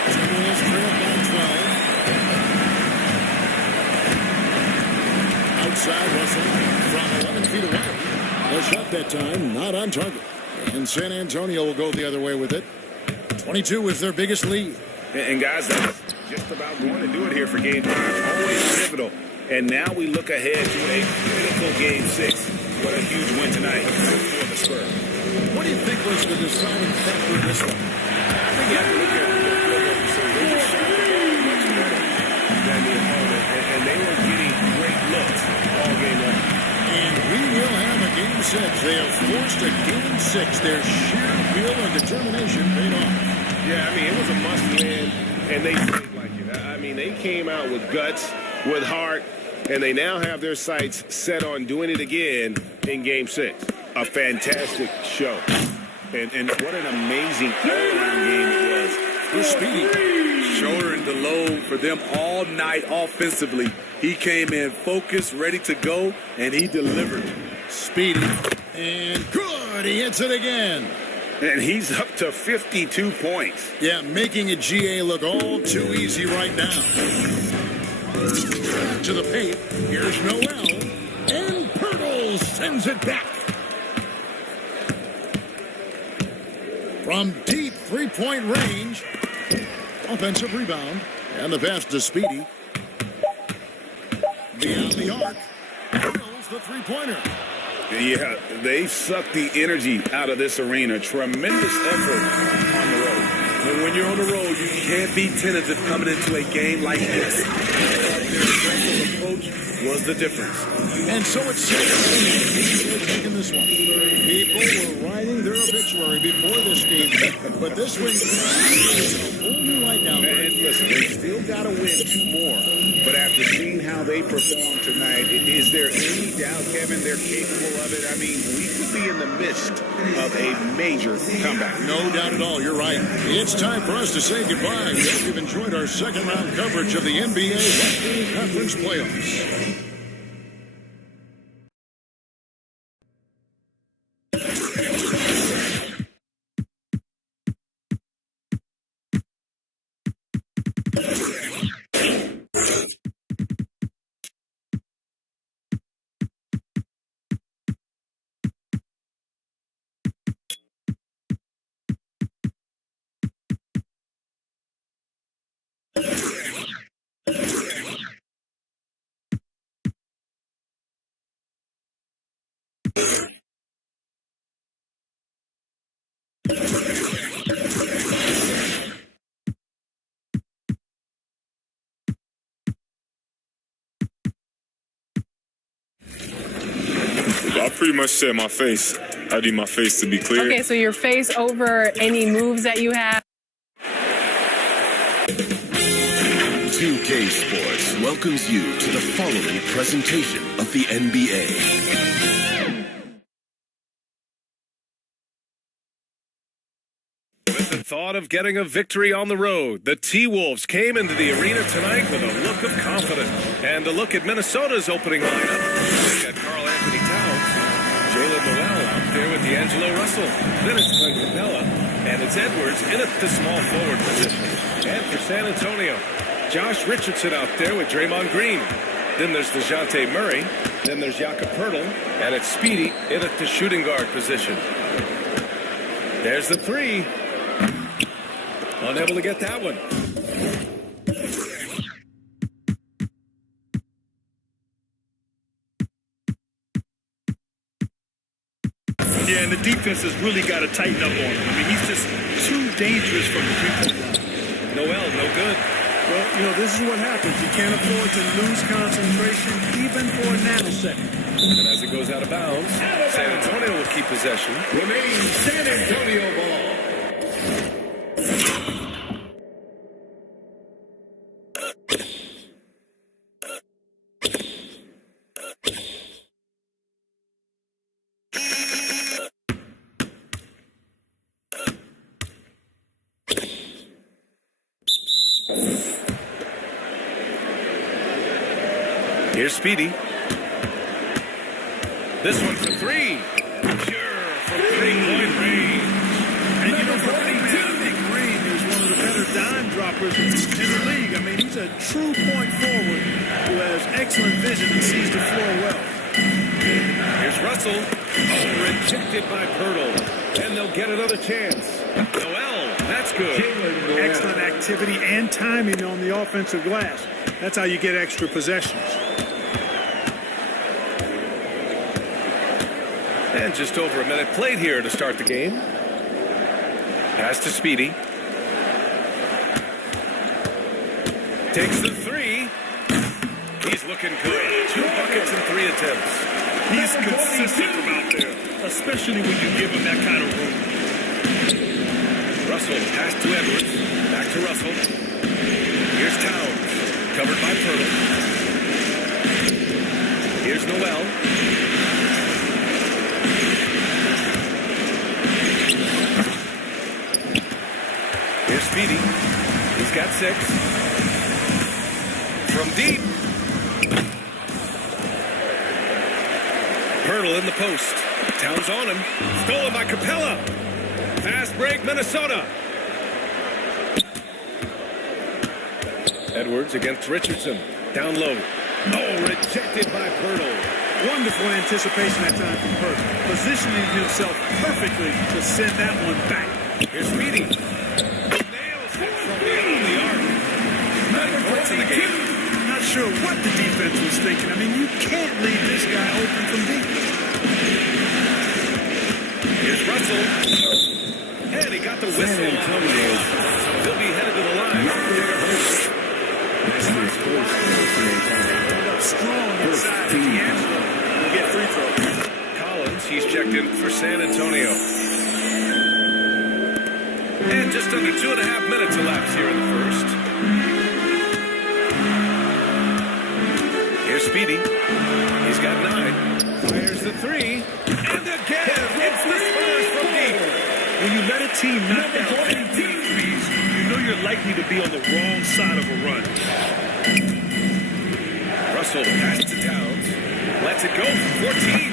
Timberwolves trail by 12. Outside Russell from 11 feet away. A shot that time, not on target. And San Antonio will go the other way with it. 22 is their biggest lead. And guys, that's just about going to do it here for Game 5. Always pivotal. And now we look ahead to a critical Game 6. What a huge win tonight for the Spurs. What do you think was the deciding factor in this one? I think you have to look at the field so they just shot the ball much better than the opponent. And they were getting great looks all game long. And we will have a Game 6. They have forced a game 6. Their sheer will and determination paid off. Yeah, I mean, it was a must-win, and they played like it. I mean, they came out with guts, with heart, and they now have their sights set on doing it again in Game 6. A fantastic show. And what an amazing all-around game it was. For Speedy. Shouldering the load for them all night offensively. He came in focused, ready to go, and he delivered. Speedy. And good. He hits it again. And he's up to 52 points. Yeah, making a GA look all too easy right now. To the paint. Here's Noel. And Pirtle sends it back. From deep three-point range. Offensive rebound. And the pass to Speedy. Beyond the arc. Pirtle's the three-pointer. Yeah, they sucked the energy out of this arena. Tremendous effort on the road. And when you're on the road, you can't be tentative coming into a game like this. Their approach was the difference. And so it's taking this one. People were riding their obituary before this game, but this win is a whole new light now. And listen, they still got to win 2 more. But after seeing how they performed tonight, is there any doubt, Kevin, they're capable of it? I mean, we could be in the midst of a major comeback. No doubt at all. You're right. It's time for us to say goodbye. We hope you've enjoyed our second round coverage of the NBA Western Conference Playoffs. I pretty much said my face. I need my face to be clear. Okay, so your face over any moves that you have. 2K Sports welcomes you to the following presentation of the NBA. With the thought of getting a victory on the road, the T-Wolves came into the arena tonight with a look of confidence. And a look at Minnesota's opening lineup. They got Karl Anthony Towns, Jalen Noel out there with D'Angelo Russell. Then it's Clint Capella, and it's Edwards in at the small forward position. And for San Antonio, Josh Richardson out there with Draymond Green. Then there's DeJounte Murray. Then there's Jakob Poeltl, and it's Speedy in at the shooting guard position. There's the three. Unable to get that one. Yeah, and the defense has really got to tighten up on him. I mean, he's just too dangerous from the three-point line. Noel, no good. Well, you know, this is what happens. You can't afford to lose concentration even for a nanosecond. And as it goes out of bounds, San Antonio will keep possession. Remains San Antonio ball. Here's Speedy. This one for three. Sure, from three-point range. And you know, for a big man, I think Green is one of the better dime droppers in the league. I mean, he's a true point forward who has excellent vision and sees the floor well. Here's Russell. Oh, rejected by Poeltl. And they'll get another chance. Noel, that's good. Excellent activity and timing on the offensive glass. That's how you get extra possessions. And just over a minute played here to start the game. Pass to Speedy. Takes the three. He's looking good. 2 buckets and 3 attempts. He's consistent from out there, especially when you give him that kind of room. Russell, pass to Edwards. Back to Russell. Here's Towns. Covered by Pirtle. Here's Noel. Here's Speedy. He's got 6. From deep. Pirtle in the post. Towns on him. Stolen by Capella. Fast break, Minnesota. Edwards against Richardson. Down low. Oh, rejected by Pirtle. Wonderful anticipation that time from Pirtle. Positioning himself perfectly to send that one back. Here's Speedy. Nails it from beyond the arc. 9 points in the game. Not sure what the defense was thinking. I mean, you can't leave this guy open from deep. Here's Russell. And he got the whistle. He'll be headed to the line. Strong inside. D'Angelo will get free throw. Collins, he's checked in for San Antonio. And just under 2.5 minutes elapsed here in the first. Here's Speedy. He's got 9. Fires the 3. And again, it's the Spurs from deep. When you let a team knock down 15 threes, you know you're likely to be on the wrong side of a run. Russell pass to Towns. Lets it go from 14.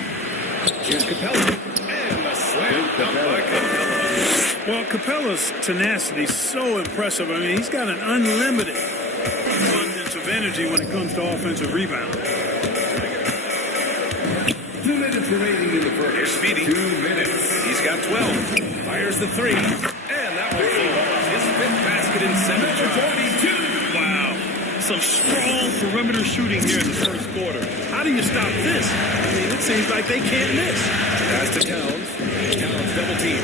Here's Capella. And a slam dunk by Capella. Well, Capella's tenacity is so impressive. I mean, he's got an unlimited abundance of energy when it comes to offensive rebound. 2 minutes remaining in the first. Here's Speedy. 2 minutes. He's got 12. Fires the 3. And that will fall. His 5th basket in 7 tries. Wow. Some strong perimeter shooting here in the first quarter. How do you stop this? I mean, it seems like they can't miss. Pass to Towns. Towns double team.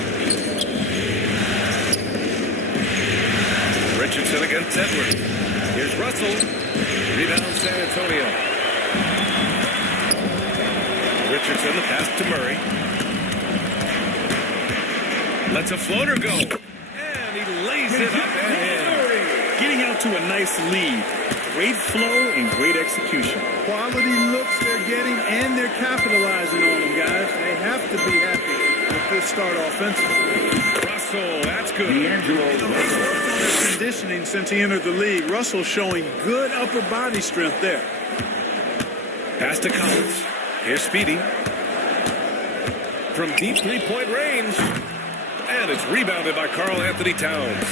Richardson against Edwards. Here's Russell. Rebound San Antonio. Richardson, the pass to Murray. Lets a floater go. And he lays it up and in. Getting out to a nice lead. Great flow and great execution. Quality looks they're getting, and they're capitalizing on them, guys. They have to be happy with this start offensively. Russell, that's good. He's worked on his conditioning since he entered the league. Russell showing good upper body strength there. Pass to Collins. Here's Speedy. From deep 3-point range. And it's rebounded by Karl Anthony Towns.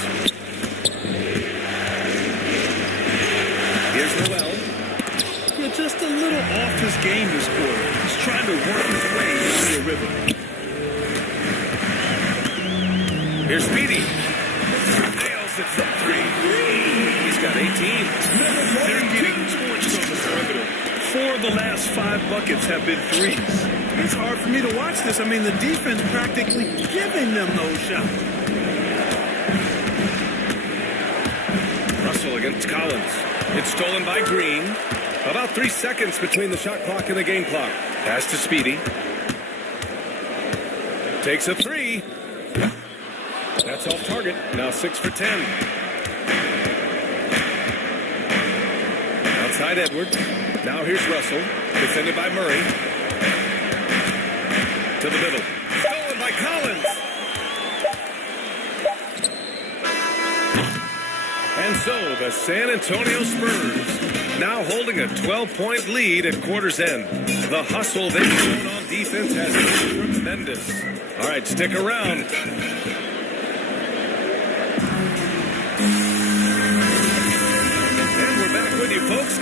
Here's Noel. Yeah, just a little off his game this quarter. He's trying to work his way into the rhythm. Here's Speedy. Nails it from 3. He's got 18. They're getting torched on the perimeter. 4 of the last 5 buckets have been threes. It's hard for me to watch this. I mean, the defense practically giving them those shots. Russell against Collins. It's stolen by Green. About 3 seconds between the shot clock and the game clock. Pass to Speedy. Takes a 3. That's off target. Now 6 for 10. Outside Edwards. Now here's Russell. Defended by Murray. To the middle. Stolen by Collins. And so the San Antonio Spurs now holding a 12-point lead at quarter's end. The hustle they've shown on defense has been tremendous. All right, stick around. And we're back with you, folks.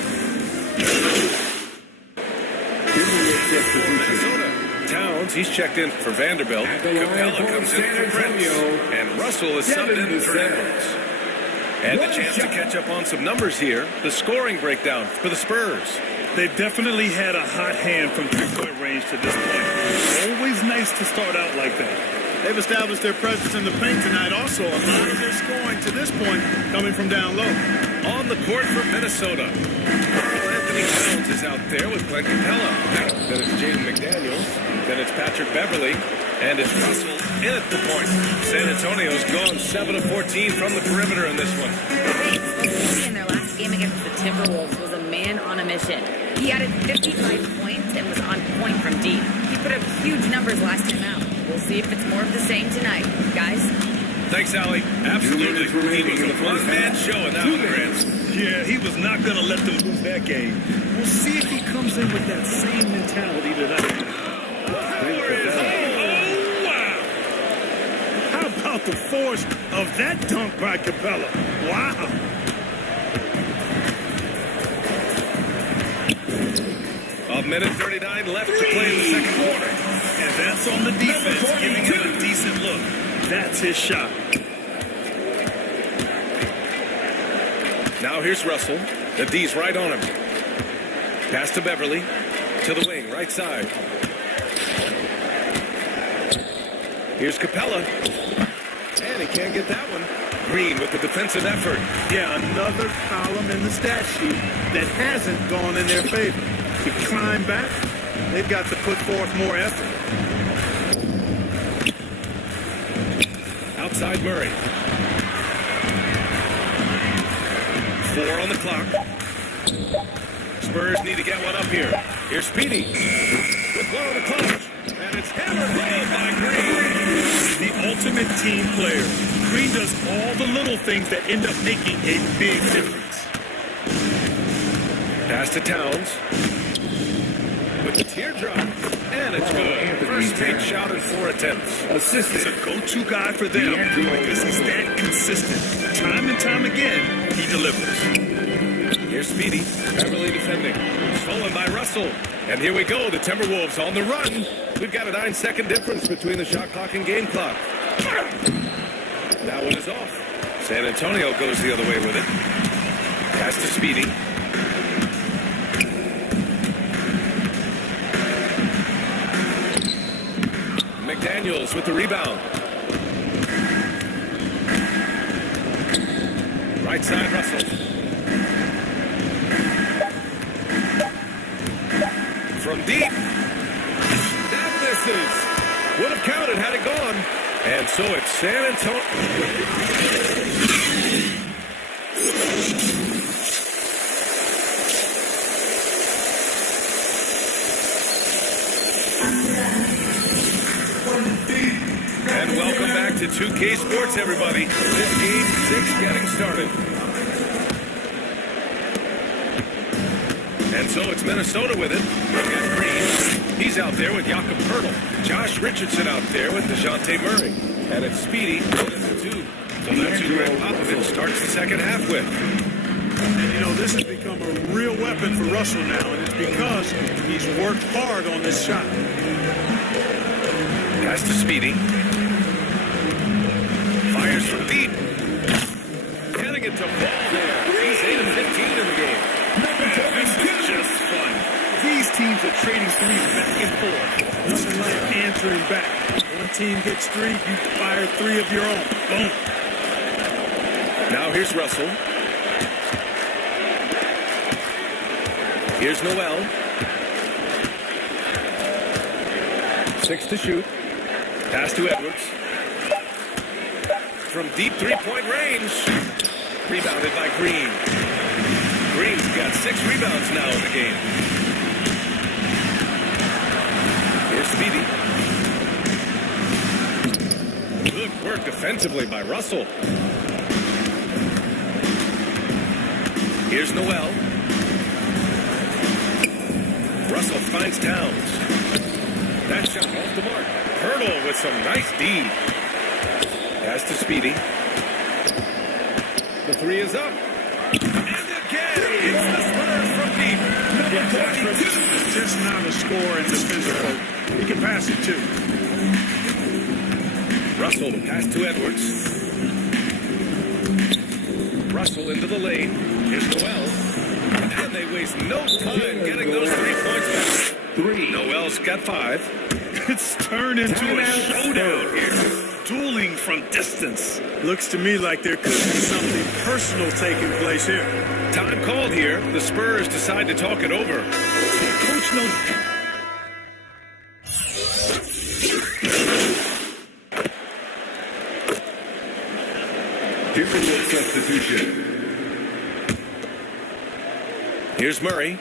Minnesota. Towns, he's checked in for Vanderbilt. Capella comes in for Prince. And Russell is subbed in for Edwards. And a chance to catch up on some numbers here. The scoring breakdown for the Spurs. They've definitely had a hot hand from 3-point range to this point. Always nice to start out like that. They've established their presence in the paint tonight. Also, a lot of their scoring to this point coming from down low. On the court for Minnesota. Karl Anthony Anthony Towns is out there with Glenn Capella. Then it's Jaden McDaniels. Then it's Patrick Beverly. And it's Russell in at the point. San Antonio's gone 7 of 14 from the perimeter in this one. In their last game against the Timberwolves was a man on a mission. He added 55 points and was on point from deep. He put up huge numbers last time out. We'll see if it's more of the same tonight. Guys? Thanks, Allie. Absolutely. He was a one-man show in that one, Grant. Yeah, he was not going to let them lose that game. We'll see if he comes in with that same mentality tonight. How about the force of that dunk by Capella? Wow. A minute 39 left to play in the second quarter. And that's on the defense, giving him a decent look. That's his shot. Now here's Russell. The D's right on him. Pass to Beverly. To the wing, right side. Here's Capella. And he can't get that one. Green with the defensive effort. Yeah, another column in the stat sheet that hasn't gone in their favor. To climb back, they've got to put forth more effort. Outside Murray. 4 on the clock. Spurs need to get one up here. Here's Speedy with 1 on the clock. And it's hammered home by Green. The ultimate team player. Green does all the little things that end up making a big difference. Pass to Towns. With the teardrop. And it's good. First straight shot in 4 attempts. He's a go-to guy for them because he's that consistent. Time and time again, he delivers. Here's Speedy. Beverly defending. Stolen by Russell. And here we go. The Timberwolves on the run. We've got a 9-second difference between the shot clock and game clock. That one is off. San Antonio goes the other way with it. Pass to Speedy. McDaniels with the rebound. Right side, Russell. From deep. That misses. Would have counted had it gone. And so it's San Antonio. And welcome back to 2K Sports, everybody. This game 6 getting started. And so it's Minnesota with it. We've got Green. He's out there with Jakob Poeltl. Josh Richardson out there with DeJounte Murray. And it's Speedy with the 2. So that's who Greg Popovich starts the second half with. And you know, this has become a real weapon for Russell now, and it's because he's worked hard on this shot. Pass to Speedy. Fires from deep. Getting it to fall there. He's 8 of 15 in the game. This is just fun. These teams are trading threes back and forth. Nothing like answering back. One team gets 3, you fire 3 of your own. Boom. Now here's Russell. Here's Noel. 6 to shoot. Pass to Edwards. From deep three-point range. Rebounded by Green. Green's got 6 rebounds now in the game. Here's Speedy. Good work defensively by Russell. Here's Noel. Russell finds Towns. That shot off the mark. Poeltl with some nice D. Pass to Speedy. The 3 is up. And again, it's the Spurs from deep. Number 22 is just not a scorer in the physical. He can pass it too. Russell, the pass to Edwards. Russell into the lane. Here's Noel. And they waste no time getting those 3 points back. 3. Noel's got 5. It's turned into a showdown here. Dueling from distance. Looks to me like there could be something personal taking place here. Time called here, the Spurs decide to talk it over. Coach knows. Here is your substitution. Here's Murray.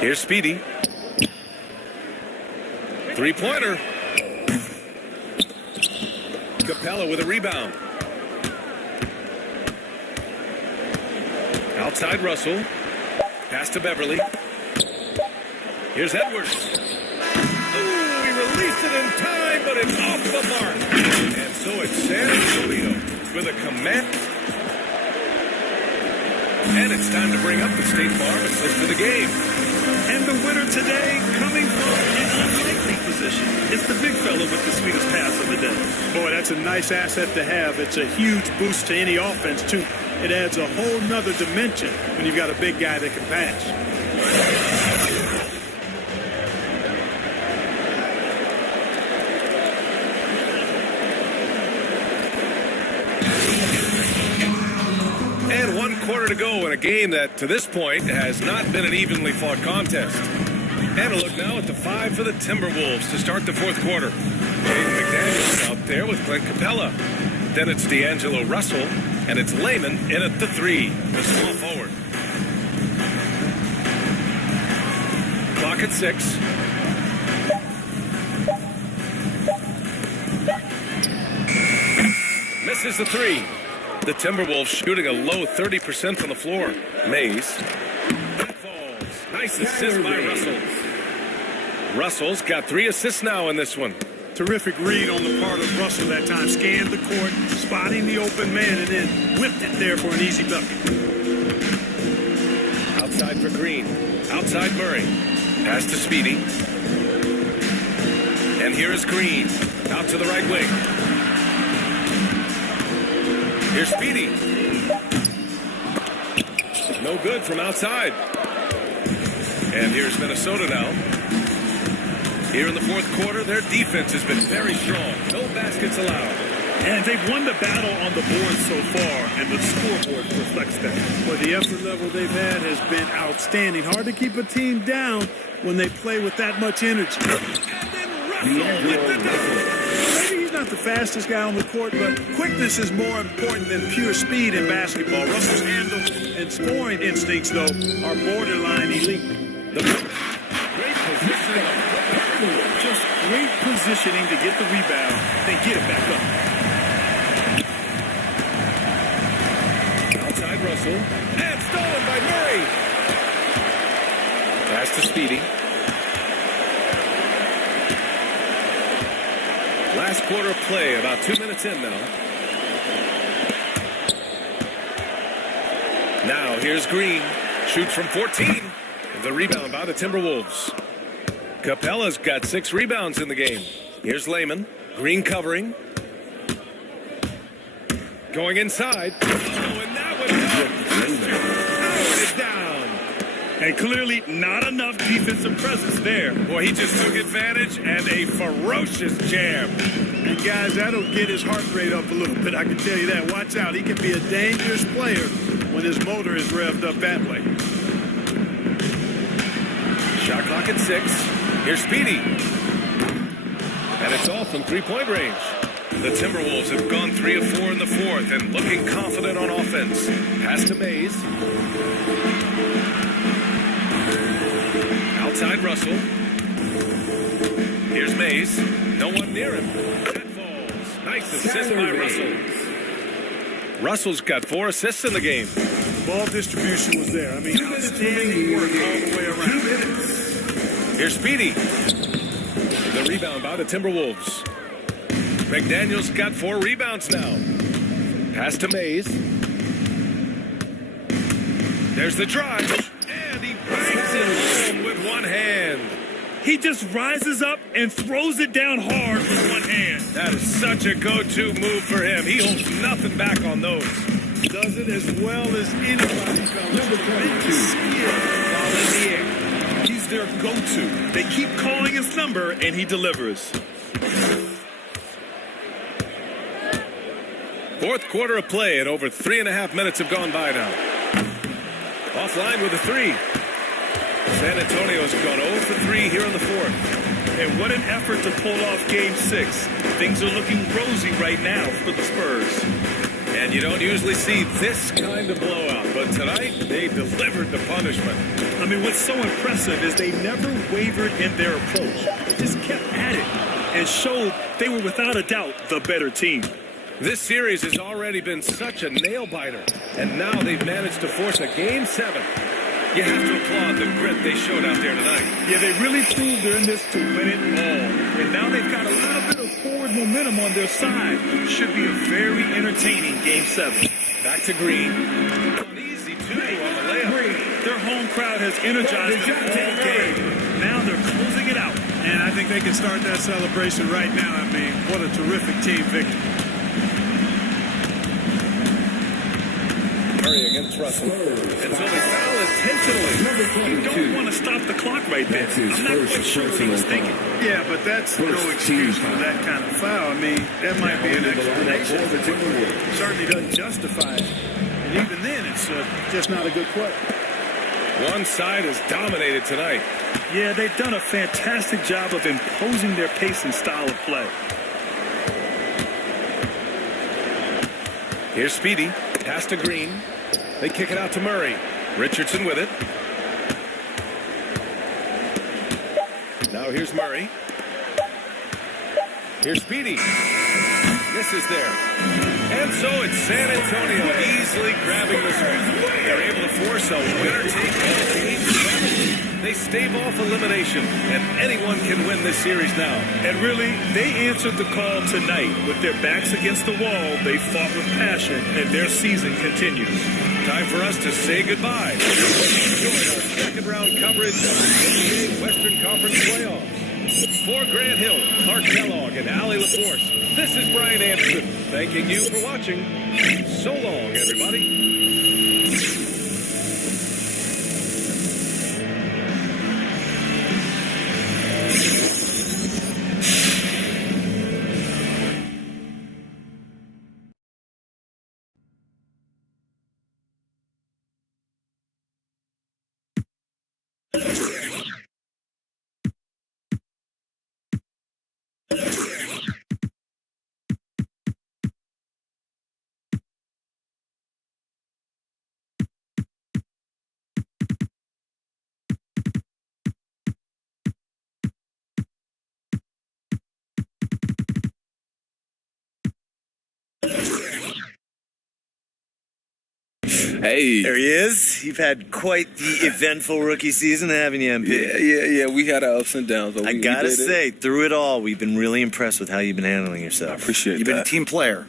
Here's Speedy. Three-pointer. Capella with a rebound. Outside Russell. Pass to Beverly. Here's Edwards. Ooh, he released it in time, but it's off the mark. And so it's San Antonio with a command. And it's time to bring up the State Farm assist to the game. And the winner today coming from an unlikely position. It's the big fella with the sweetest pass of the day. Boy, that's a nice asset to have. It's a huge boost to any offense, too. It adds a whole nother dimension when you've got a big guy that can pass. And 1 quarter to go in a game that, to this point, has not been an evenly fought contest. And a look now at the 5 for the Timberwolves to start the fourth quarter. Jaden McDaniels out there with Clint Capella. Then it's D'Angelo Russell, and it's Lehman in at the 3, the small forward. Clock at 6. Misses the 3. The Timberwolves shooting a low 30% from the floor. Mays. That falls. Nice assist by Russell. Russell's got 3 assists now in this one. Terrific read on the part of Russell that time. Scanned the court, spotting the open man, and then whipped it there for an easy bucket. Outside for Green. Outside Murray. Pass to Speedy. And here is Green. Out to the right wing. Here's Speedy. No good from outside. And here's Minnesota now. Here in the fourth quarter, their defense has been very strong. No baskets allowed. And they've won the battle on the board so far, and the scoreboard reflects that. Well, the effort level they've had has been outstanding. Hard to keep a team down when they play with that much energy. And then Russell with the double. Maybe he's not the fastest guy on the court, but quickness is more important than pure speed in basketball. Russell's handle and scoring instincts, though, are borderline elite. Great positioning. Just great positioning to get the rebound, then get it back up. Outside Russell. And stolen by Murray. Pass to Speedy. Last quarter of play, about 2 minutes in now. Now here's Green. Shoots from 14. The rebound by the Timberwolves. Capella's got 6 rebounds in the game. Here's Lehman. Green covering. Going inside. Oh, and that one powered it down. And clearly not enough defensive presence there. Boy, he just took advantage and a ferocious jam. And guys, that'll get his heart rate up a little bit. I can tell you that. Watch out. He can be a dangerous player when his motor is revved up that way. Shot clock at 6. Here's Speedy. And it's off from three-point range. The Timberwolves have gone 3 of 4 in the fourth and looking confident on offense. Pass to Mays. Outside Russell. Here's Mays. No one near him. That falls. Nice assist by Russell. Russell's got 4 assists in the game. The ball distribution was there. I mean, outstanding work all the way around. Here's Speedy. The rebound by the Timberwolves. McDaniels got 4 rebounds now. Pass to Mays. There's the drive. And he bangs it home with one hand. He just rises up and throws it down hard with one hand. That is such a go-to move for him. He holds nothing back on those. Does it as well as anybody, fellas. Big skill while in the air. He's their go-to. They keep calling his number, and he delivers. Fourth quarter of play, and over 3.5 minutes have gone by now. Offline with a three. San Antonio's gone 0 for 3 here in the fourth. And what an effort to pull off Game 6. Things are looking rosy right now for the Spurs. And you don't usually see this kind of blowout, but tonight they delivered the punishment. I mean, what's so impressive is they never wavered in their approach. They just kept at it and showed they were without a doubt the better team. This series has already been such a nail-biter, and now they've managed to force a Game 7. You have to applaud the grit they showed out there tonight. Yeah, they really proved they're in this to win it all. And now they've got a little bit of forward momentum on their side. Should be a very entertaining Game 7. Back to Green. Easy, too, on the layup. Their home crowd has energized them all game. Now they're closing it out. And I think they can start that celebration right now. I mean, what a terrific team victory. Murray against Russell. And so they foul intentionally. You don't want to stop the clock right there. I'm not quite sure what he was thinking. Yeah, but that's no excuse for that kind of foul. I mean, that might be an explanation. Certainly doesn't justify it. And even then, it's just not a good play. One side is dominated tonight. Yeah, they've done a fantastic job of imposing their pace and style of play. Here's Speedy. Pass to Green. They kick it out to Murray. Richardson with it. Now here's Murray. Here's Speedy. This is there. And so it's San Antonio easily grabbing this one. They're able to force a winner-take-all Game 7. They stave off elimination, and anyone can win this series now. And really, they answered the call tonight. With their backs against the wall, they fought with passion, and their season continues. Time for us to say goodbye. Enjoy our second-round coverage of the NBA Western Conference playoffs. For Grant Hill, Clark Kellogg, and Allie LaForce, this is Brian Anderson, thanking you for watching. So long, everybody. Hey. There he is. You've had quite the eventful rookie season, haven't you, MP? Yeah. We had our ups and downs. But I gotta say, through it all, we've been really impressed with how you've been handling yourself. I appreciate You've been a team player.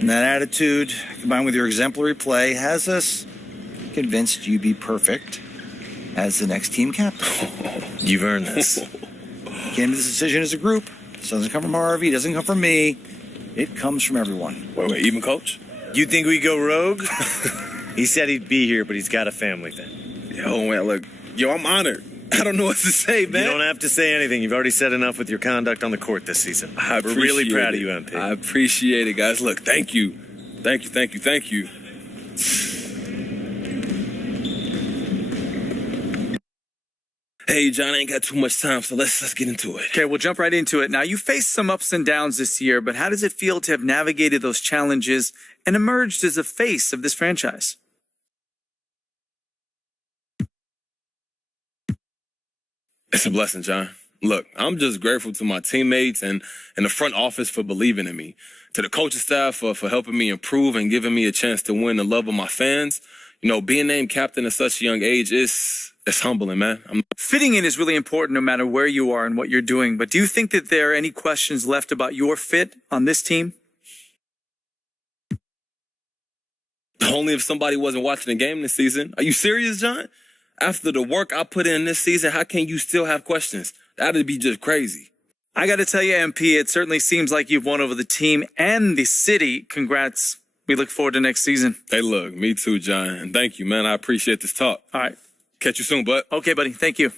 And that attitude, combined with your exemplary play, has us convinced you be perfect as the next team captain. You've earned this. Came to this decision as a group. This doesn't come from RV, doesn't come from me. It comes from everyone. Wait, even coach? You think we go rogue? He said he'd be here, but he's got a family thing. Yo, man, look. Yo, I'm honored. I don't know what to say, man. You don't have to say anything. You've already said enough with your conduct on the court this season. We're really proud of you, MP. I appreciate it, guys. Look, thank you. Thank you. Hey, John, I ain't got too much time, so let's get into it. Okay, we'll jump right into it. Now, you faced some ups and downs this year, but how does it feel to have navigated those challenges and emerged as a face of this franchise? It's a blessing, John. Look, I'm just grateful to my teammates and the front office for believing in me, to the coaching staff for helping me improve and giving me a chance to win the love of my fans. You know, being named captain at such a young age it's humbling, man. Fitting in is really important no matter where you are and what you're doing, but do you think that there are any questions left about your fit on this team? Only if somebody wasn't watching the game this season. Are you serious, John? After the work I put in this season, how can you still have questions? That'd be just crazy. I got to tell you, MP, it certainly seems like you've won over the team and the city. Congrats. We look forward to next season. Hey, look, me too, John. And thank you, man. I appreciate this talk. All right. Catch you soon, bud. Okay, buddy. Thank you.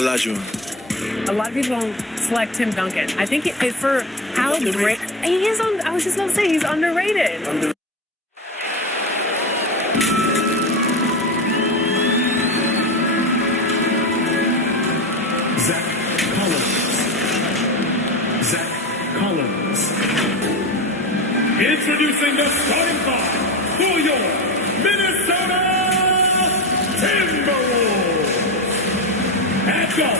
Olajuwon. A lot of people don't select Tim Duncan. I think for how great he is. I was just about to say he's underrated. Zach Collins. Introducing the starting five for your Minnesota Timberwolves. At guard,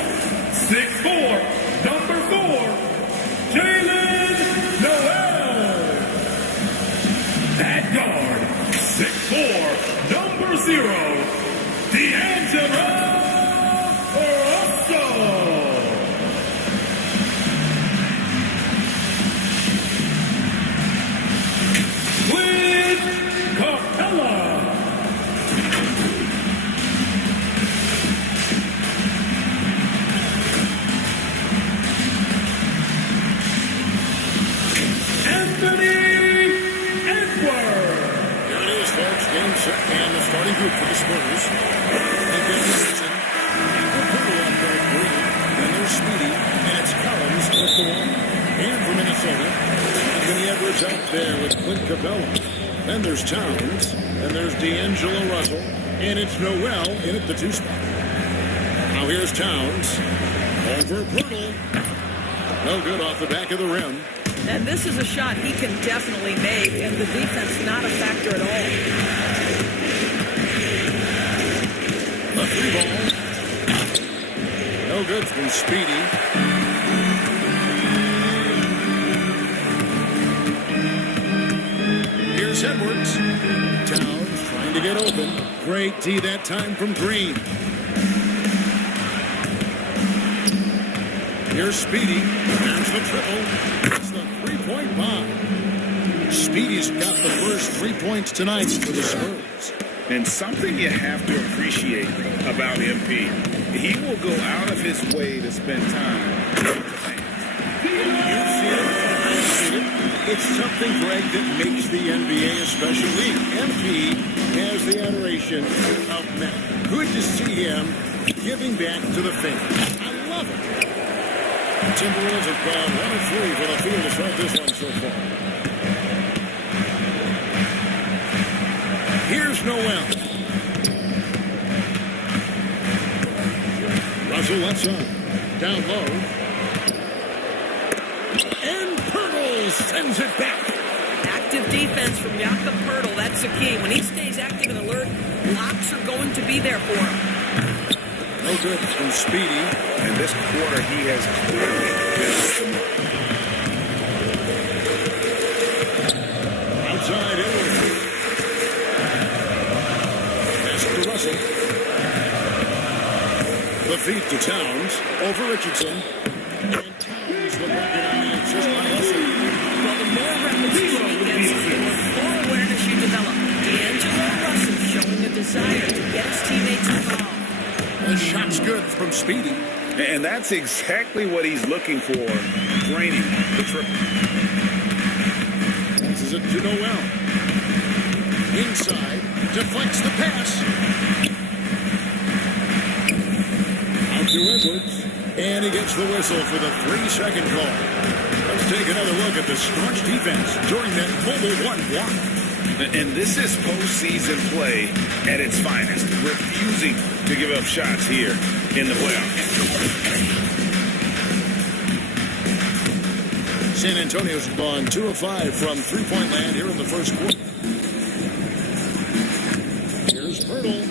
6'4", number 4, Jalen Noel. At guard, 6'4", number 0, D'Angelo Russell. Clint Capella. Anthony Edwards. Here it is, folks. Game set and the starting group for the Spurs. They've got Richardson, Purple on third green, and there's Speedy, and it's Collins with the one. And for Minnesota, Anthony Edwards out there with Clint Capella. Then there's Towns, and there's D'Angelo Russell, and it's Noel in at the 2 spot. Now here's Towns over Purtle. No good off the back of the rim. And this is a shot he can definitely make, and the defense not a factor at all. A 3 ball. No good from Speedy. Here's Edwards. Towns trying to get open. Great D that time from Green. Here's Speedy. There's the triple. It's the 3-point bomb. Speedy's got the first 3 points tonight for the Spurs. And something you have to appreciate about MP, he will go out of his way to spend time with the fans. You've seen it, I've seen it. It's something, Greg, that makes the NBA a special league. MP has the adoration of men. Good to see him giving back to the fans. I love it. Timberwolves have gone 1 of 3 for the field to start this one so far. Here's Noel. Russell left side. Down low. And Pirtle sends it back. Active defense from Jakob Poeltl, that's the key. When he stays active and alert, blocks are going to be there for him. No good from Speedy. And this quarter, he has clearly missed the mark. Outside Edwards. Pass to Russell. The feed to Towns. Over Richardson. And Towns the bucket on the assist by Russell. Well, the more repetition he gets, the more awareness you develop. D'Angelo Russell showing a desire to get his teammates involved. The shot's good from Speedy. And that's exactly what he's looking for, draining the triple. Passes it to Noel. Inside, deflects the pass. Out to Edwards. And he gets the whistle for the 3-second call. Let's take another look at the staunch defense during that mobile 1 block. And this is postseason play at its finest, refusing to give up shots here in the playoffs. San Antonio's gone 2 of 5 from 3-point land here in the first quarter. Here's Poeltl.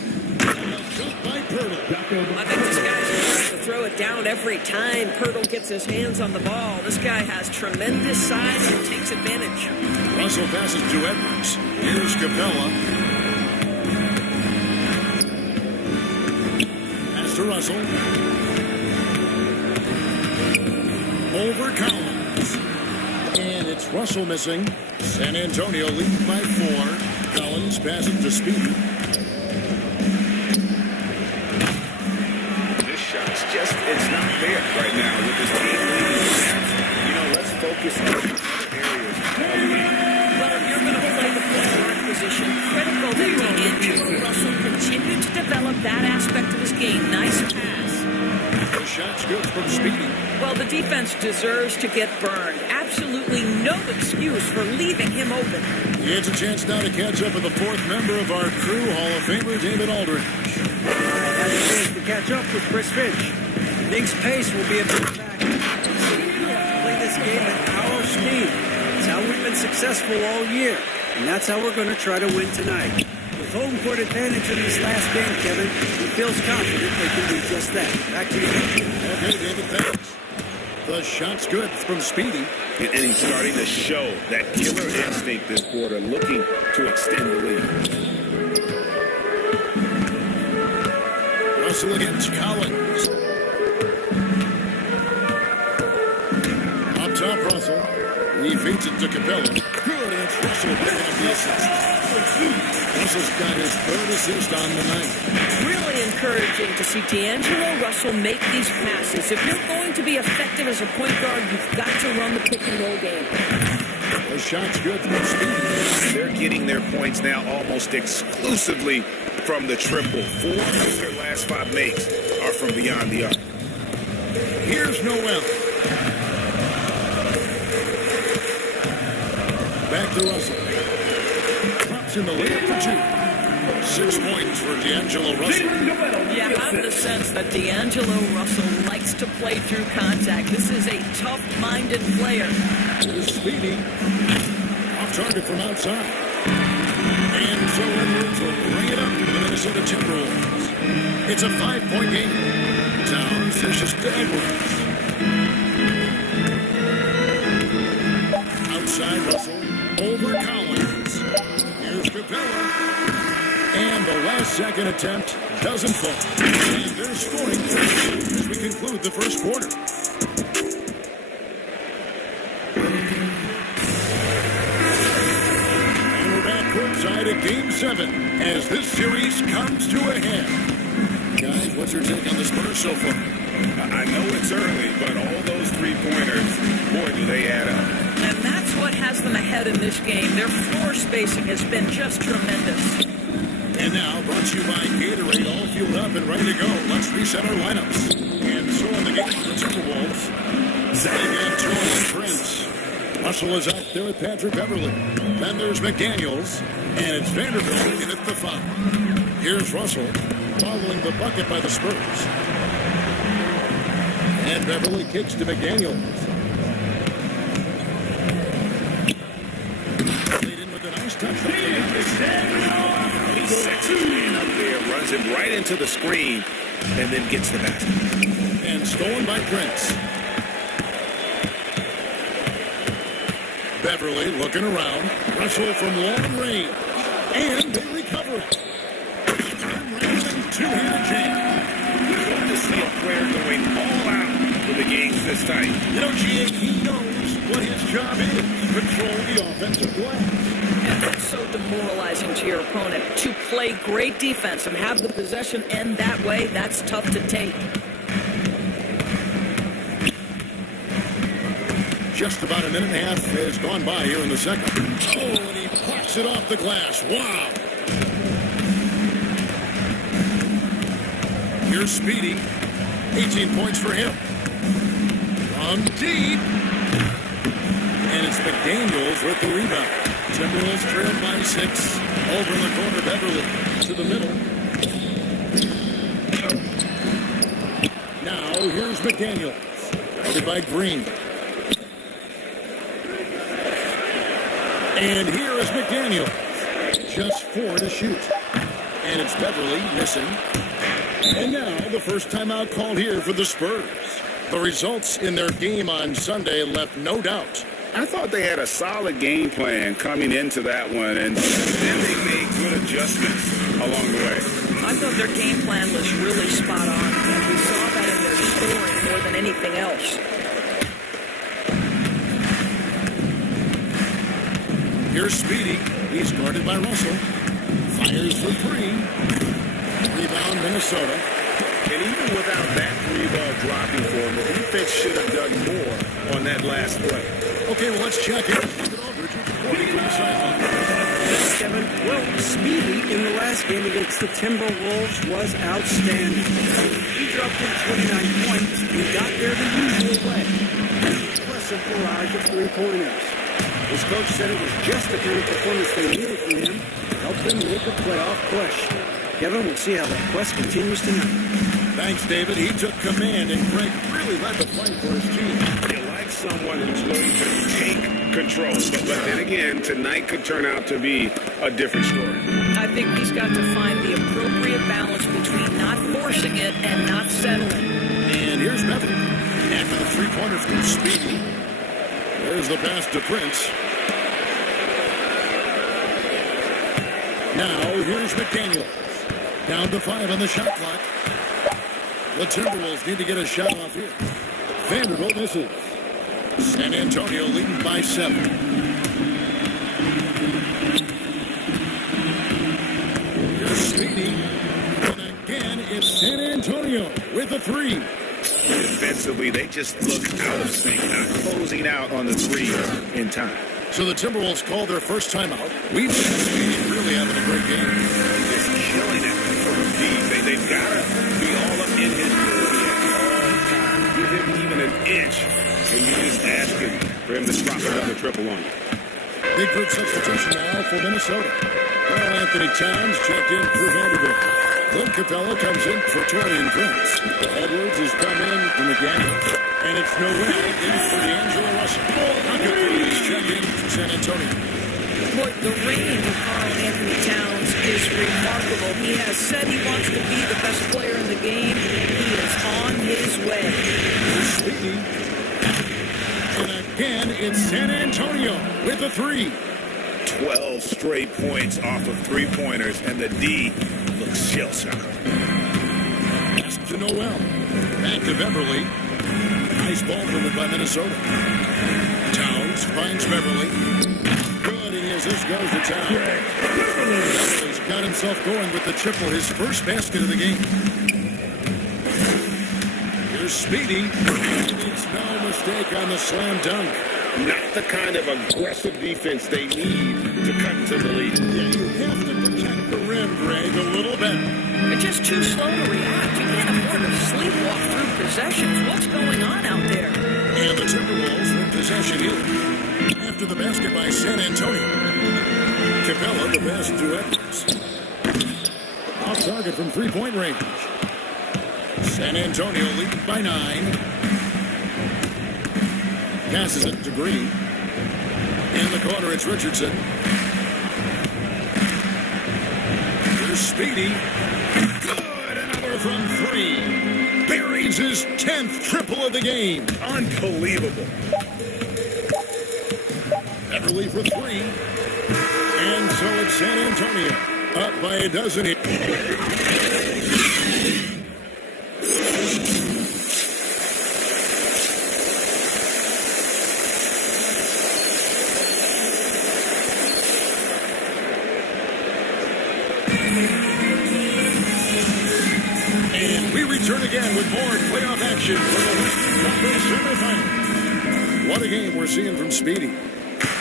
Shot by Poeltl. I think this guy's going to throw it down every time Poeltl gets his hands on the ball. This guy has tremendous size and takes advantage. Russell passes to Edwards. Here's Capella. Pass to Russell. Over Collins. And it's Russell missing. San Antonio lead by 4. Collins passes to Speedy. This shot's just, it's not there right now with this team leading. You know, let's focus on other areas. Well, if you're going to play the point guard position, critical that D'Angelo Russell continue to develop that aspect of his game. Nice pass. shot's good from Speedy. Well, the defense deserves to get burned. Absolutely no excuse for leaving him open. He has a chance now to catch up with the fourth member of our crew, Hall of Famer David Aldridge. Had a chance to catch up with Chris Finch. Nick's pace will be a big factor. We have to play this game at our speed. It's how we've been successful all year, and that's how we're going to try to win tonight. With home court advantage in this last game, Kevin, he feels confident they can do just that. Back to you. Okay, David, thanks. The shot's good from Speedy. And he's starting to show that killer instinct this quarter, looking to extend the lead. Russell against Collins. Up top, Russell. He feeds it to Capella. Good, and it's Russell picking up the assist. Russell's got his third assist on the night. Really encouraging to see D'Angelo Russell make these passes. If you're going to be effective as a point guard, you've got to run the pick and roll game. The shot's good from Speedy. They're getting their points now almost exclusively from the triple. 4 of their last 5 makes are from beyond the arc. Here's Noel. Back to Russell. Drops in the layup for 2. 6 points for D'Angelo Russell. You have the sense that D'Angelo Russell likes to play through contact. This is a tough-minded player. Here's Speedy. Off target from outside. And so Edwards will bring it up to the Minnesota Timberwolves. It's a 5-point game. Towns dishes to Edwards. Outside Russell. Over Collins. Here's Capella. And the last second attempt doesn't fall. And they're scoring as we conclude the first quarter. And we're back courtside at Game 7 as this series comes to a head. Guys, what's your take on the Spurs so far? I know it's early, but all those 3-pointers, boy, do they add up. And that's what has them ahead in this game. Their floor spacing has been just tremendous. And now, brought to you by Gatorade, all fueled up and ready to go. Let's reset our lineups. And so in the game for the Timberwolves, Zach and Prince. Russell is out there with Patrick Beverly. Then there's McDaniels, and it's Vanderbilt in at the foul. Here's Russell, following the bucket by the Spurs. And Beverly kicks to McDaniels. Played in with a nice touch. He sets his man up there, runs him right into the screen, and then gets the basket. And stolen by Prince. Beverly looking around. Russell from long range. And they recover it. Two-handed jam. You love to see a player going all out for the games this tight. You know, G.A., he knows what his job is. Control the offensive glass. And it's so demoralizing to your opponent. To play great defense and have the possession end that way, that's tough to take. Just about a minute and a half has gone by here in the second. Oh, and he pops it off the glass. Wow. Here's Speedy. 18 points for him. From deep. And it's McDaniels with the rebound. Timberwolves trail by 6. Over in the corner, Beverly to the middle. Now here's McDaniels. Guarded by Green. And here is McDaniels. Just 4 to shoot. And it's Beverly missing. And now the first timeout called here for the Spurs. The results in their game on Sunday left no doubt. I thought they had a solid game plan coming into that one, and then they made good adjustments along the way. I thought their game plan was really spot on. We saw that in their scoring more than anything else. Here's Speedy. He's guarded by Russell. Fires for 3. Rebound, Minnesota. And even without that 3-ball dropping for him, the defense should have done more on that last play. Okay, well, let's check in. Thanks, Kevin. Well, Speedy in the last game against the Timberwolves was outstanding. He disrupted 29 points and got there the usual way. An impressive barrage of three-pointers. His coach said it was just the kind of performance they needed from him to help them make a playoff push. Kevin, we'll see how that quest continues tonight. Thanks, David. He took command, and Greg really led the fight for his team. You like someone who's willing to take control. But then again, tonight could turn out to be a different story. I think he's got to find the appropriate balance between not forcing it and not settling. And here's Bevan. After the three-pointer from Speedy. There's the pass to Prince. Now, here's McDaniel. Down to 5 on the shot clock. The Timberwolves need to get a shot off here. Vanderbilt misses. San Antonio leading by 7. Here's Speedy. And again, it's San Antonio with a 3. Defensively, they just look out of sync, not closing out on the three in time. So the Timberwolves call their first timeout. We've seen Speedy really having a great game. Just killing it from deep. They've got to be all up in his ability at all times. Give him even an inch, and you just ask him for him to drop another triple on you. Big group substitution now for Minnesota. Carl Anthony Towns checked in for Vanderbilt. Clint Capella comes in for Torian Prince. Edwards has come in from the game. And it's Noel in for D'Angelo Russell. Huckabee checked in for San Antonio. Boy, the range of Carl Anthony Towns is remarkable. He has said he wants to be the best player in the game. He is on his way. Speedy. And again, it's San Antonio with a 3. 12 straight points off of three-pointers, and the D looks shell-shocked. Pass to Noel. Back to Beverly. Nice ball movement by Minnesota. Towns finds Beverly. Good, and as this goes to Towns. Beverly's got himself going with the triple, his first basket of the game. Here's Speedy. It's no mistake on the slam dunk. Not the kind of aggressive defense they need to cut into the lead. Yeah, you have to protect the rim, Greg, a little bit. They're just too slow to react. You can't afford to sleepwalk through possessions. What's going on out there? And the Timberwolves win possession here. After the basket by San Antonio. Capella, the pass to Edwards. Off target from three-point range. San Antonio leading by 9. Passes it to Green. In the corner, it's Richardson. Here's Speedy. Good, another from 3. Buries his 10th triple of the game. Unbelievable. Beverly for 3. And so it's San Antonio. Up by a dozen here. And we return again with more playoff action for the Western Conference semifinal. What a game we're seeing from Speedy.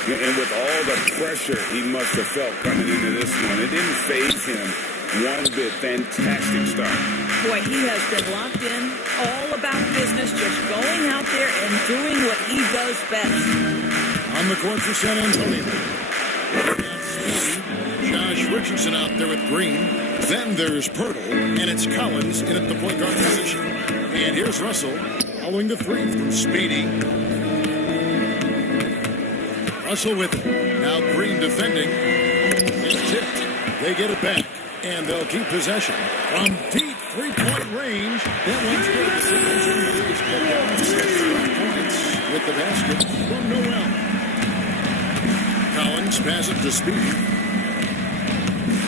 Yeah, and with all the pressure he must have felt coming into this one, it didn't faze him one bit. Fantastic start. Boy, he has been locked in, all about business, just going out there and doing what he does best. On the court for San Antonio. Josh Richardson out there with Green. Then there's Pirtle, and it's Collins in at the point guard position. And here's Russell, following the 3 from Speedy. Russell with it. Now Green defending. It's tipped. They get it back, and they'll keep possession. From deep three-point range, that one's good. The points with the basket from Noel. Collins passes to Speedy.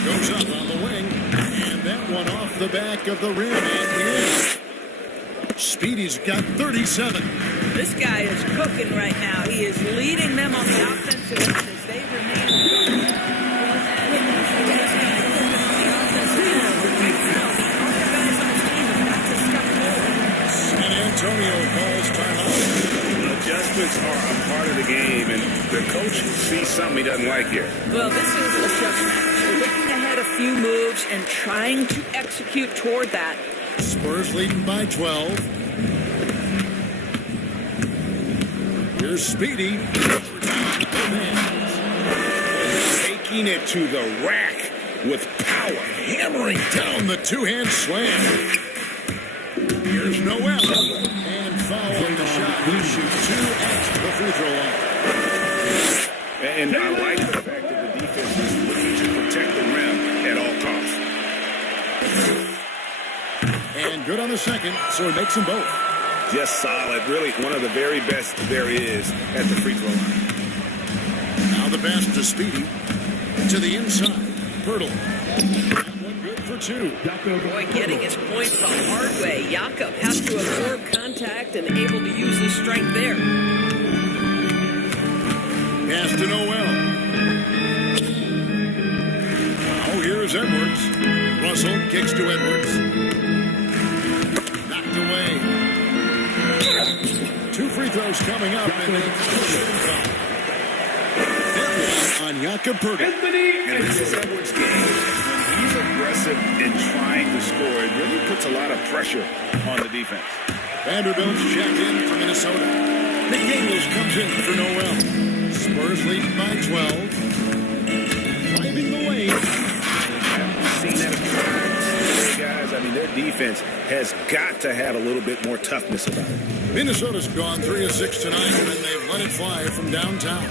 Goes up on the wing, and that one off the back of the rim, and in. Speedy's got 37. This guy is cooking right now. He is leading them on the offensive end as they remain. San Antonio calls timeout. Adjustments are a part of the game, and the coach sees something he doesn't like here. Well, this is a chess match. Looking ahead a few moves and trying to execute toward that. Spurs leading by 12. Here's Speedy. Taking it to the rack with power. Hammering down the two-hand slam. Here's Noel. And foul on the shot. He shoots 2 at the free throw line. And I like the fact that the defense is looking to protect the rim at all costs. And good on the second, so he makes them both. Just solid. Really one of the very best there is at the free throw line. Now the pass to Speedy. To the inside. Pirtle. That one good for 2. Boy, getting his points the hard way. Jakob has to absorb contact and able to use his strength there. Pass to Noel. Now here's Edwards. Russell kicks to Edwards. Knocked away. 2 free throws coming up. And on Jakob Pirtle. And this is Edwards' game. When he's aggressive and trying to score, it really puts a lot of pressure on the defense. Vanderbilt's checked in for Minnesota. McDaniels comes in for Noel. Spurs leading by 12. Driving the lane. Haven't seen that today, guys. I mean, their defense has got to have a little bit more toughness about it. Minnesota's gone 3 of 6 tonight, and they've let it fly from downtown.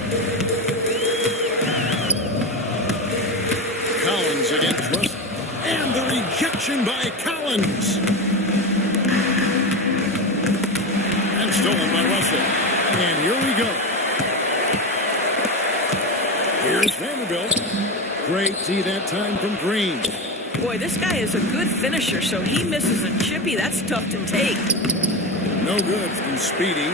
Collins against Russell. And the rejection by Collins. And stolen by Russell. And here we go. Here's Vanderbilt. Great tee that time from Green. Boy, this guy is a good finisher, so he misses a chippy. That's tough to take. No good from Speedy.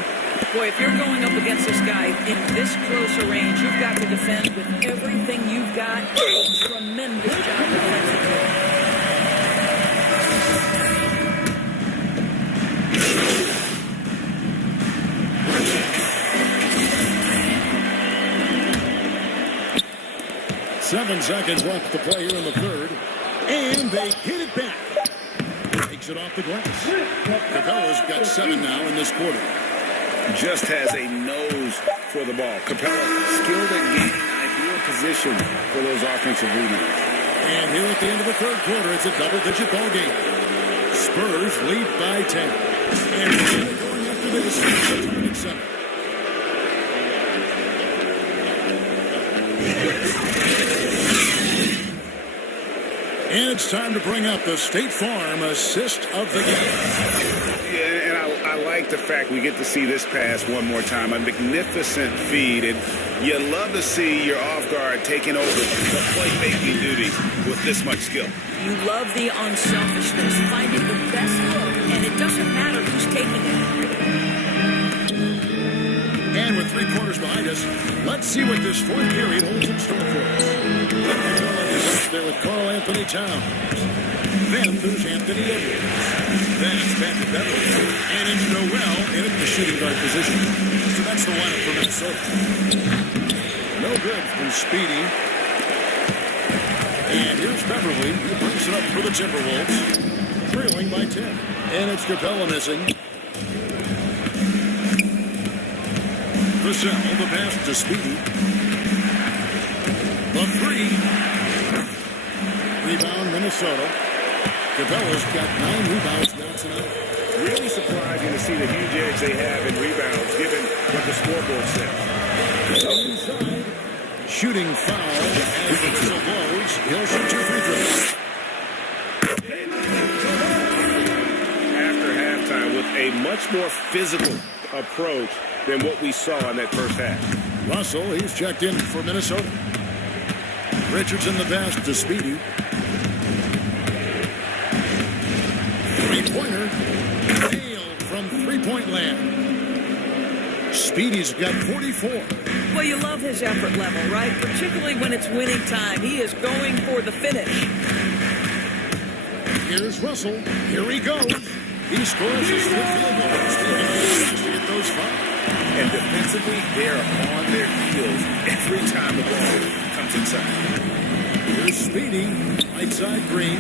Boy, if you're going up against this guy in this close a range, you've got to defend with everything you've got. Tremendous job defensively. 7 seconds left to play here in the third. And they hit it back. Takes it off the glass. Capella's got 7 now in this quarter. Just has a nose for the ball. Capella skilled at gaining ideal position for those offensive rebounds. And here at the end of the third quarter, it's a double-digit ball game. Spurs lead by 10. And going after this, the target center. And it's time to bring up the State Farm assist of the game. Yeah, and I like the fact we get to see this pass one more time. A magnificent feed, and you love to see your off guard taking over the playmaking duties with this much skill. You love the unselfishness, finding the best look, and it doesn't matter who's taking it. And with 3 quarters behind us, let's see what this fourth period holds in store for us. There with Carl Anthony Towns. Then there's Anthony Edwards. That's Patrick Beverly. And it's Noel in at the shooting guard position. So that's the lineup for Minnesota. No good from Speedy. And here's Beverly. He brings it up for the Timberwolves. Trailing by 10. And it's Capella missing. Vassell, the pass to Speedy. The 3. Rebound, Minnesota. Capella's got 9 rebounds now tonight. Really surprising to see the huge edge they have in rebounds, given what the scoreboard says. Inside, shooting foul. And Vassell blows. He'll shoot 2 free throws. After halftime, with a much more physical approach than what we saw in that first half. Russell, he's checked in for Minnesota. Richardson the pass to Speedy. Three-pointer. Nailed from three-point land. Speedy's got 44. Well, you love his effort level, right? Particularly when it's winning time. He is going for the finish. Here's Russell. Here he goes. He scores his 5th field goal. He's to get those 5. And defensively, they're on their heels every time the ball comes inside. Here's Speedy. Right side Green.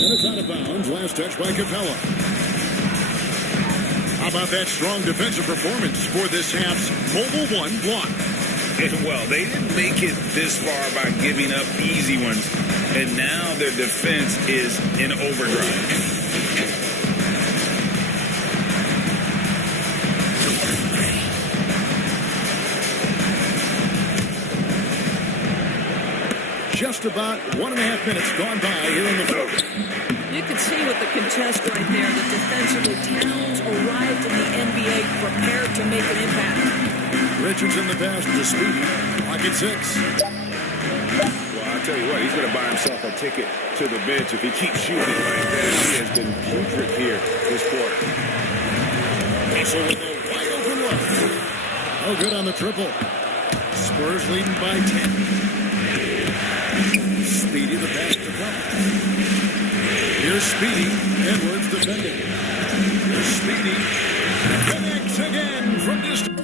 And it's out of bounds. Last touch by Capella. How about that strong defensive performance for this half's Mobile One block? Well, they didn't make it this far by giving up easy ones, and now their defense is in overdrive. Just about 1.5 minutes gone by here in the fourth. You can see with the contest right there that defensively Towns arrived in the NBA prepared to make an impact. Richardson the pass to Speedy. Lock at 6. Well, I'll tell you what, he's going to buy himself a ticket to the bench if he keeps shooting like that. He has been putrid here this quarter. Russell with a wide open look. No good on the triple. Spurs leading by 10. Speedy the pass to Cummins. Here's Speedy. Edwards defending. Here's Speedy. Connects again from distance.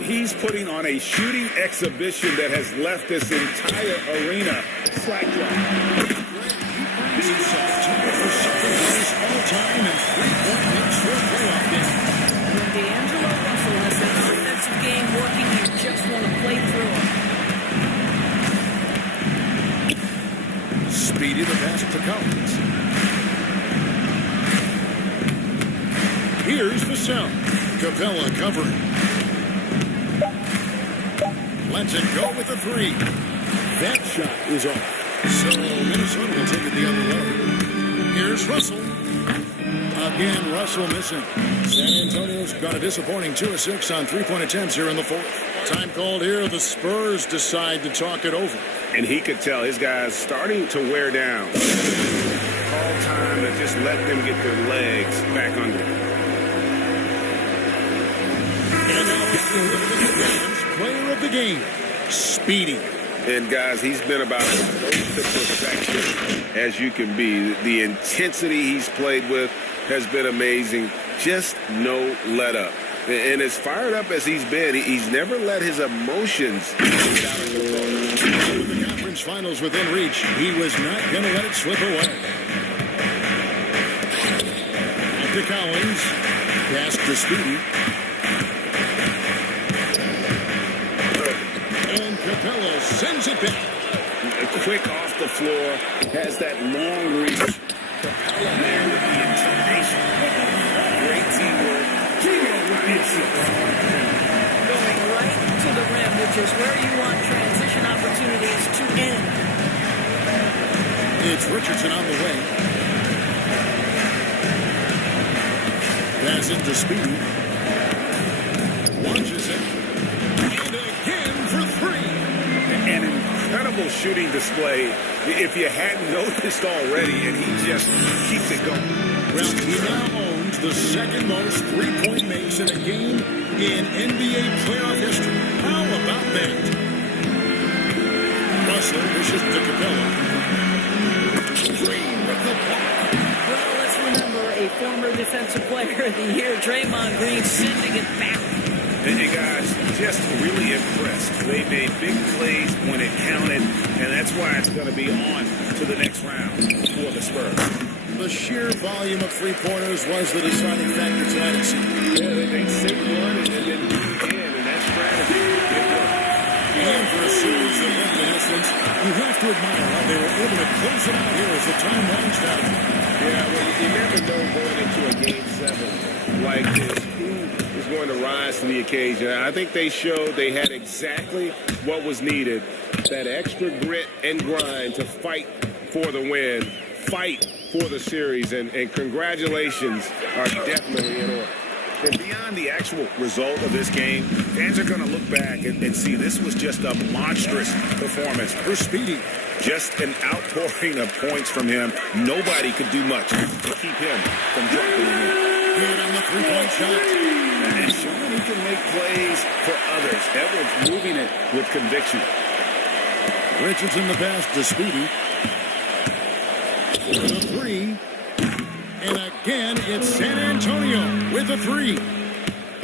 He's putting on a shooting exhibition that has left this entire arena slack drop. He's himself tied for second place all time and 3-point hits for a playoff game. When D'Angelo Russell has that offensive game working, you just want to play through it. Speedy the pass to Collins. Here's Vassell. Capella covering. Lets it go with the 3. That shot is off. So Minnesota will take it the other way. Here's Russell. Again, Russell missing. San Antonio's got a disappointing 2 of 6 on 3-point attempts here in the fourth. Time called here. The Spurs decide to talk it over. And he could tell his guys starting to wear down. All time to just let them get their legs back under. And now player of the game, Speedy. And guys, he's been about as close to perfection as you can be. The intensity he's played with has been amazing. Just no let up. And as fired up as he's been, he's never let his emotions get out of control. With the conference finals within reach, he was not going to let it slip away. Up to Collins. Pass to Speedy. And Capella sends it back. Quick off the floor, has that long reach. Capella there with the intimidation. Great teamwork. Going right to the rim, which is where you want transition opportunities to end. It's Richardson on the way. Pass it to Speedy. Launches it. And again for 3. An incredible shooting display, if you hadn't noticed already, and he just keeps it going. Well, he now owns the second most 3-point makes in a game in NBA playoff history. How about that? Russell pushes to Capella. Green with the block. Well, let's remember a former defensive player of the year, Draymond Green, sending it back. And you guys just really impressed. They made big plays when it counted, and that's why it's going to be on to the next round for the Spurs. The sheer volume of 3-pointers was the deciding factor tonight, it seemed. Yeah, they sit one and then do it again, and that strategy did work. And for a series that went the distance, you have to admire how they were able to close it out here as the time winds down. Yeah, well, you never know going into a Game 7 like this who is going to rise to the occasion. I think they showed they had exactly what was needed, that extra grit and grind to fight for the win, fight for the series, and congratulations are definitely in order. And beyond the actual result of this game, fans are going to look back and see this was just a monstrous performance. For Speedy, just an outpouring of points from him. Nobody could do much to keep him from dropping it in. Good on the 3-point shot. And showing he can make plays for others. Edwards moving it with conviction. Richardson the pass to Speedy. With a 3. And again, it's San Antonio with a 3.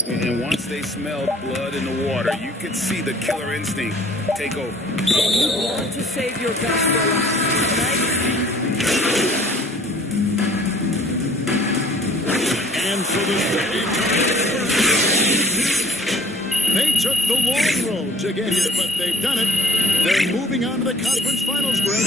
And once they smelled blood in the water, you could see the killer instinct take over. You want to save your best for last, right? And for the second time, they took the long road to get here, but they've done it. They're moving on to the conference finals, Greg. A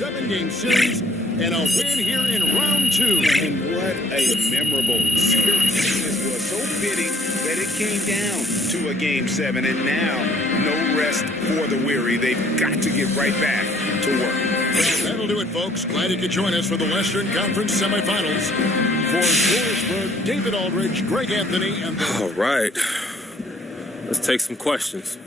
7-game series and a win here in round 2. And what a memorable series this was. So fitting that it came down to a Game 7, and now no rest for the weary. They've got to get right back to work. Well, that'll do it, folks. Glad you could join us for the Western Conference semifinals. For Georgesburg, David Aldridge, Greg Anthony, and the... All right. Let's take some questions.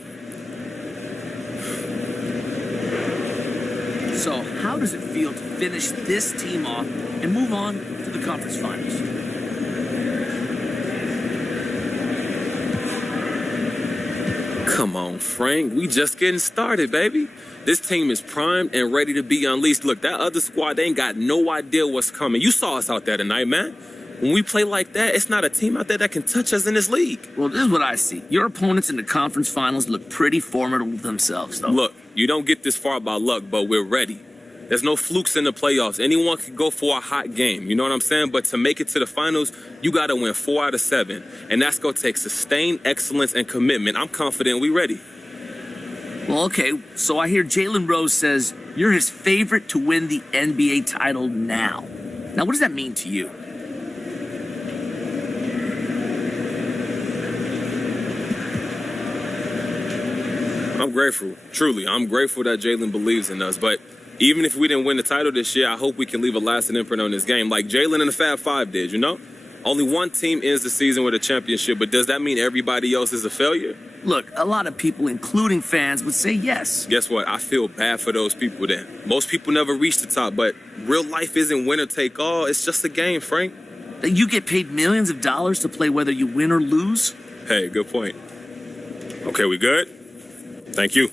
So, how does it feel to finish this team off and move on to the conference finals? Come on, Frank. We just getting started, baby. This team is primed and ready to be unleashed. Look, that other squad, they ain't got no idea what's coming. You saw us out there tonight, man. When we play like that, it's not a team out there that can touch us in this league. Well, this is what I see. Your opponents in the conference finals look pretty formidable themselves, though. Look, you don't get this far by luck, but we're ready. There's no flukes in the playoffs. Anyone can go for a hot game. You know what I'm saying? But to make it to the finals, you got to win 4 out of 7. And that's going to take sustained excellence and commitment. I'm confident we're ready. Well, okay, so I hear Jalen Rose says you're his favorite to win the NBA title now. Now, what does that mean to you? I'm grateful. Truly, I'm grateful that Jalen believes in us. But even if we didn't win the title this year, I hope we can leave a lasting imprint on this game like Jalen and the Fab Five did, you know? Only one team ends the season with a championship, but does that mean everybody else is a failure? Look, a lot of people, including fans, would say yes. Guess what? I feel bad for those people then. Most people never reach the top, but real life isn't winner take all. It's just a game, Frank. That you get paid millions of dollars to play whether you win or lose? Hey, good point. Okay, we good? Thank you.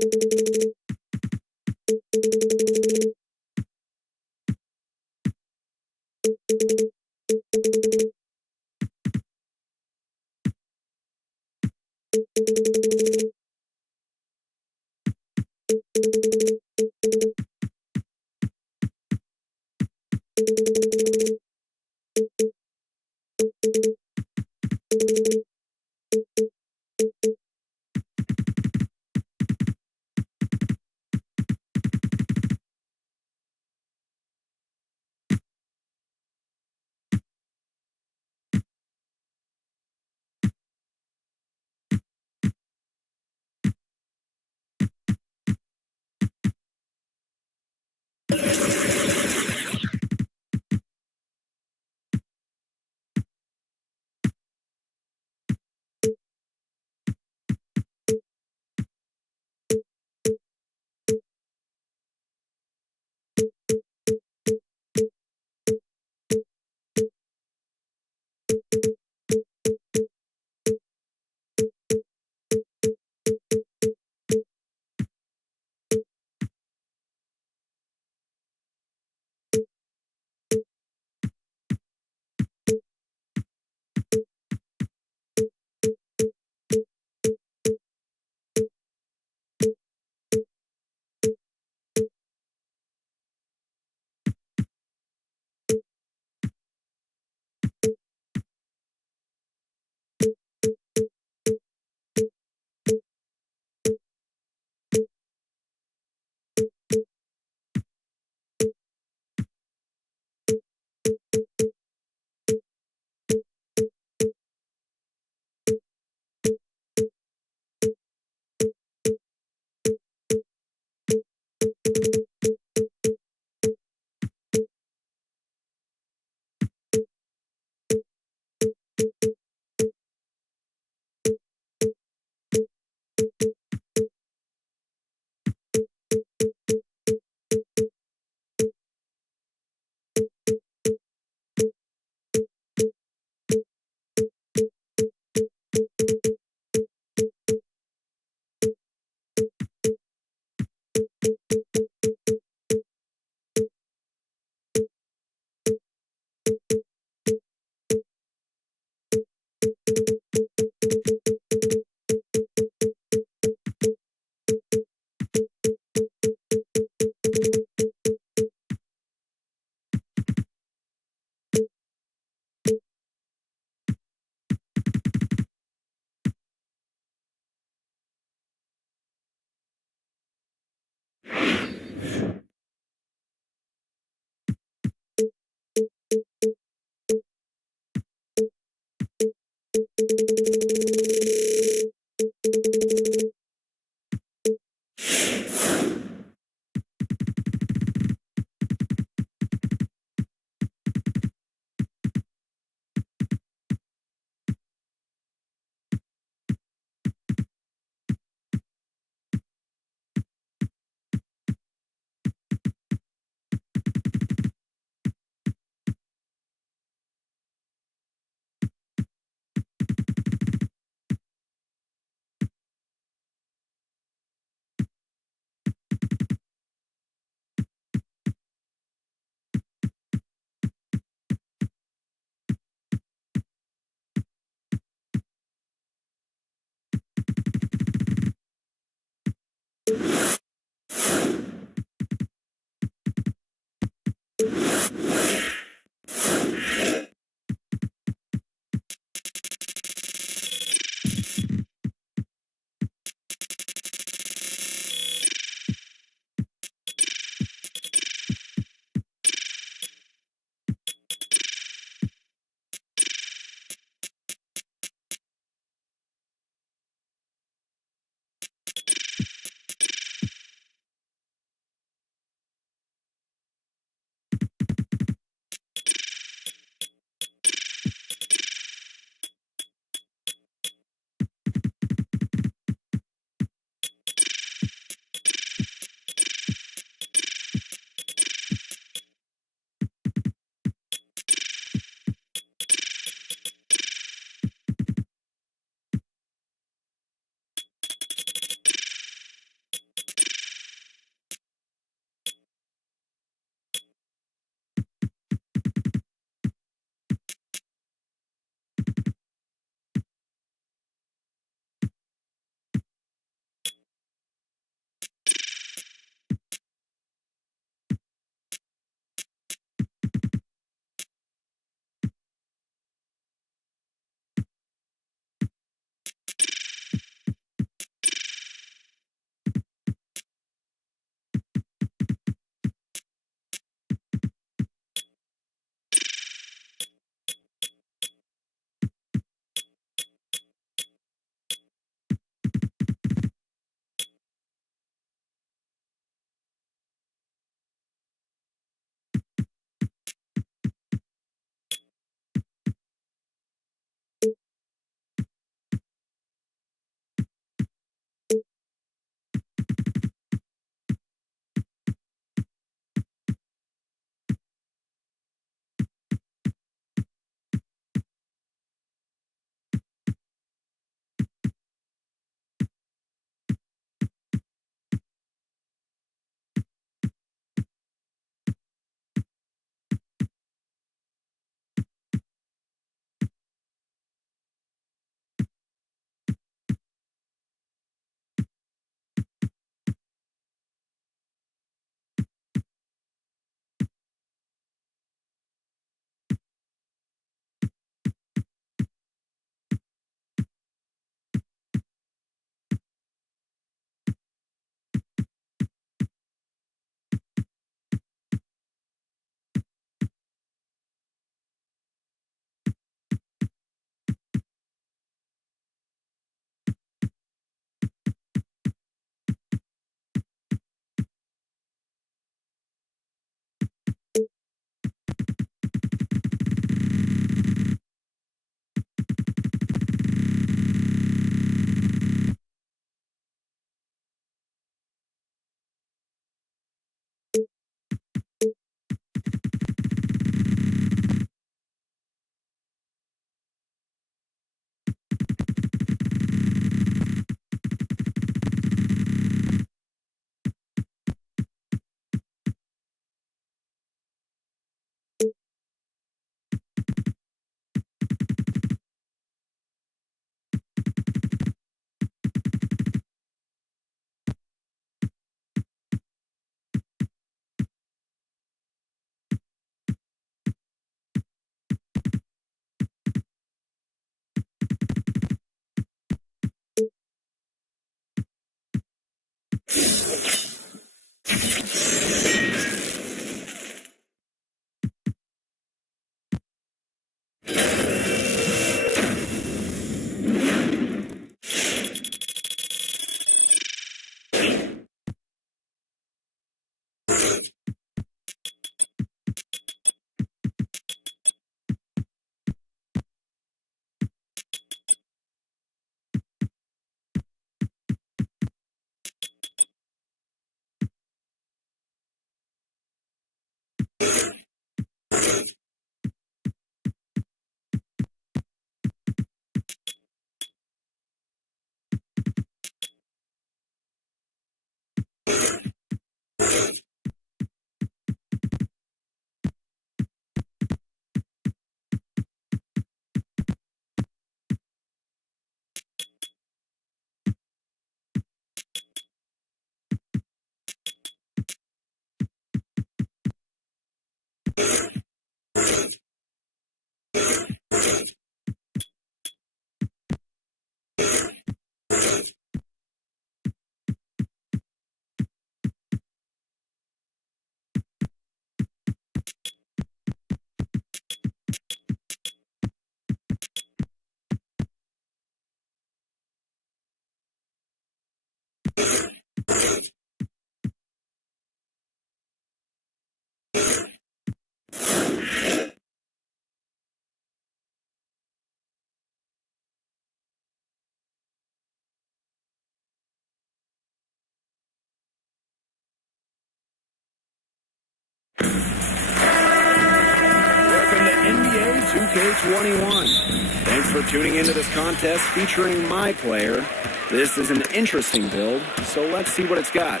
Welcome to NBA 2K21. Thanks for tuning into this contest featuring my player. This is an interesting build, so let's see what it's got.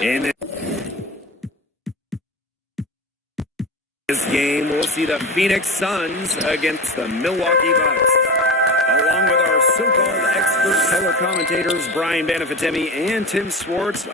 In this game, we'll see the Phoenix Suns against the Milwaukee Bucks. Along with our so-called expert color commentators, Brian Banafitemi and Tim Swartz.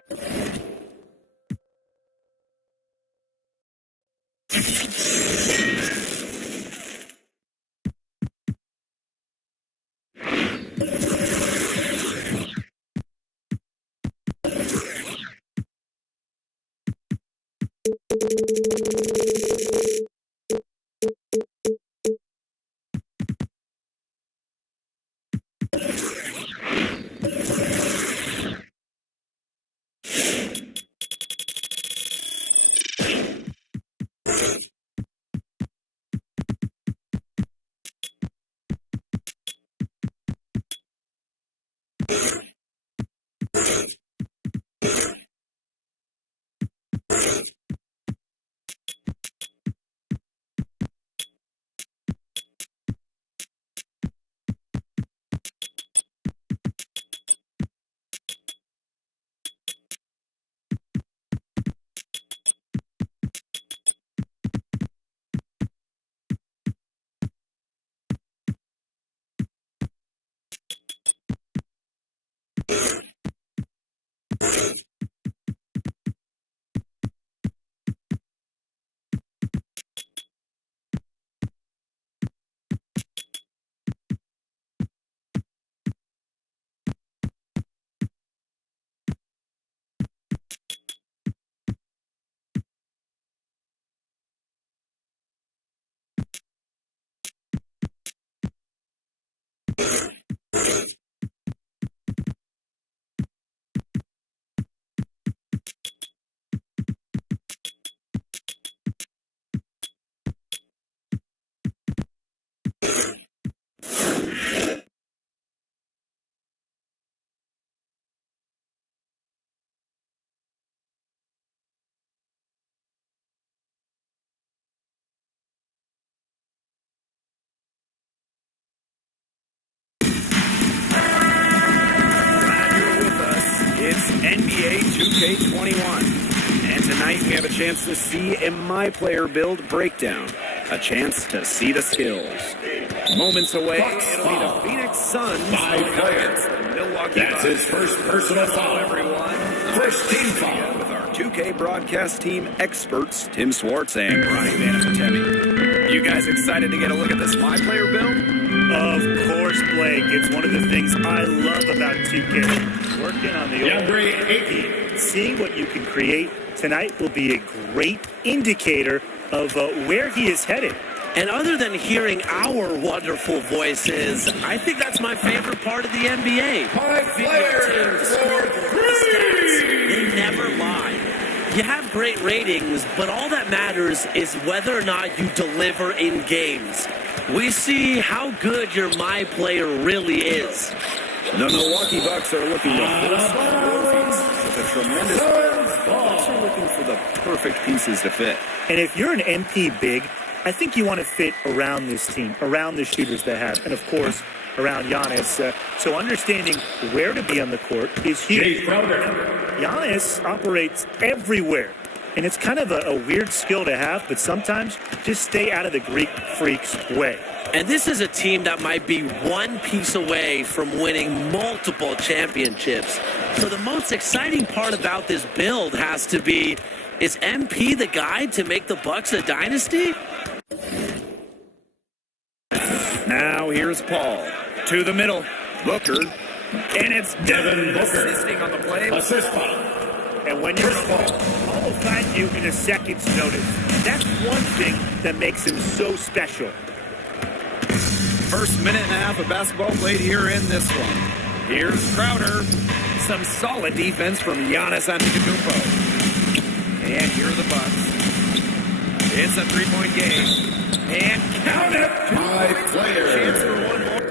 It's NBA 2K21. And tonight we have a chance to see a My Player build breakdown. A chance to see the skills. Moments away, it'll be the Phoenix Suns against the Milwaukee Bucks. That's his first personal foul. Everyone. First team foul. With our 2K broadcast team experts, Tim Swartz and Brian Banafitemi. You guys excited to get a look at this My Player build? Of course, Blake. It's one of the things I love about 2K. Working on the DeAndre Ayton seeing what you can create tonight will be a great indicator of where he is headed. And other than hearing our wonderful voices, I think that's my favorite part of the NBA. They never lie. You have great ratings, but all that matters is whether or not you deliver in games. We see how good your My Player really is. The Milwaukee Bucks are looking to host with a tremendous Bucks are looking for the perfect pieces to fit. And if you're an MP big, I think you want to fit around this team, around the shooters they have, and of course, around Giannis. So understanding where to be on the court is huge. Giannis operates everywhere, and it's kind of a weird skill to have, but sometimes just stay out of the Greek freak's way. And this is a team that might be one piece away from winning multiple championships. So the most exciting part about this build has to be, is MP the guy to make the Bucks a dynasty? Now here's Paul to the middle. Booker. And it's Devin Booker. Assisting on the play. Assist. And when you're Paul will find you in a second's notice. That's one thing that makes him so special. First minute and a half of basketball played here in this one. Here's Crowder. Some solid defense from Giannis Antetokounmpo. And here are the Bucks. It's a three-point game. And count it. My player. Chance for one more.